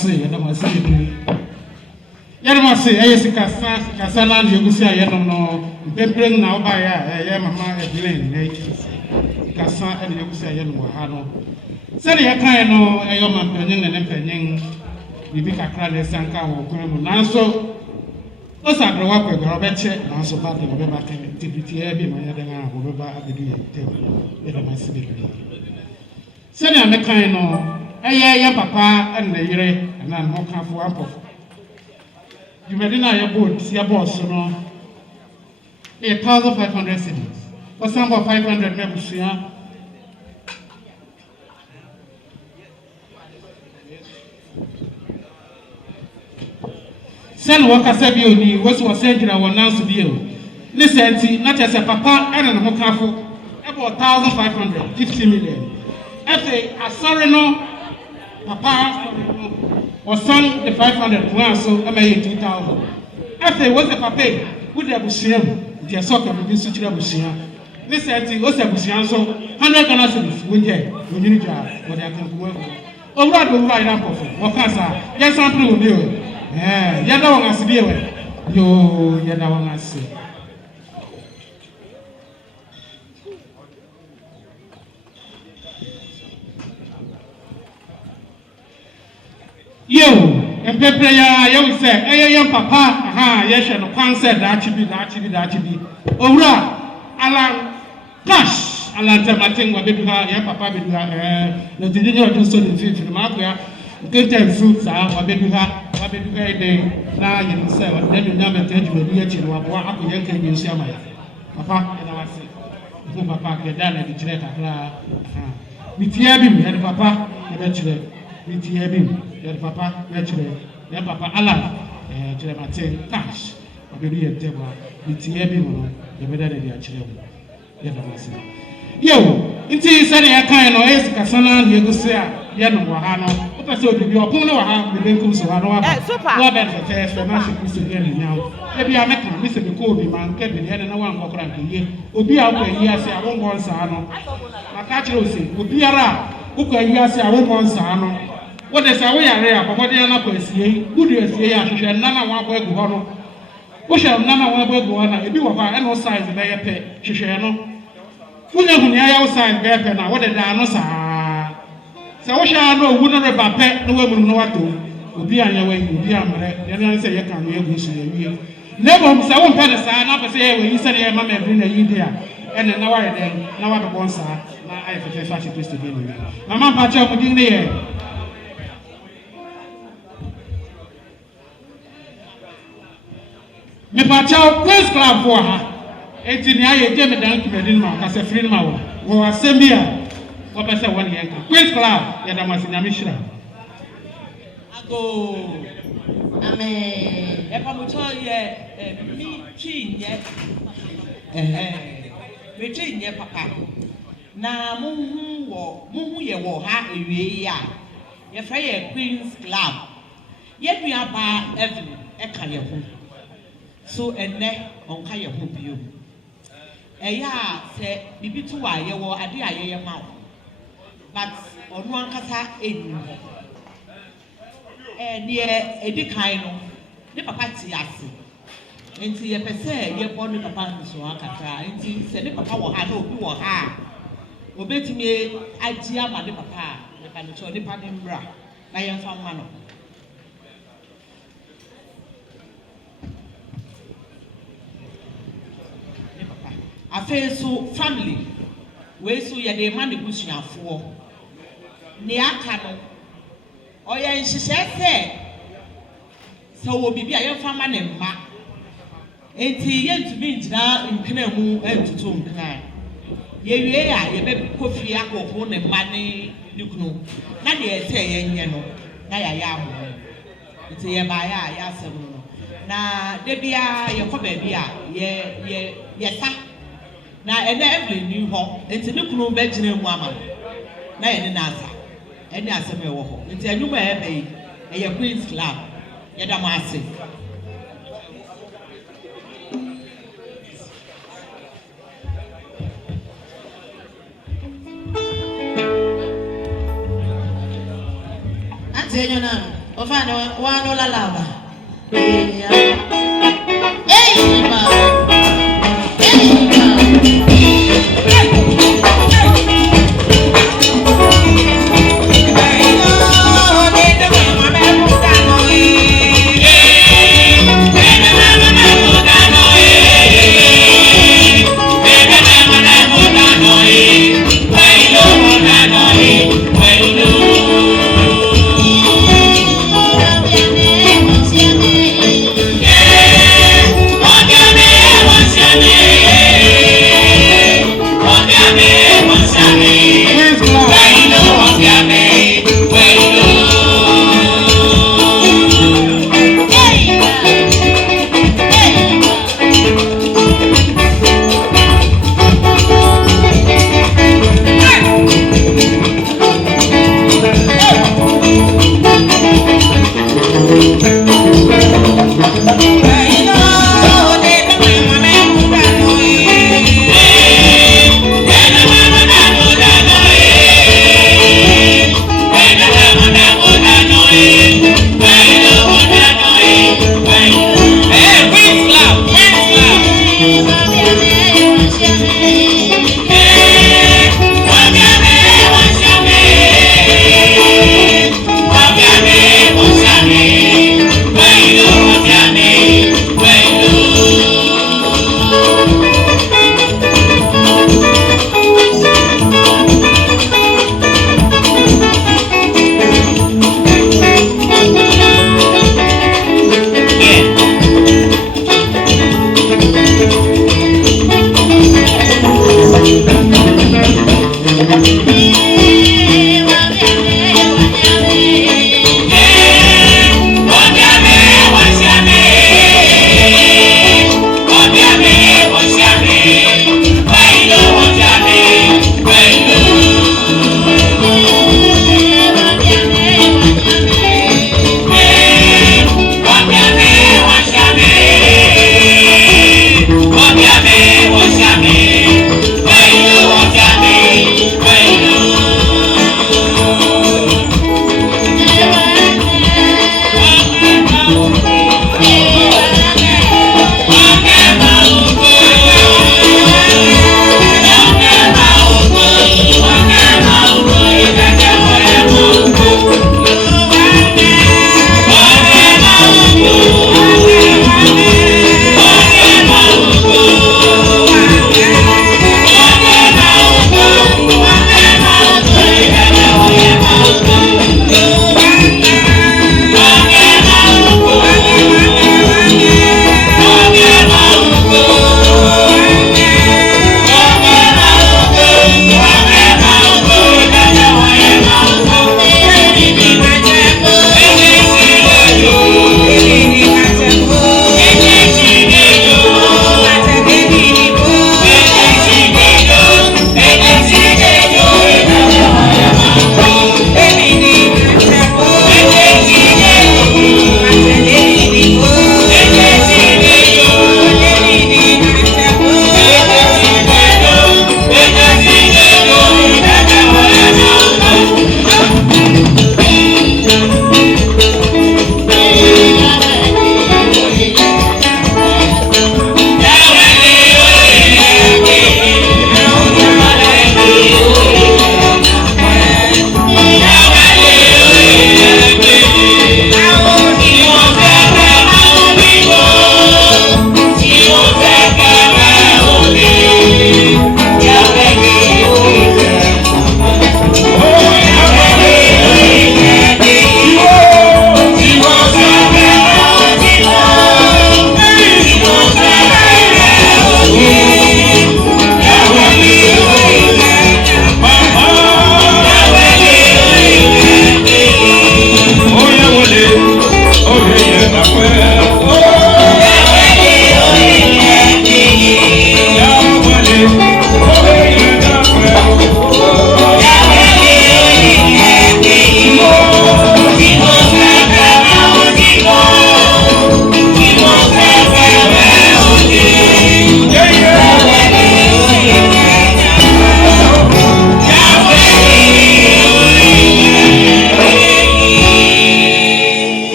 say, and I say, Yadama say, I see Cassana, you say, I don't know, bring now by Mama Evelyn, Cassan, and you say, I don't know. Say, I can't know a young man penning and penning, you be a crowd and sanka or Graham. Now, so, those are grow up with Robert, now so bad, the Robert can TPT, my other whoever I believe, Yadama say. Say, I'm a kind of, I papa and the yere, and I'm more careful up of. You may deny your boat, your boss, you know. 8,500 cities. For some of 500 members here. Send workers said you was sent in our announced deal. Listen, not as a papa and a more careful. About 1,500, 50 million. I sorry no, papa. Or son the 500 pounds, so I made 2,000. After what's the papa? Would the Bussian, the soccer will be such a Bussian. Listen, what's the Bussian? So 100 dollars when you need job, what I can work. Oh, what will write up of it? What can I? Yes, I'm through with you. Yeah, you don't want to be away. You don't want to see. You, and Pepe, you say, hey, young papa, yes, and concert that should be. Ora, Alan, gosh, Alan, Tamating, what baby, young papa, no, the dinner do so the future, the mark where good time fruits are, what baby, day, now you say, then you never tell you, you what happened, you can see my papa, and I say, who papa get down at the Chileta, with Yabim, and papa, eventually, with Yabim. Your papa, naturally, your papa, Allah, Jerematin, cash, or maybe a table, with Yabim, the better than your children. Yo, it is any kind of ace, Cassana, Yagusia, Yano, Wahano, what I said to be a polo, the Benkus, Wahano, super, better for test, the master Christian now. Maybe I met him, Mr. Kobe, man, Kevin, and no one walk around here. Will be out when he has a one one sano. My catcher will be a rat, who can you say a one one sano. What is our way area, but what they are not going to see, good you see, I shall none one way go on. What shall none one way go on? If you are no size of a pet, Shishano. Who know when you are outside bear pen, what did I know, sir? So what shall I know? Wouldn't about pet, no woman know what to will be on your way, will be on my then I say you can be able to see. Never, so I won't pay the sign up and say, when you said, yeah, mamma, bring a year, and now I then, now I want, sir. Now I have to fashion twist again. Mamma, patch up within the air. Me pacha Queen's Club for her. Eti ni aye je me dan kibedin ma ka se free ma wo asembia. Wo pese won ye nka. Queen's Club ya da masinya me hira. Ago. Amen. E pa mo cho ye mi chi nye. Me chi nye papa. Na mu hu ye wo ha ewie ya. Ye fra ye Queen's Club. Ye dua ba Evelyn e ka ye ho. So ene onka ye ho bio eya se bibitu wa ye wo ade aye ma wo but onu ankasa enu ne edikan no ne papa ti ase enti ye pese ye bo ne papa nso akatra enti se ne papa wo ha na obi wo ha obetimi agi ama ne papa ne pa ne cho ne pa ne mbra na ye mfa ma no afa so family we so ye dey man busuafo ne aka no oye nhihye se wo bibi a ye fa ma ne mma enti ye ntumi ngira nkena mu entutu nkena ye wie ya ye be kofi akofo ne mma ne dikunu na de ese ye nye no na ya mo enti ye ba ya asem no na de bia ye ko ba bia ye sa na ene Evelyn ni ho enti ne kunu be gina mu ama na ye ne nasa ene asem e wo ho enti anuma e be e ye Queen's Club ye da ma ase Ante nyona Wano la lava. Hey, ma.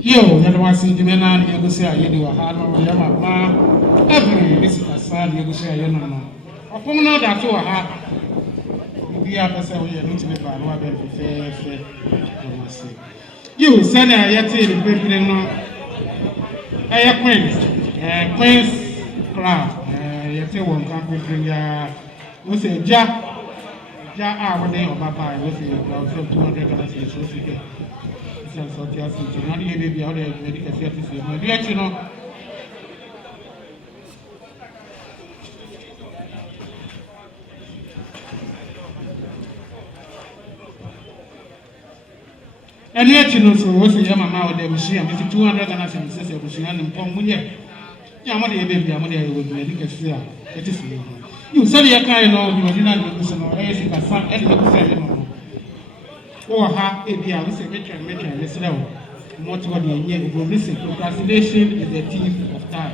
Yo, yɛde wase de me na ne yɛgo sɛ a yɛde wɔ ha no yɛ ma ma Evelyn bɛsi kasa ne yɛgo sɛ a yɛ no no ɔpom no da so wɔ ha bi a pɛ sɛ woyɛ no ntimi ba no wabɛ fɛfɛɛfɛ na wase yo sɛnea yɛte ne bebree no ɛyɛ Queens club yɛte wɔn ka bebree ya wo sɛ gya a wɔde ɔbaba wo sɛ yɛkura wo sɛ 200 Ghana cedis so fi dɛ so Téars nti na de baby how dey medical care to see no dey no eni echi no so wo se ya mama o dey bushi am 200 Ghana cedis se bushi na mpom munye ya mo dey baby am dey wo medical care it is you say you can no you dey na do so no e si ka fa e dey ku say no oh ha ebia we say metwa lesson what the year Maurice procrastination is the thief of time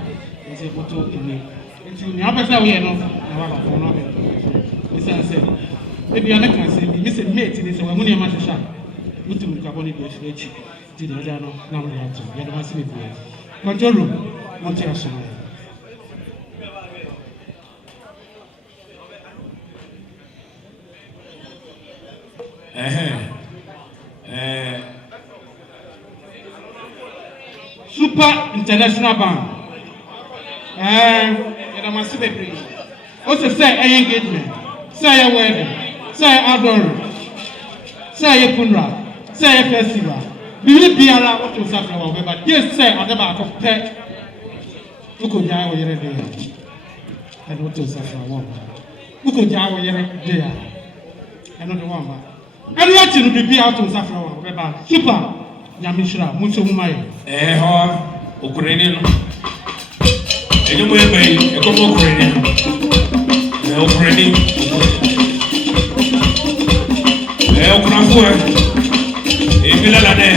is a photo in me it's in the opposite way no na wa for no be say maybe I can say me say mate this we money ma sha mutum ka boni do shi echi ti de da no na mo ya to ya do see me control room mo ti aso Super International Bank. You must be free. Also say engagement, say wedding, say outdoor, say funeral, say festival. Be be allowed what to suffer over, but yes, say on the back of pet. Who could die with your day? And what to suffer over. Who could die with your day? And not the one. And let you be out to suffer over. Super. Nyamishra, mucho mumaye. Ho, Ukraine no. Enyo mo ebe, e ko mo Ukraine no. Ukraine. Ukraine fo. E bila la de.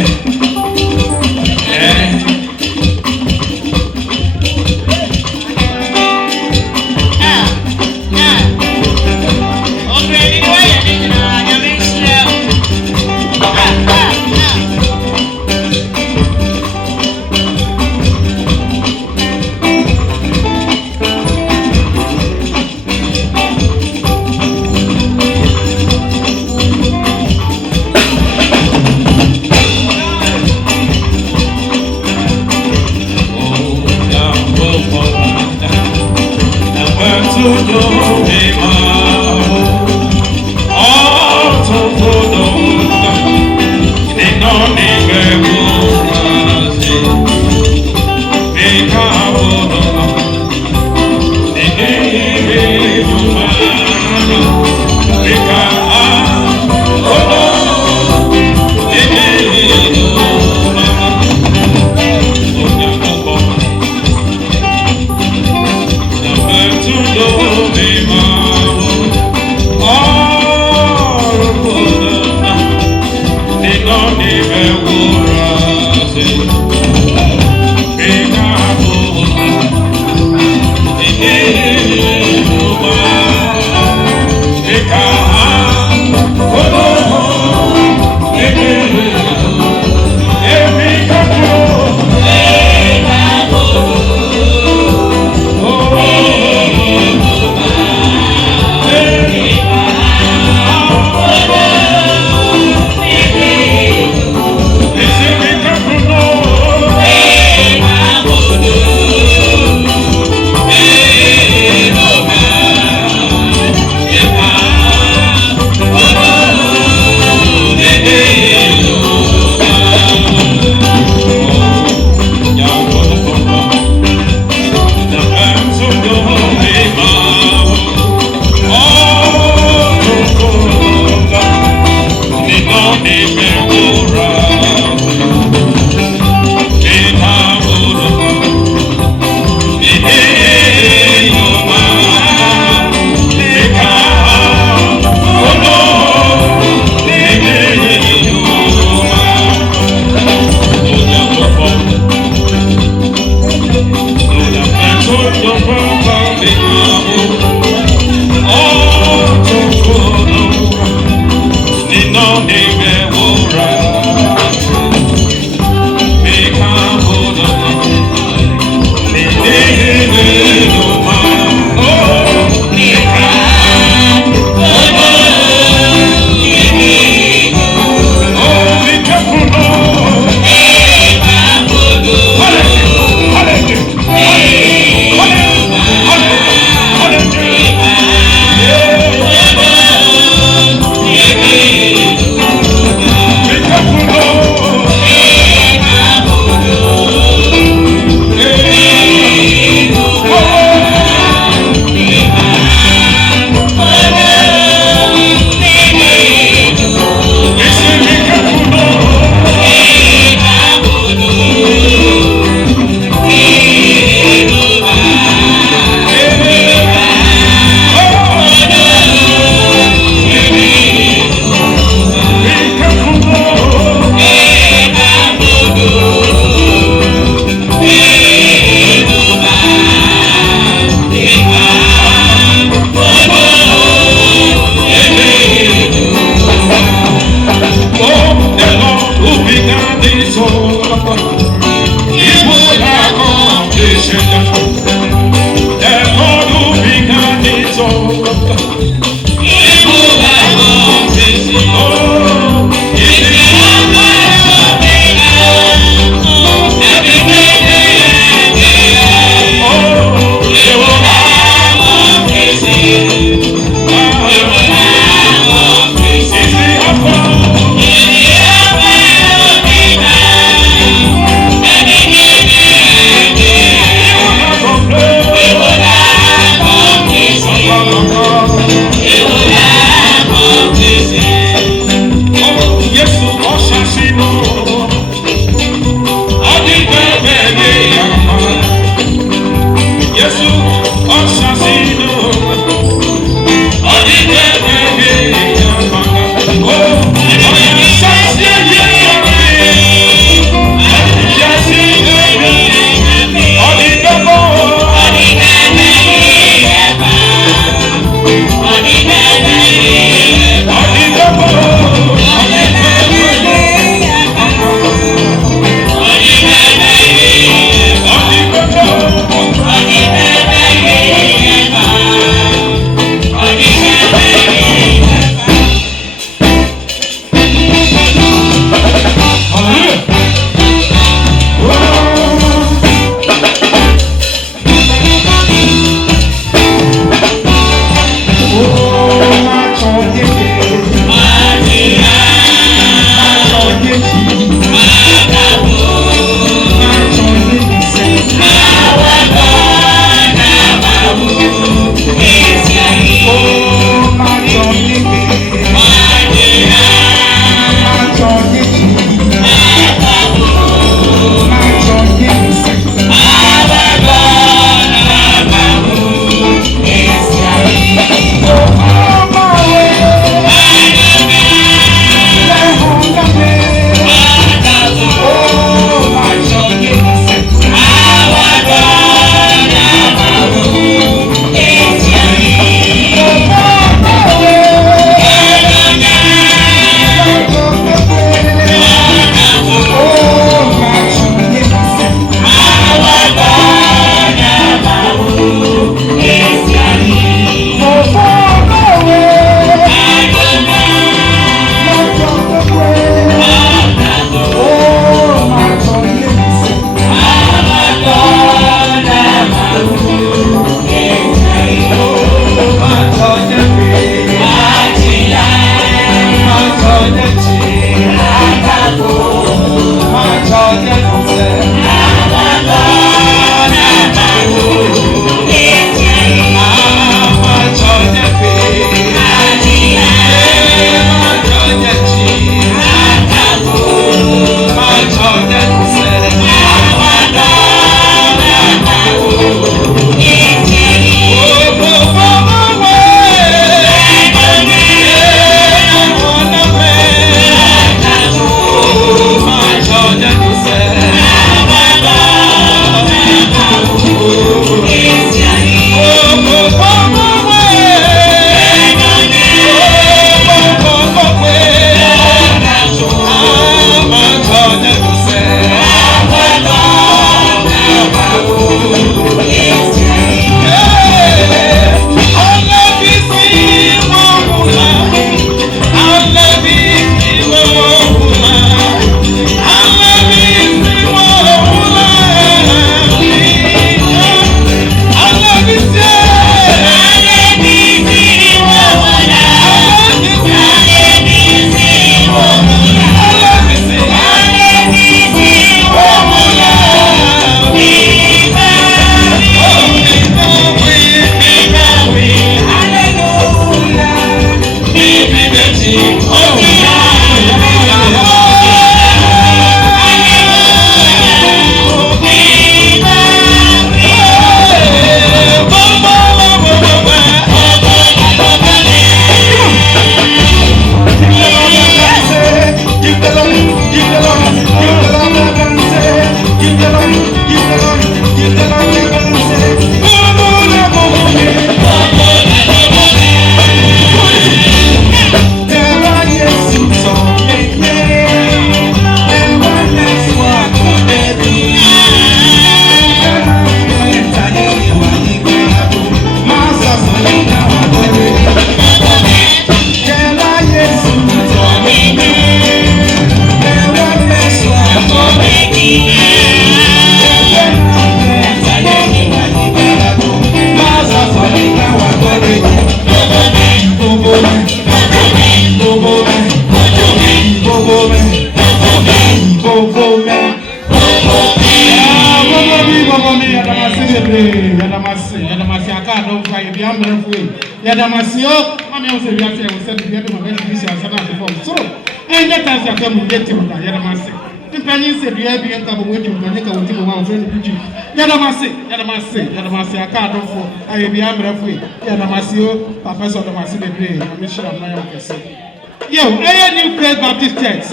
New Praise Baptist Church,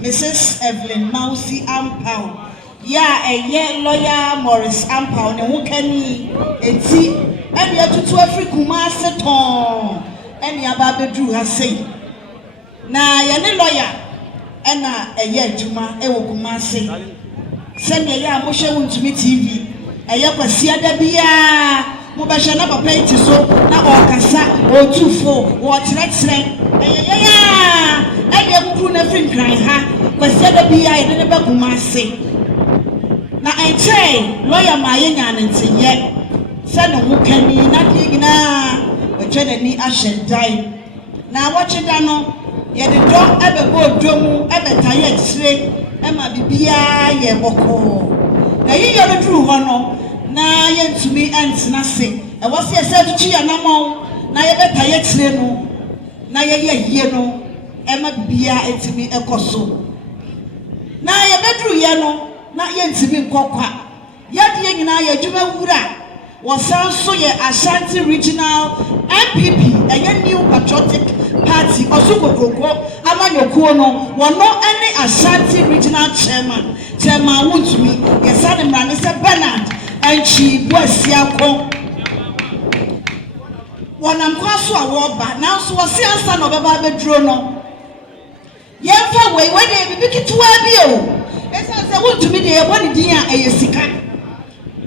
Mrs. Evelyn Maurice Ampaw. Lawyer Maurice Ampaw ne ho kani enti e bia tutu Afrikuma seton eni aba bedru ha sei na ye ne lawyer na adwuma e wo kuma sei se ne ya mo hwe wontumi TV kwasi ada bia mo ba hwe na papa iti so na okasa otufo wo kyerɛkyerɛ ya kukuru na finkran ha kwasi ada bia ye ne ba kuma sei na enche lawyer ma ye nyanente ye se ne ho kani na de nyina otwe nani ahyedan na wocheda no ye de do abebo odwomu abetaye kyire ma bibia ye boko na yiyo no duru ho no na ye ntumi antena se e wose ye se tutu ya namon na ye betaye kyire no na ye yie no ma bibia etimi ekoso na ye beduru ye no na ye ntimi nkokwa ye de nyina ye dwuma wura wasan so ye Ashanti Regional MPP eye New Patriotic Party osugogoko amanyokuo no wono ene Ashanti Regional Chairman Wuntumi ye sane mrane se Bernard anchi Boasiako wonam kwaso awoba nanso wose ansa no beba bedro no ye fa we de bibikitwa bi o esa se Wuntumi de ye boni din a eye sika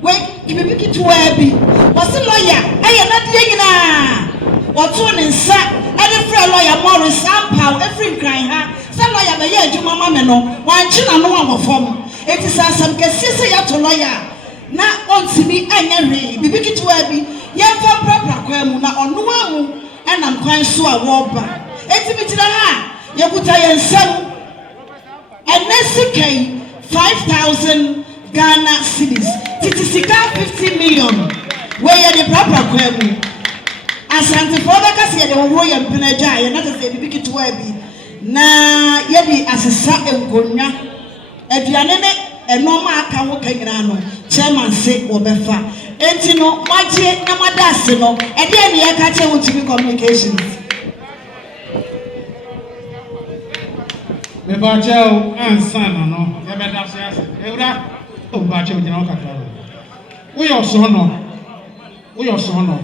we bibikitwa bi wose lawyer eye na de nyina woto ne nsa ene frɛ lawyer Maurice Ampaw every crying ha se lawyer be ye adwuma ma me no wanchi na no amofom eti sa asam kesi ya to lawyer na ontimi anya hwe bibikitwa bi ye fa prapra kwa mu na ono amu enam kwan so a woba eti bitira ha ye kuta ye nsam enesikai 5,000 Ghana cedis titisika 50 million we ye de prapra kwa mu Asante for the kasi ye de wo ye mpena gya ye na te se bibikitwa bi na ye di asesa enkonwa aduane ne enoma aka ho kanyina no chairman se wo befa enti no magye na madase no e de ne ye ka che Wuntumi communications Me bacho ansana no. Ya be da se ase. Ewura o bacho jina o kakra. Wo yo so no. Wo yo so no.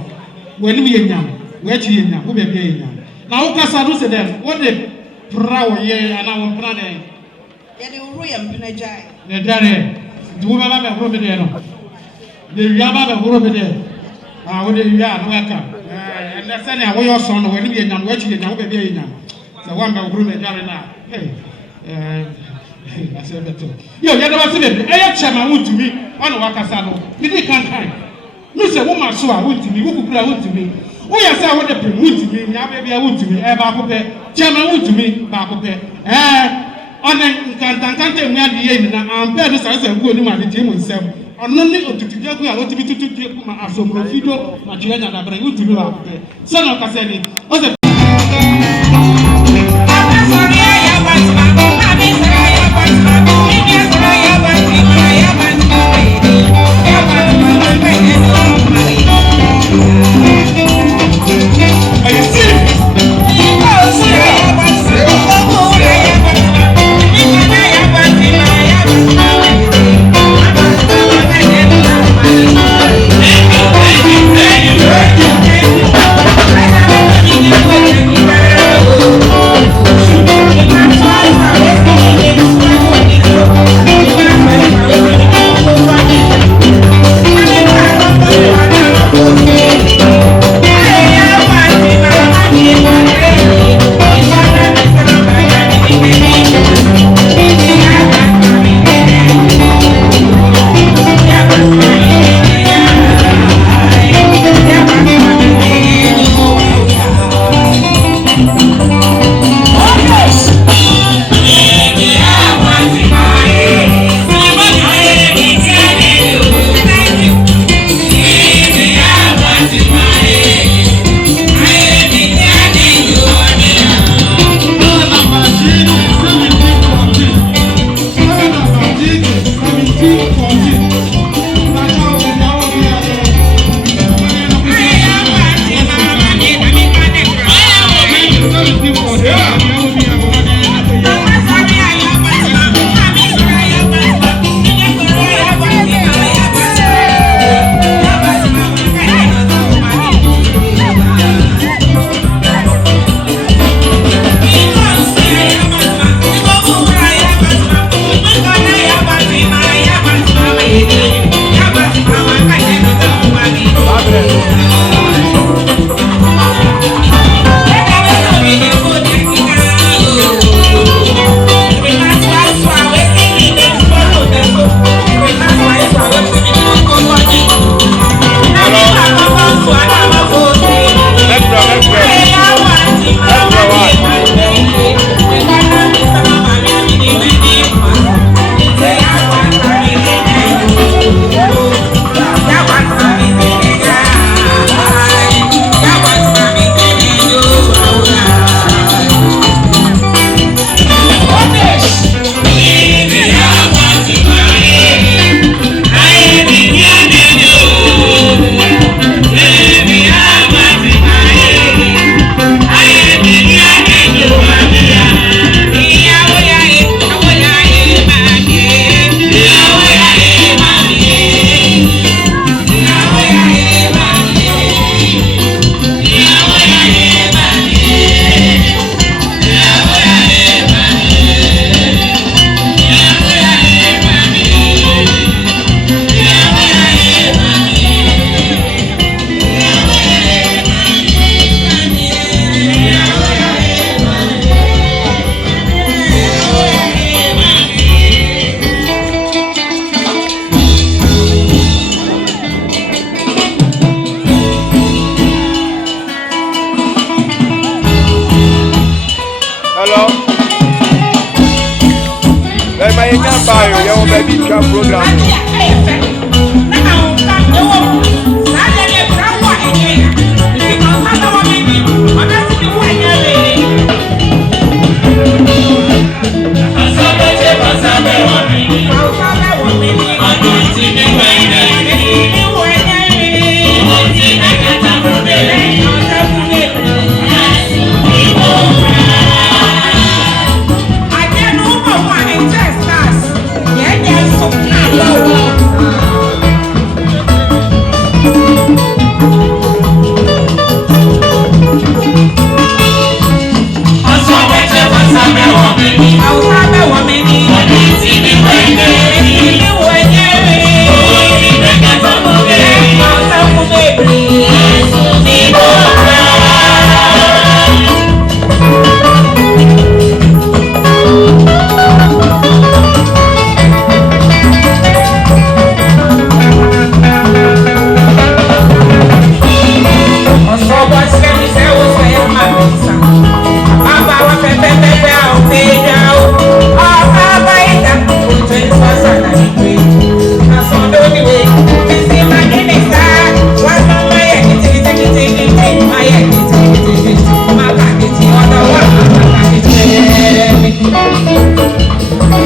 Wo ni ye nyam. Wo achi ye nyam. Wo be ye nyam. Na wo kasa do se dem. Wo de pra wo ye ana wo pra den. Ya de wo yam pina jai. Ne dare. Du ba ba horo be de no. De wi ba horo be de. Ah wo de wi a no aka. Na se ne wo yo so no wo ni ye nyam. Wo achi ye nyam. Wo be ye nyam. So one ba horo be dare na. Hey. I said better. Yo, you never see it. I chairman would to me. One wakasa no. Me dey kan kan. No say woman so a would to me. Who could pray would to me. Oh yes, I would to me. Nya baby I would to me. Ba ko pe. Chairman would to me. Ba ko pe. Onen kan me ade ye na ampe no say go ni ma de je mo nsem. Ono ni otutuja go a otibi tutu ma asomro fido ma chira nya da bre would to me ba ko pe. So no ka say ni. O say I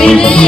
Baby,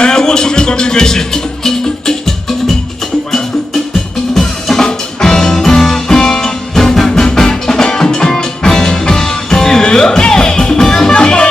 I want to make communication. Wow.